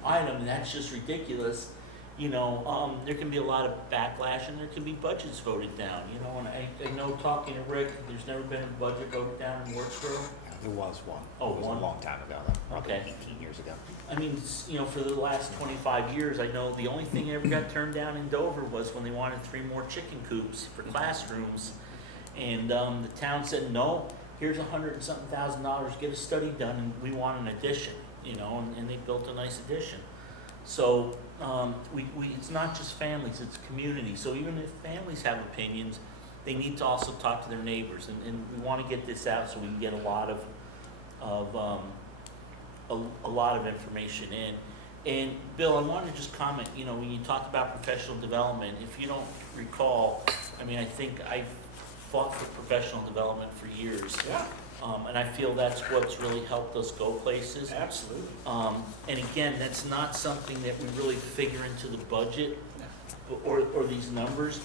item, and that's just ridiculous. You know, there can be a lot of backlash, and there can be budgets voted down. You know, and I know, talking to Rick, there's never been a budget voted down in Wardsboro. There was one. Oh, It was one? a long time ago, probably Okay. 18 years ago. I mean, you know, for the last 25 years, I know the only thing that ever got turned down in Dover was when they wanted 3 more chicken coops for classrooms. And the town said, no, here's $100 and something thousand, get a study done, and we want an addition, you know, and they built a nice addition. So it's not just families, it's community. So even if families have opinions, they need to also talk to their neighbors. And we want to get this out so we can get a lot of information in. And Bill, I wanted to just comment, you know, when you talk about professional development, if you don't recall, I mean, I think I've fought for professional development for years. Yeah, And I feel that's what's really helped us go places. absolutely. And again, that's not something that we really figure into the budget or these numbers,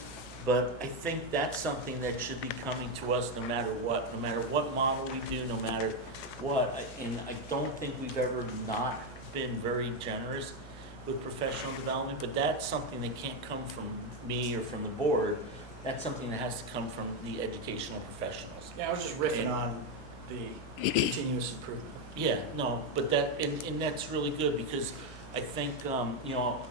but I think that's something that should be coming to us no matter what model we do, no matter what. And I don't think we've ever not been very generous with professional development, but that's something that can't come from me or from the board. That's something that has to come from the educational professionals. Yeah, I was just riffing on the continuous improvement. Yeah, no, but and that's really good, because I think, you know,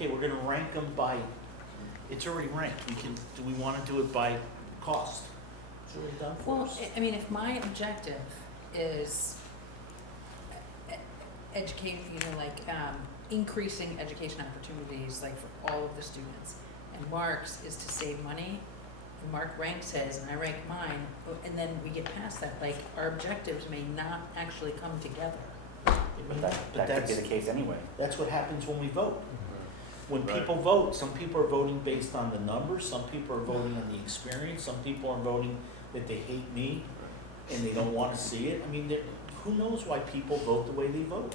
okay, we're gonna rank them by, it's already ranked, do we wanna do it by cost? It's already done for Well, us. I mean, if my objective is educate, increasing education opportunities, like for all of the students, and Mark's is to save money, and Mark ranks his and I rank mine, and then we get past that, like, our objectives may not actually come together. But that could be the case anyway. That's what happens when we vote. When Right. people vote, some people are voting based on the numbers, some people are voting on the experience, some people are voting that they hate me and they don't wanna see it. I mean, who knows why people vote the way they vote?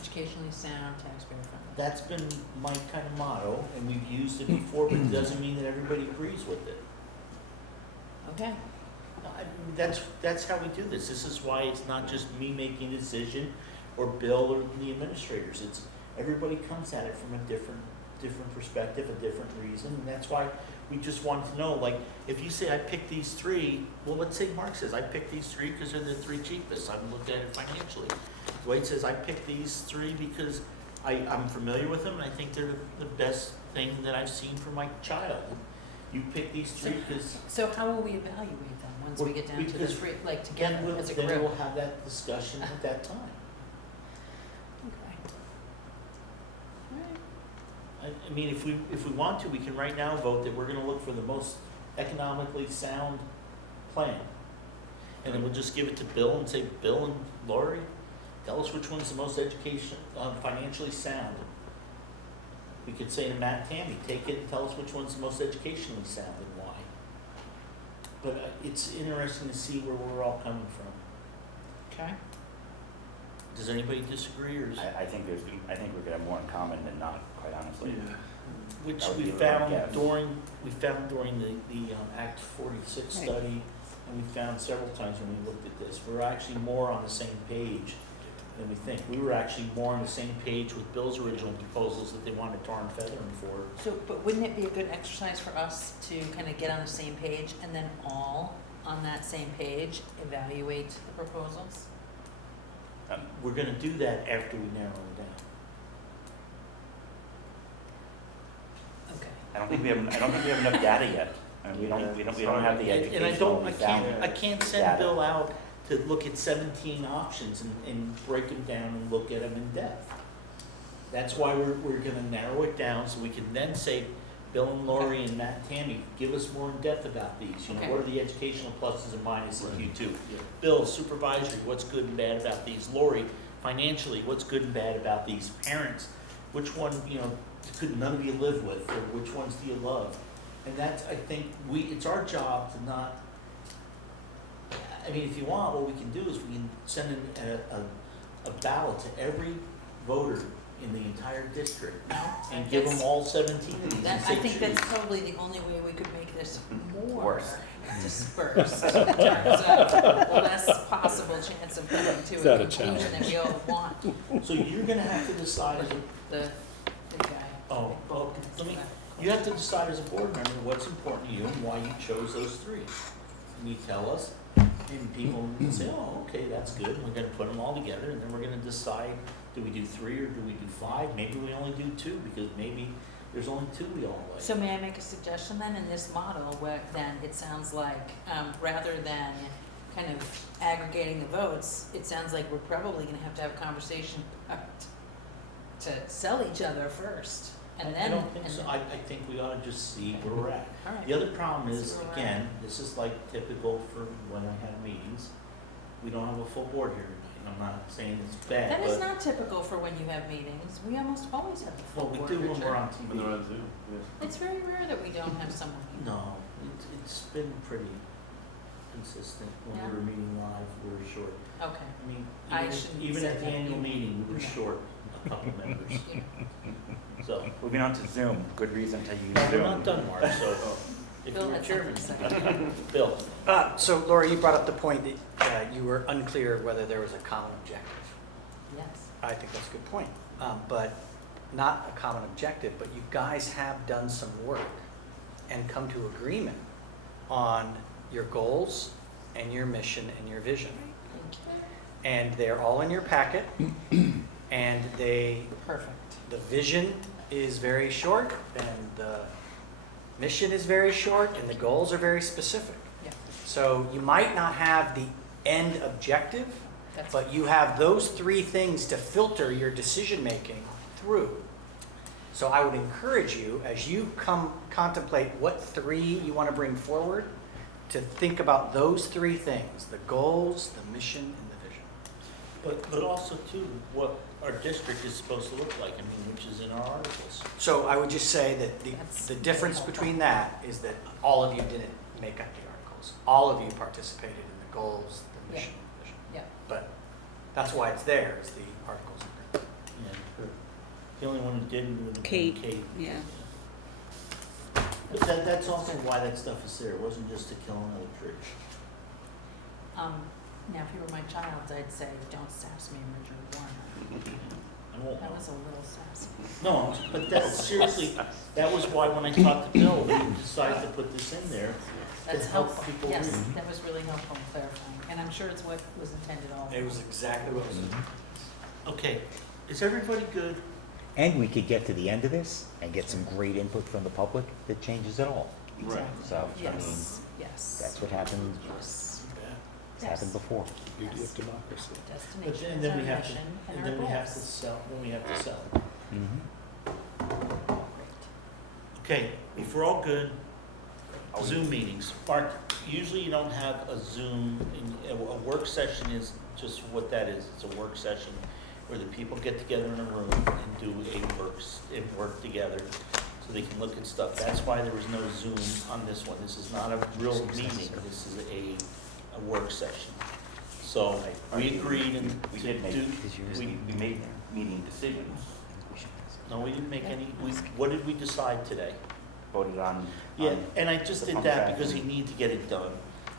Educationally sound, taxpayer friendly. That's been my kind of motto, and we've used it before, but it doesn't mean that everybody agrees with it. Okay, I mean, that's how we do this. This is why it's not just me making a decision, or Bill or the administrators. It's, everybody comes at it from a different perspective, a different reason, and that's why we just wanted to know, like, if you say I picked these three, well, let's say Mark says I picked these three because they're the three cheapest. I've looked at it financially. Dwight says I picked these three because I'm familiar with them and I think they're the best thing that I've seen for my child. You pick these three because so how will we evaluate them once we get down to the Because three, like, together then as a then group? we'll have that discussion at that time. Okay. Alright. I mean, if we want to, we can right now vote that we're gonna look for the most economically sound plan. And then we'll just give it to Bill and say, Bill and Lori, tell us which one's the most financially sound. We could say to Matt and Tammy, take it and tell us which one's the most educationally sound and why. But it's interesting to see where we're all coming from. Okay. Does anybody disagree, or is? I think we could have more in common than not, quite honestly. Which That would we be a found guess. during the Act 46 Right. study, and we found several times when we looked at this, we're actually more on the same page than we think. We were actually more on the same page with Bill's original proposals that they wanted tar and feather them for. So, but wouldn't it be a good exercise for us to kind of get on the same page and then all on that same page evaluate the proposals? We're gonna do that after we narrow them down. Okay. I don't think we have enough data yet. I mean, we don't have the educational. And I can't send data. Bill out to look at 17 options and break them down and look at them in depth. That's why we're gonna narrow it down, so we can then say, Bill and Lori and Matt and Tammy, give us more in depth about these. You know, Okay. what are the educational pluses and minuses in Q2? Bill, supervisory, what's good and bad about these? Lori, financially, what's good and bad about these? Parents, which one, could none of you live with, or which ones do you love? And that's, I think, it's our job to not, I mean, if you want, what we can do is we can send a ballot to every voter in the entire district and give them all 17 of these and I say think that's choose. probably the only way we could make this more Worse. dispersed in terms of less possible chance of coming to Is that a a conclusion that we all want. So you're gonna have to decide as a, The guy. you have to decide as a board member what's important to you and why you chose those three. And you tell us, and people can say, oh, okay, that's good, and we're gonna put them all together, and then we're gonna decide, do we do 3 or do we do 5? Maybe we only do 2, because maybe there's only 2 we all like. So may I make a suggestion then, in this model, where then it sounds like, rather than kind of aggregating the votes, it sounds like we're probably gonna have to have a conversation about to sell each other first, and then. I don't think and so. then- I think we ought to just see where we're at. All right. The other problem is, See where we're again, this is like typical for when I have meetings. We don't have a full board here tonight. I'm not saying it's bad, That is but, not typical for when you have meetings. We almost always have a full well, we board, do when Richard. we're on When they're TV. on Zoom, yeah. It's very rare that we don't have someone here. No, it's been pretty consistent. When Yeah. we were meeting live, we were short. Okay. I mean, I shouldn't even say at the that. annual meeting, we were Yeah. short a couple members. So, Moving on to Zoom, good reason to use we're Zoom. not done, Mark, so if Bill you were had chairman, something to say. Bill. So Laura, you brought up the point that you were unclear whether there was a common objective. Yes. I think that's a good point. But not a common objective, but you guys have done some work and come to agreement on your goals and your mission and your vision. Thank you. And they're all in your packet. And they, Perfect. the vision is very short, and the mission is very short, and the goals are very specific. Yeah. So you might not have the end objective, That's but you have those three things to filter your decision-making through. So I would encourage you, as you contemplate what three you want to bring forward, to think about those three things: the goals, the mission, and the vision. But also too, what our district is supposed to look like, I mean, which is in our articles. So I would just say that That's the difference between that is that all of you didn't make up the articles. All of you participated in the goals, the mission, and the vision. Yeah. But that's why it's there, is the articles. Yeah. The only one who didn't would have been Kate. Kate. Yeah. But that's also why that stuff is there, it wasn't just to kill another tree. Now, if you were my child, I'd say, don't sass me, Richard Warner. I won't. That was a little sassy. No, but that's seriously, that was why when I talked to Bill, we decided to put this in there to That's help helpful. people Yes, read. that was really helpful in clarifying, and I'm sure it's what was intended all. It was exactly what was. Okay, is everybody good? And we could get to the end of this and get some great input from the public that changes it all. Exactly. So, I mean, Yes, yes. that's what happened, Yes. it's happened before. Beauty of democracy. But Destination and is then our we have to, mission and and our then we have to goals. sell, then we have to sell. Mhm. Okay, if we're all good, Zoom meetings. Mark, usually you don't have a Zoom, a work session is just what that is. It's a work session where the people get together in a room and do and work together so they can look at stuff. That's why there was no Zoom on this one. This is not a real meeting, this is a work session. So we agreed and We to did make, do, we made meeting decisions, no, we didn't make any, what did we decide today? voted on. Yeah, and I just the did that contract. because he needed to get it done.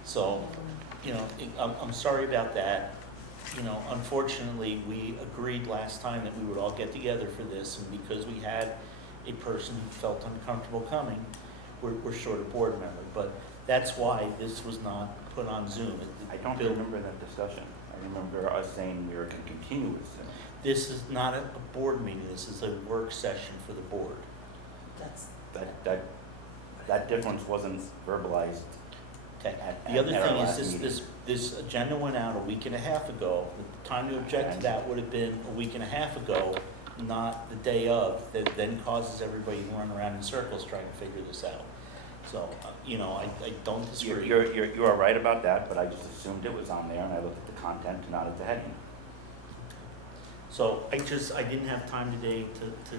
So, you know, I'm sorry about that. You know, unfortunately, we agreed last time that we would all get together for this, and because we had a person who felt uncomfortable coming, we're short a board member. But that's why this was not put on Zoom. I don't Bill, remember that discussion. I remember us saying we were going to continue with it. this is not a board meeting, this is a work session for the board. That's, That difference wasn't verbalized. Okay, At- the other at our thing is last this, meeting. this agenda went out a week and a half ago. The time to object to that would have been a week and a half ago, not the day of, that then causes everybody to run around in circles trying to figure this out. So, you know, I don't disagree. You are right about that, but I just assumed it was on there, and I looked at the content and not at the heading. So I didn't have time today to,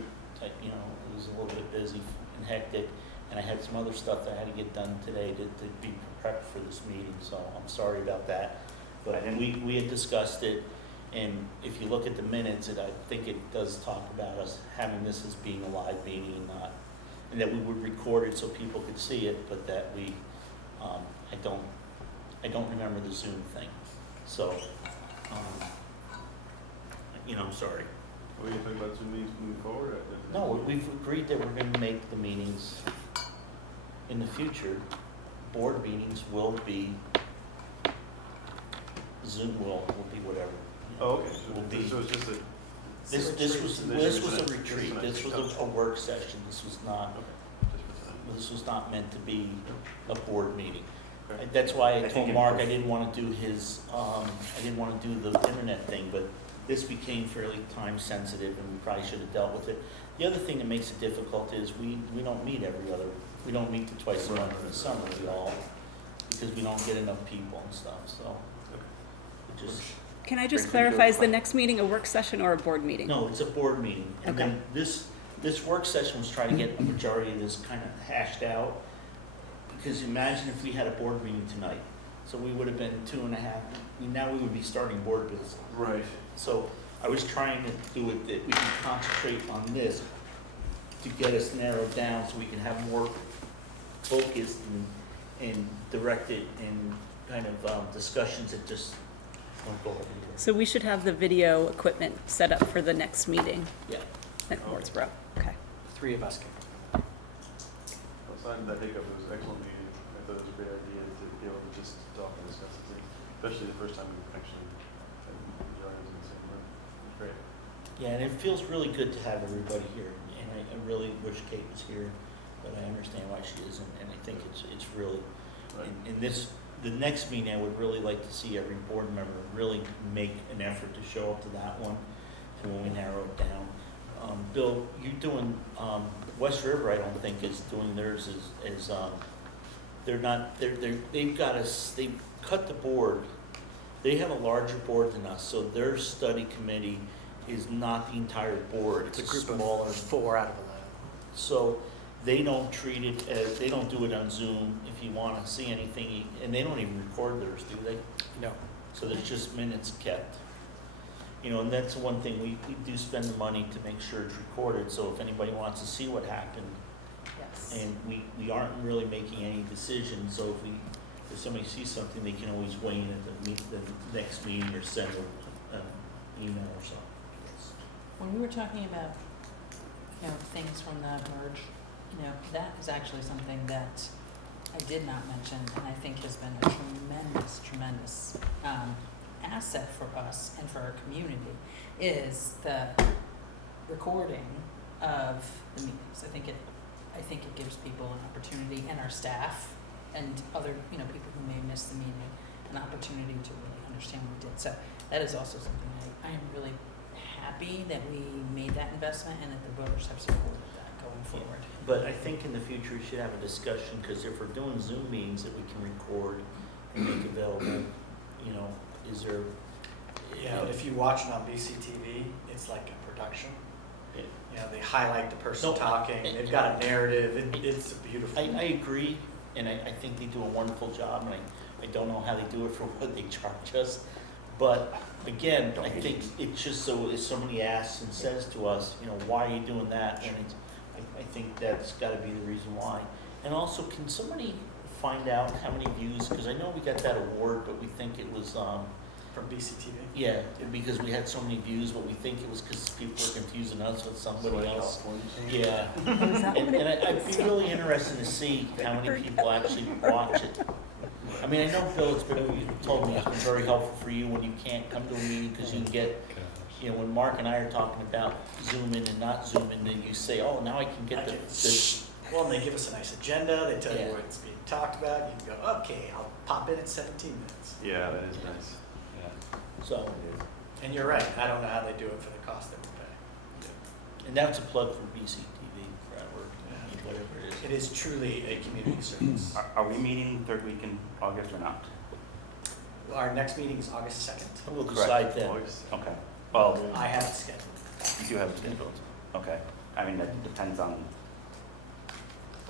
you know, it was a little bit busy and hectic, and I had some other stuff that I had to get done today to be prepped for this meeting, so I'm sorry about that. But we had discussed it, and if you look at the minutes, I think it does talk about us having this as being a live meeting and not, and that we would record it so people could see it, but that we, I don't remember the Zoom thing. So, you know, I'm sorry. What are you talking about, Zoom meetings moving forward? No, we've agreed that we're gonna make the meetings in the future, board meetings will be, Zoom will be whatever. Oh, okay. Will be, So it's just a, this was a retreat, this was Okay. a work session, this was not, just for tonight. this was not meant to be a board meeting. Okay. That's why I I think told it Mark I was- didn't wanna do his, I didn't wanna do the internet thing, but this became fairly time sensitive and we probably should have dealt with it. The other thing that makes it difficult is we don't meet we don't meet twice a month in the summer, because we don't get enough people and stuff, so. It just, Can I just Brings me to a clarify, is the point. next meeting a work session or a board meeting? no, it's a board meeting. And Okay. then this work session was trying to get a majority of this kind of hashed out. Because imagine if we had a board meeting tonight. So we would have been 2.5, now we would be starting board business. Right. So I was trying to do it that we can concentrate on this to get us narrowed down so we can have more focused and directed and kind of discussions that just don't go over here. So we should have the video equipment set up for the next meeting Yeah. at Wardsboro. Okay. The three of us can. Aside from that hiccup, it was an excellent meeting. I thought it was a great idea to be able to just talk and discuss the thing, especially the first time we actually had majorities in the same room. It was great. Yeah, and it feels really good to have everybody here, and I really wish Kate was here, but I understand why she isn't, and I think it's really, in this, the next meeting, I would really like to see every board member really make an effort to show up to that one, and when we narrow it down. Bill, you're doing, West River, I don't think is doing theirs as, they're not, they've got us, they've cut the board. They have a larger board than us, so their study committee is not the entire board. It's a It's group smaller. of 4 out of 11. So they don't treat it as, they don't do it on Zoom if you want to see anything, and they don't even record theirs, do they? No. So there's just minutes kept. You know, and that's one thing, we do spend the money to make sure it's recorded, so if anybody wants to see what happened, Yes. and we aren't really making any decisions, so if somebody sees something, they can always weigh in at the next meeting or send an email or something. When we were talking about, things from the merge, that is actually something that I did not mention, and I think has been a tremendous asset for us and for our community, is the recording of the meetings. I think it gives people an opportunity, and our staff and other, people who may miss the meeting, an opportunity to really understand what we did. So that is also something I am really happy that we made that investment and that the voters have supported that going forward. But I think in the future, we should have a discussion, because if we're doing Zoom meetings that we can record and make available, is there? If you watch it on BCTV, it's like a production. Yeah. They highlight the person No, talking, they've got a narrative, it's beautiful. I agree, and I think they do a wonderful job, and I don't know how they do it for what they charge us. But again, I think it's just so, if somebody asks and says to us, why are you doing that? And I think that's gotta be the reason why. And also, can somebody find out how many views, because I know we got that award, but we think it was, From BCTV? yeah, because we had so many views, but we think it was because people were confusing us with somebody else. Yeah, and I'd be really interested to see how many people actually watch it. I mean, I know, Bill, you told me it's been very helpful for you when you can't come to a meeting, because you can get, when Mark and I are talking about Zoom in and not Zoom in, then you say, oh, now I can get the. Well, and they give us a nice agenda, they tell you Yeah. what's being talked about, you can go, okay, I'll pop in at 17 minutes. Yeah, that is nice. So, And you're right, I don't know how they do it for the cost that we pay. and that's a plug for BCTV, whatever it is. It is truly a community service. Are we meeting third week in August or not? Our next meeting is August 2nd. We'll decide then. Okay, well, I have it scheduled. you do have it scheduled, okay. I mean, that depends on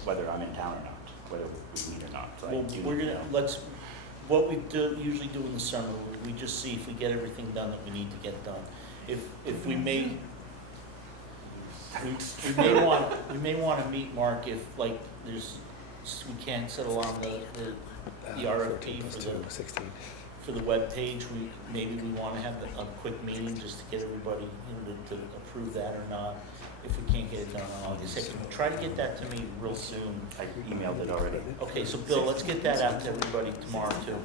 whether I'm in town or not, whether we meet or not. So I Well, do we're need to gonna, know. what we usually do in the summer, we just see if we get everything done that we need to get done. If we may, we may want to meet Mark if, like, we can't settle on the RFP for the webpage, maybe we want to have a quick meeting just to get everybody, to approve that or not. If we can't get it done on August 2nd, try to get that to me real soon. I emailed it already. Okay, so Bill, let's get that out to everybody tomorrow too.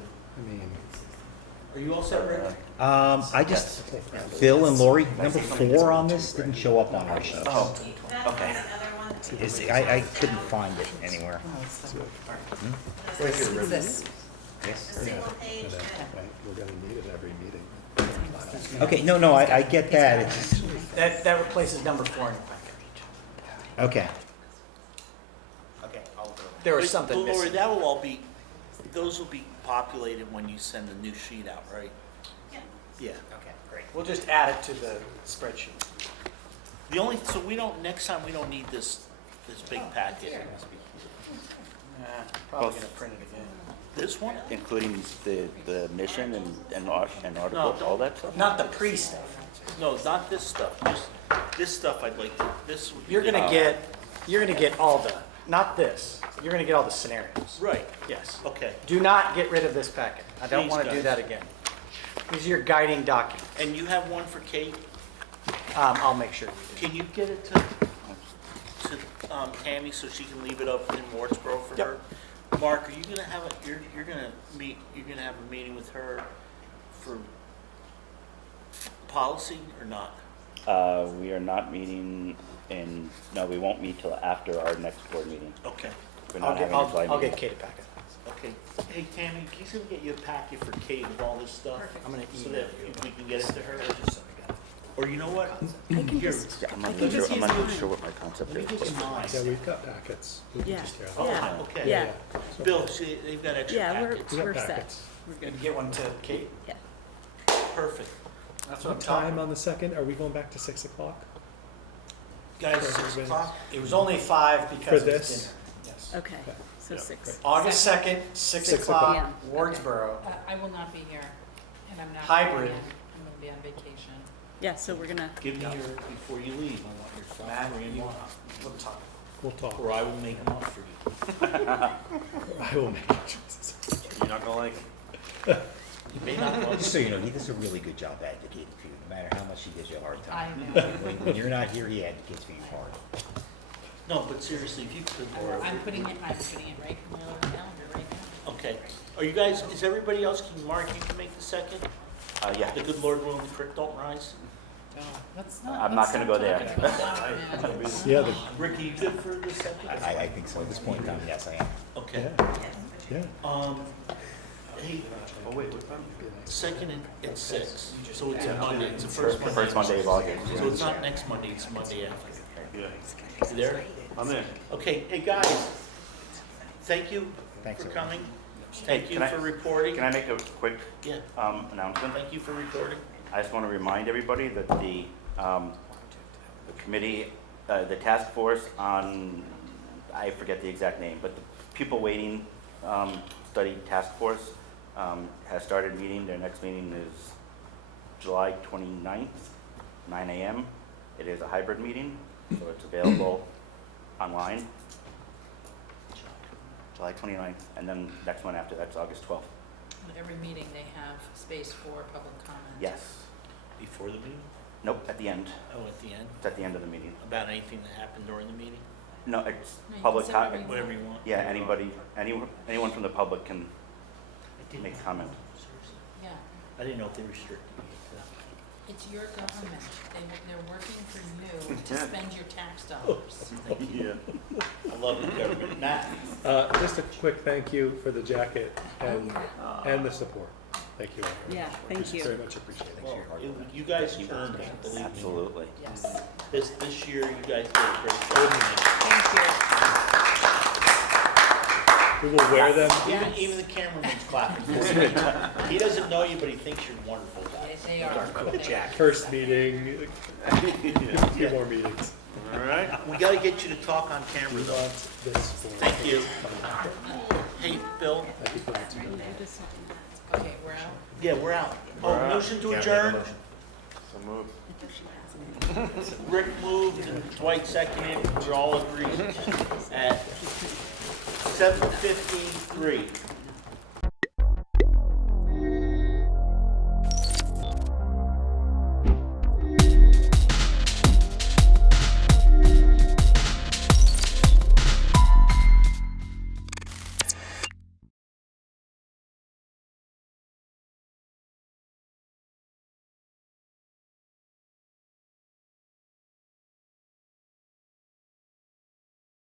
Are you all set, Rick? I just, Bill and Lori, number 4 on this didn't show up on our sheet. Oh, That's okay. the other one. that we Is, were I talking couldn't about. find it anywhere. The This. Yes? single page that We're gonna need it every meeting. Okay, no, I get that, it's just, That replaces number 4 in the packet. okay. Okay, there was But, something Lori, missing. that will all be, those will be populated when you send the new sheet out, right? Yeah. Yeah. Okay, great. We'll just add it to the spreadsheet. So next time we don't need this big packet. Probably gonna print it again. This one? including the mission and article, all that stuff? Not the pre-stuff. No, not this stuff, just, this stuff I'd like to, this would be. You're gonna good. get all the, not this, you're gonna get all the scenarios. Right, Yes. okay. Do not get rid of this packet. I don't Please, wanna do guys. that again. These are your guiding documents. And you have one for Kate? I'll make sure you do. Can you get it to Tammy so she can leave it up in Wardsboro for Yep. her? Mark, are you gonna have you're gonna have a meeting with her for policy or not? We are not meeting no, we won't meet till after our next board meeting. Okay, We're not having a July I'll meeting. get Kate a packet. okay. Hey, Tammy, he's gonna get you a packet for Kate with all this stuff. I'm gonna So email that you. we can get it to her. Just so I got it. Or you know what? I can Here, just, Yeah, I'm I not can sure, just I'm use not mine. sure what my concept let me is. get you mine. Yeah, we've got packets. We can Yeah. just tear them Oh, out. Yeah. okay. Yeah, So- Bill, see, they've got extra yeah, packets. We got we're set. packets. We're Can good. you get one to Kate? Yeah. Perfect. That's what I'm What time talking. on the 2nd? Are we going back to 6 o'clock? Guys, For 6 everybody. o'clock? It was only 5 because For it was this? dinner. Yes. Okay, so Yeah, 6. great. August 2nd, 6 6 o'clock, p.m. Wardsboro. I will not be here, and I'm not. Hybrid. I'm gonna be on vacation. Yeah, so we're gonna, Give me your, before you leave, I want your stuff. Matt, Randy, you want, we'll talk. We'll talk. or I will make them up for you. I will make it. You're not gonna like it. You may not want Just so you know, he does a really good job advocating for you, no matter how much he gives you a hard I time. know. When you're not here, he advocates for you hard. No, but seriously, if you could, Laura. I'm putting it right in my little calendar right now. Okay. Are you guys, is everybody else, can Mark, you can make the 2nd? Yeah, The good Lord willing, the creek don't rise? Let's not. I'm not let's gonna stop go there. talking about that, man. Yeah, the, Ricky, you good for the 2nd? I think so. At this point in time, yes, I am. Okay. yeah. Hey, Oh, wait, what time? 2nd at 6, so it's a Monday, it's the first Monday. First Monday of August. So it's not next Monday, it's Monday after. Yeah, You there? I'm there. Okay, hey, guys, thank you Thanks, for everyone. coming. Hey, Thank you can I- for reporting. Can I make a quick Yeah, announcement? thank you for reporting. I just want to remind everybody that the committee, the task force on, I forget the exact name, but the pupil waiting study task force has started meeting. Their next meeting is July 29th, 9 a.m. It is a hybrid meeting, so it's available online. July 29th, and then next one after that's August 12th. At every meeting, they have space for public comment. Yes. Before the meeting? Nope, at the end. Oh, at the end? It's at the end of the meeting. About anything that happened during the meeting? No, it's No, you public can say comment. Whatever you want. Yeah, anyone from the public can make comment. Seriously? Yeah, I didn't know if they restricted you to it's your government. They're working for you to Yeah. spend your tax dollars. Yeah. that. I love the government. Matt? Just a quick thank you for the jacket and the support. Thank you. everyone. yeah, thank you. Very much appreciated. Well, you guys earned it, believe me. Absolutely. Yes. This year, you guys did a great job. Thank you. We will wear them. Even the cameraman's clapping. He doesn't know you, but he thinks you're a wonderful guy. They are. They are. First meeting, a few more meetings. All right. We gotta get you to talk on camera We though. want this for. Thank you. Hey, Bill? Thank you for that. Okay, we're out. Yeah, we're out. We're Oh, out. motion to adjourn? So move. Rick moved and Dwight seconded. We all agreed at 7:53.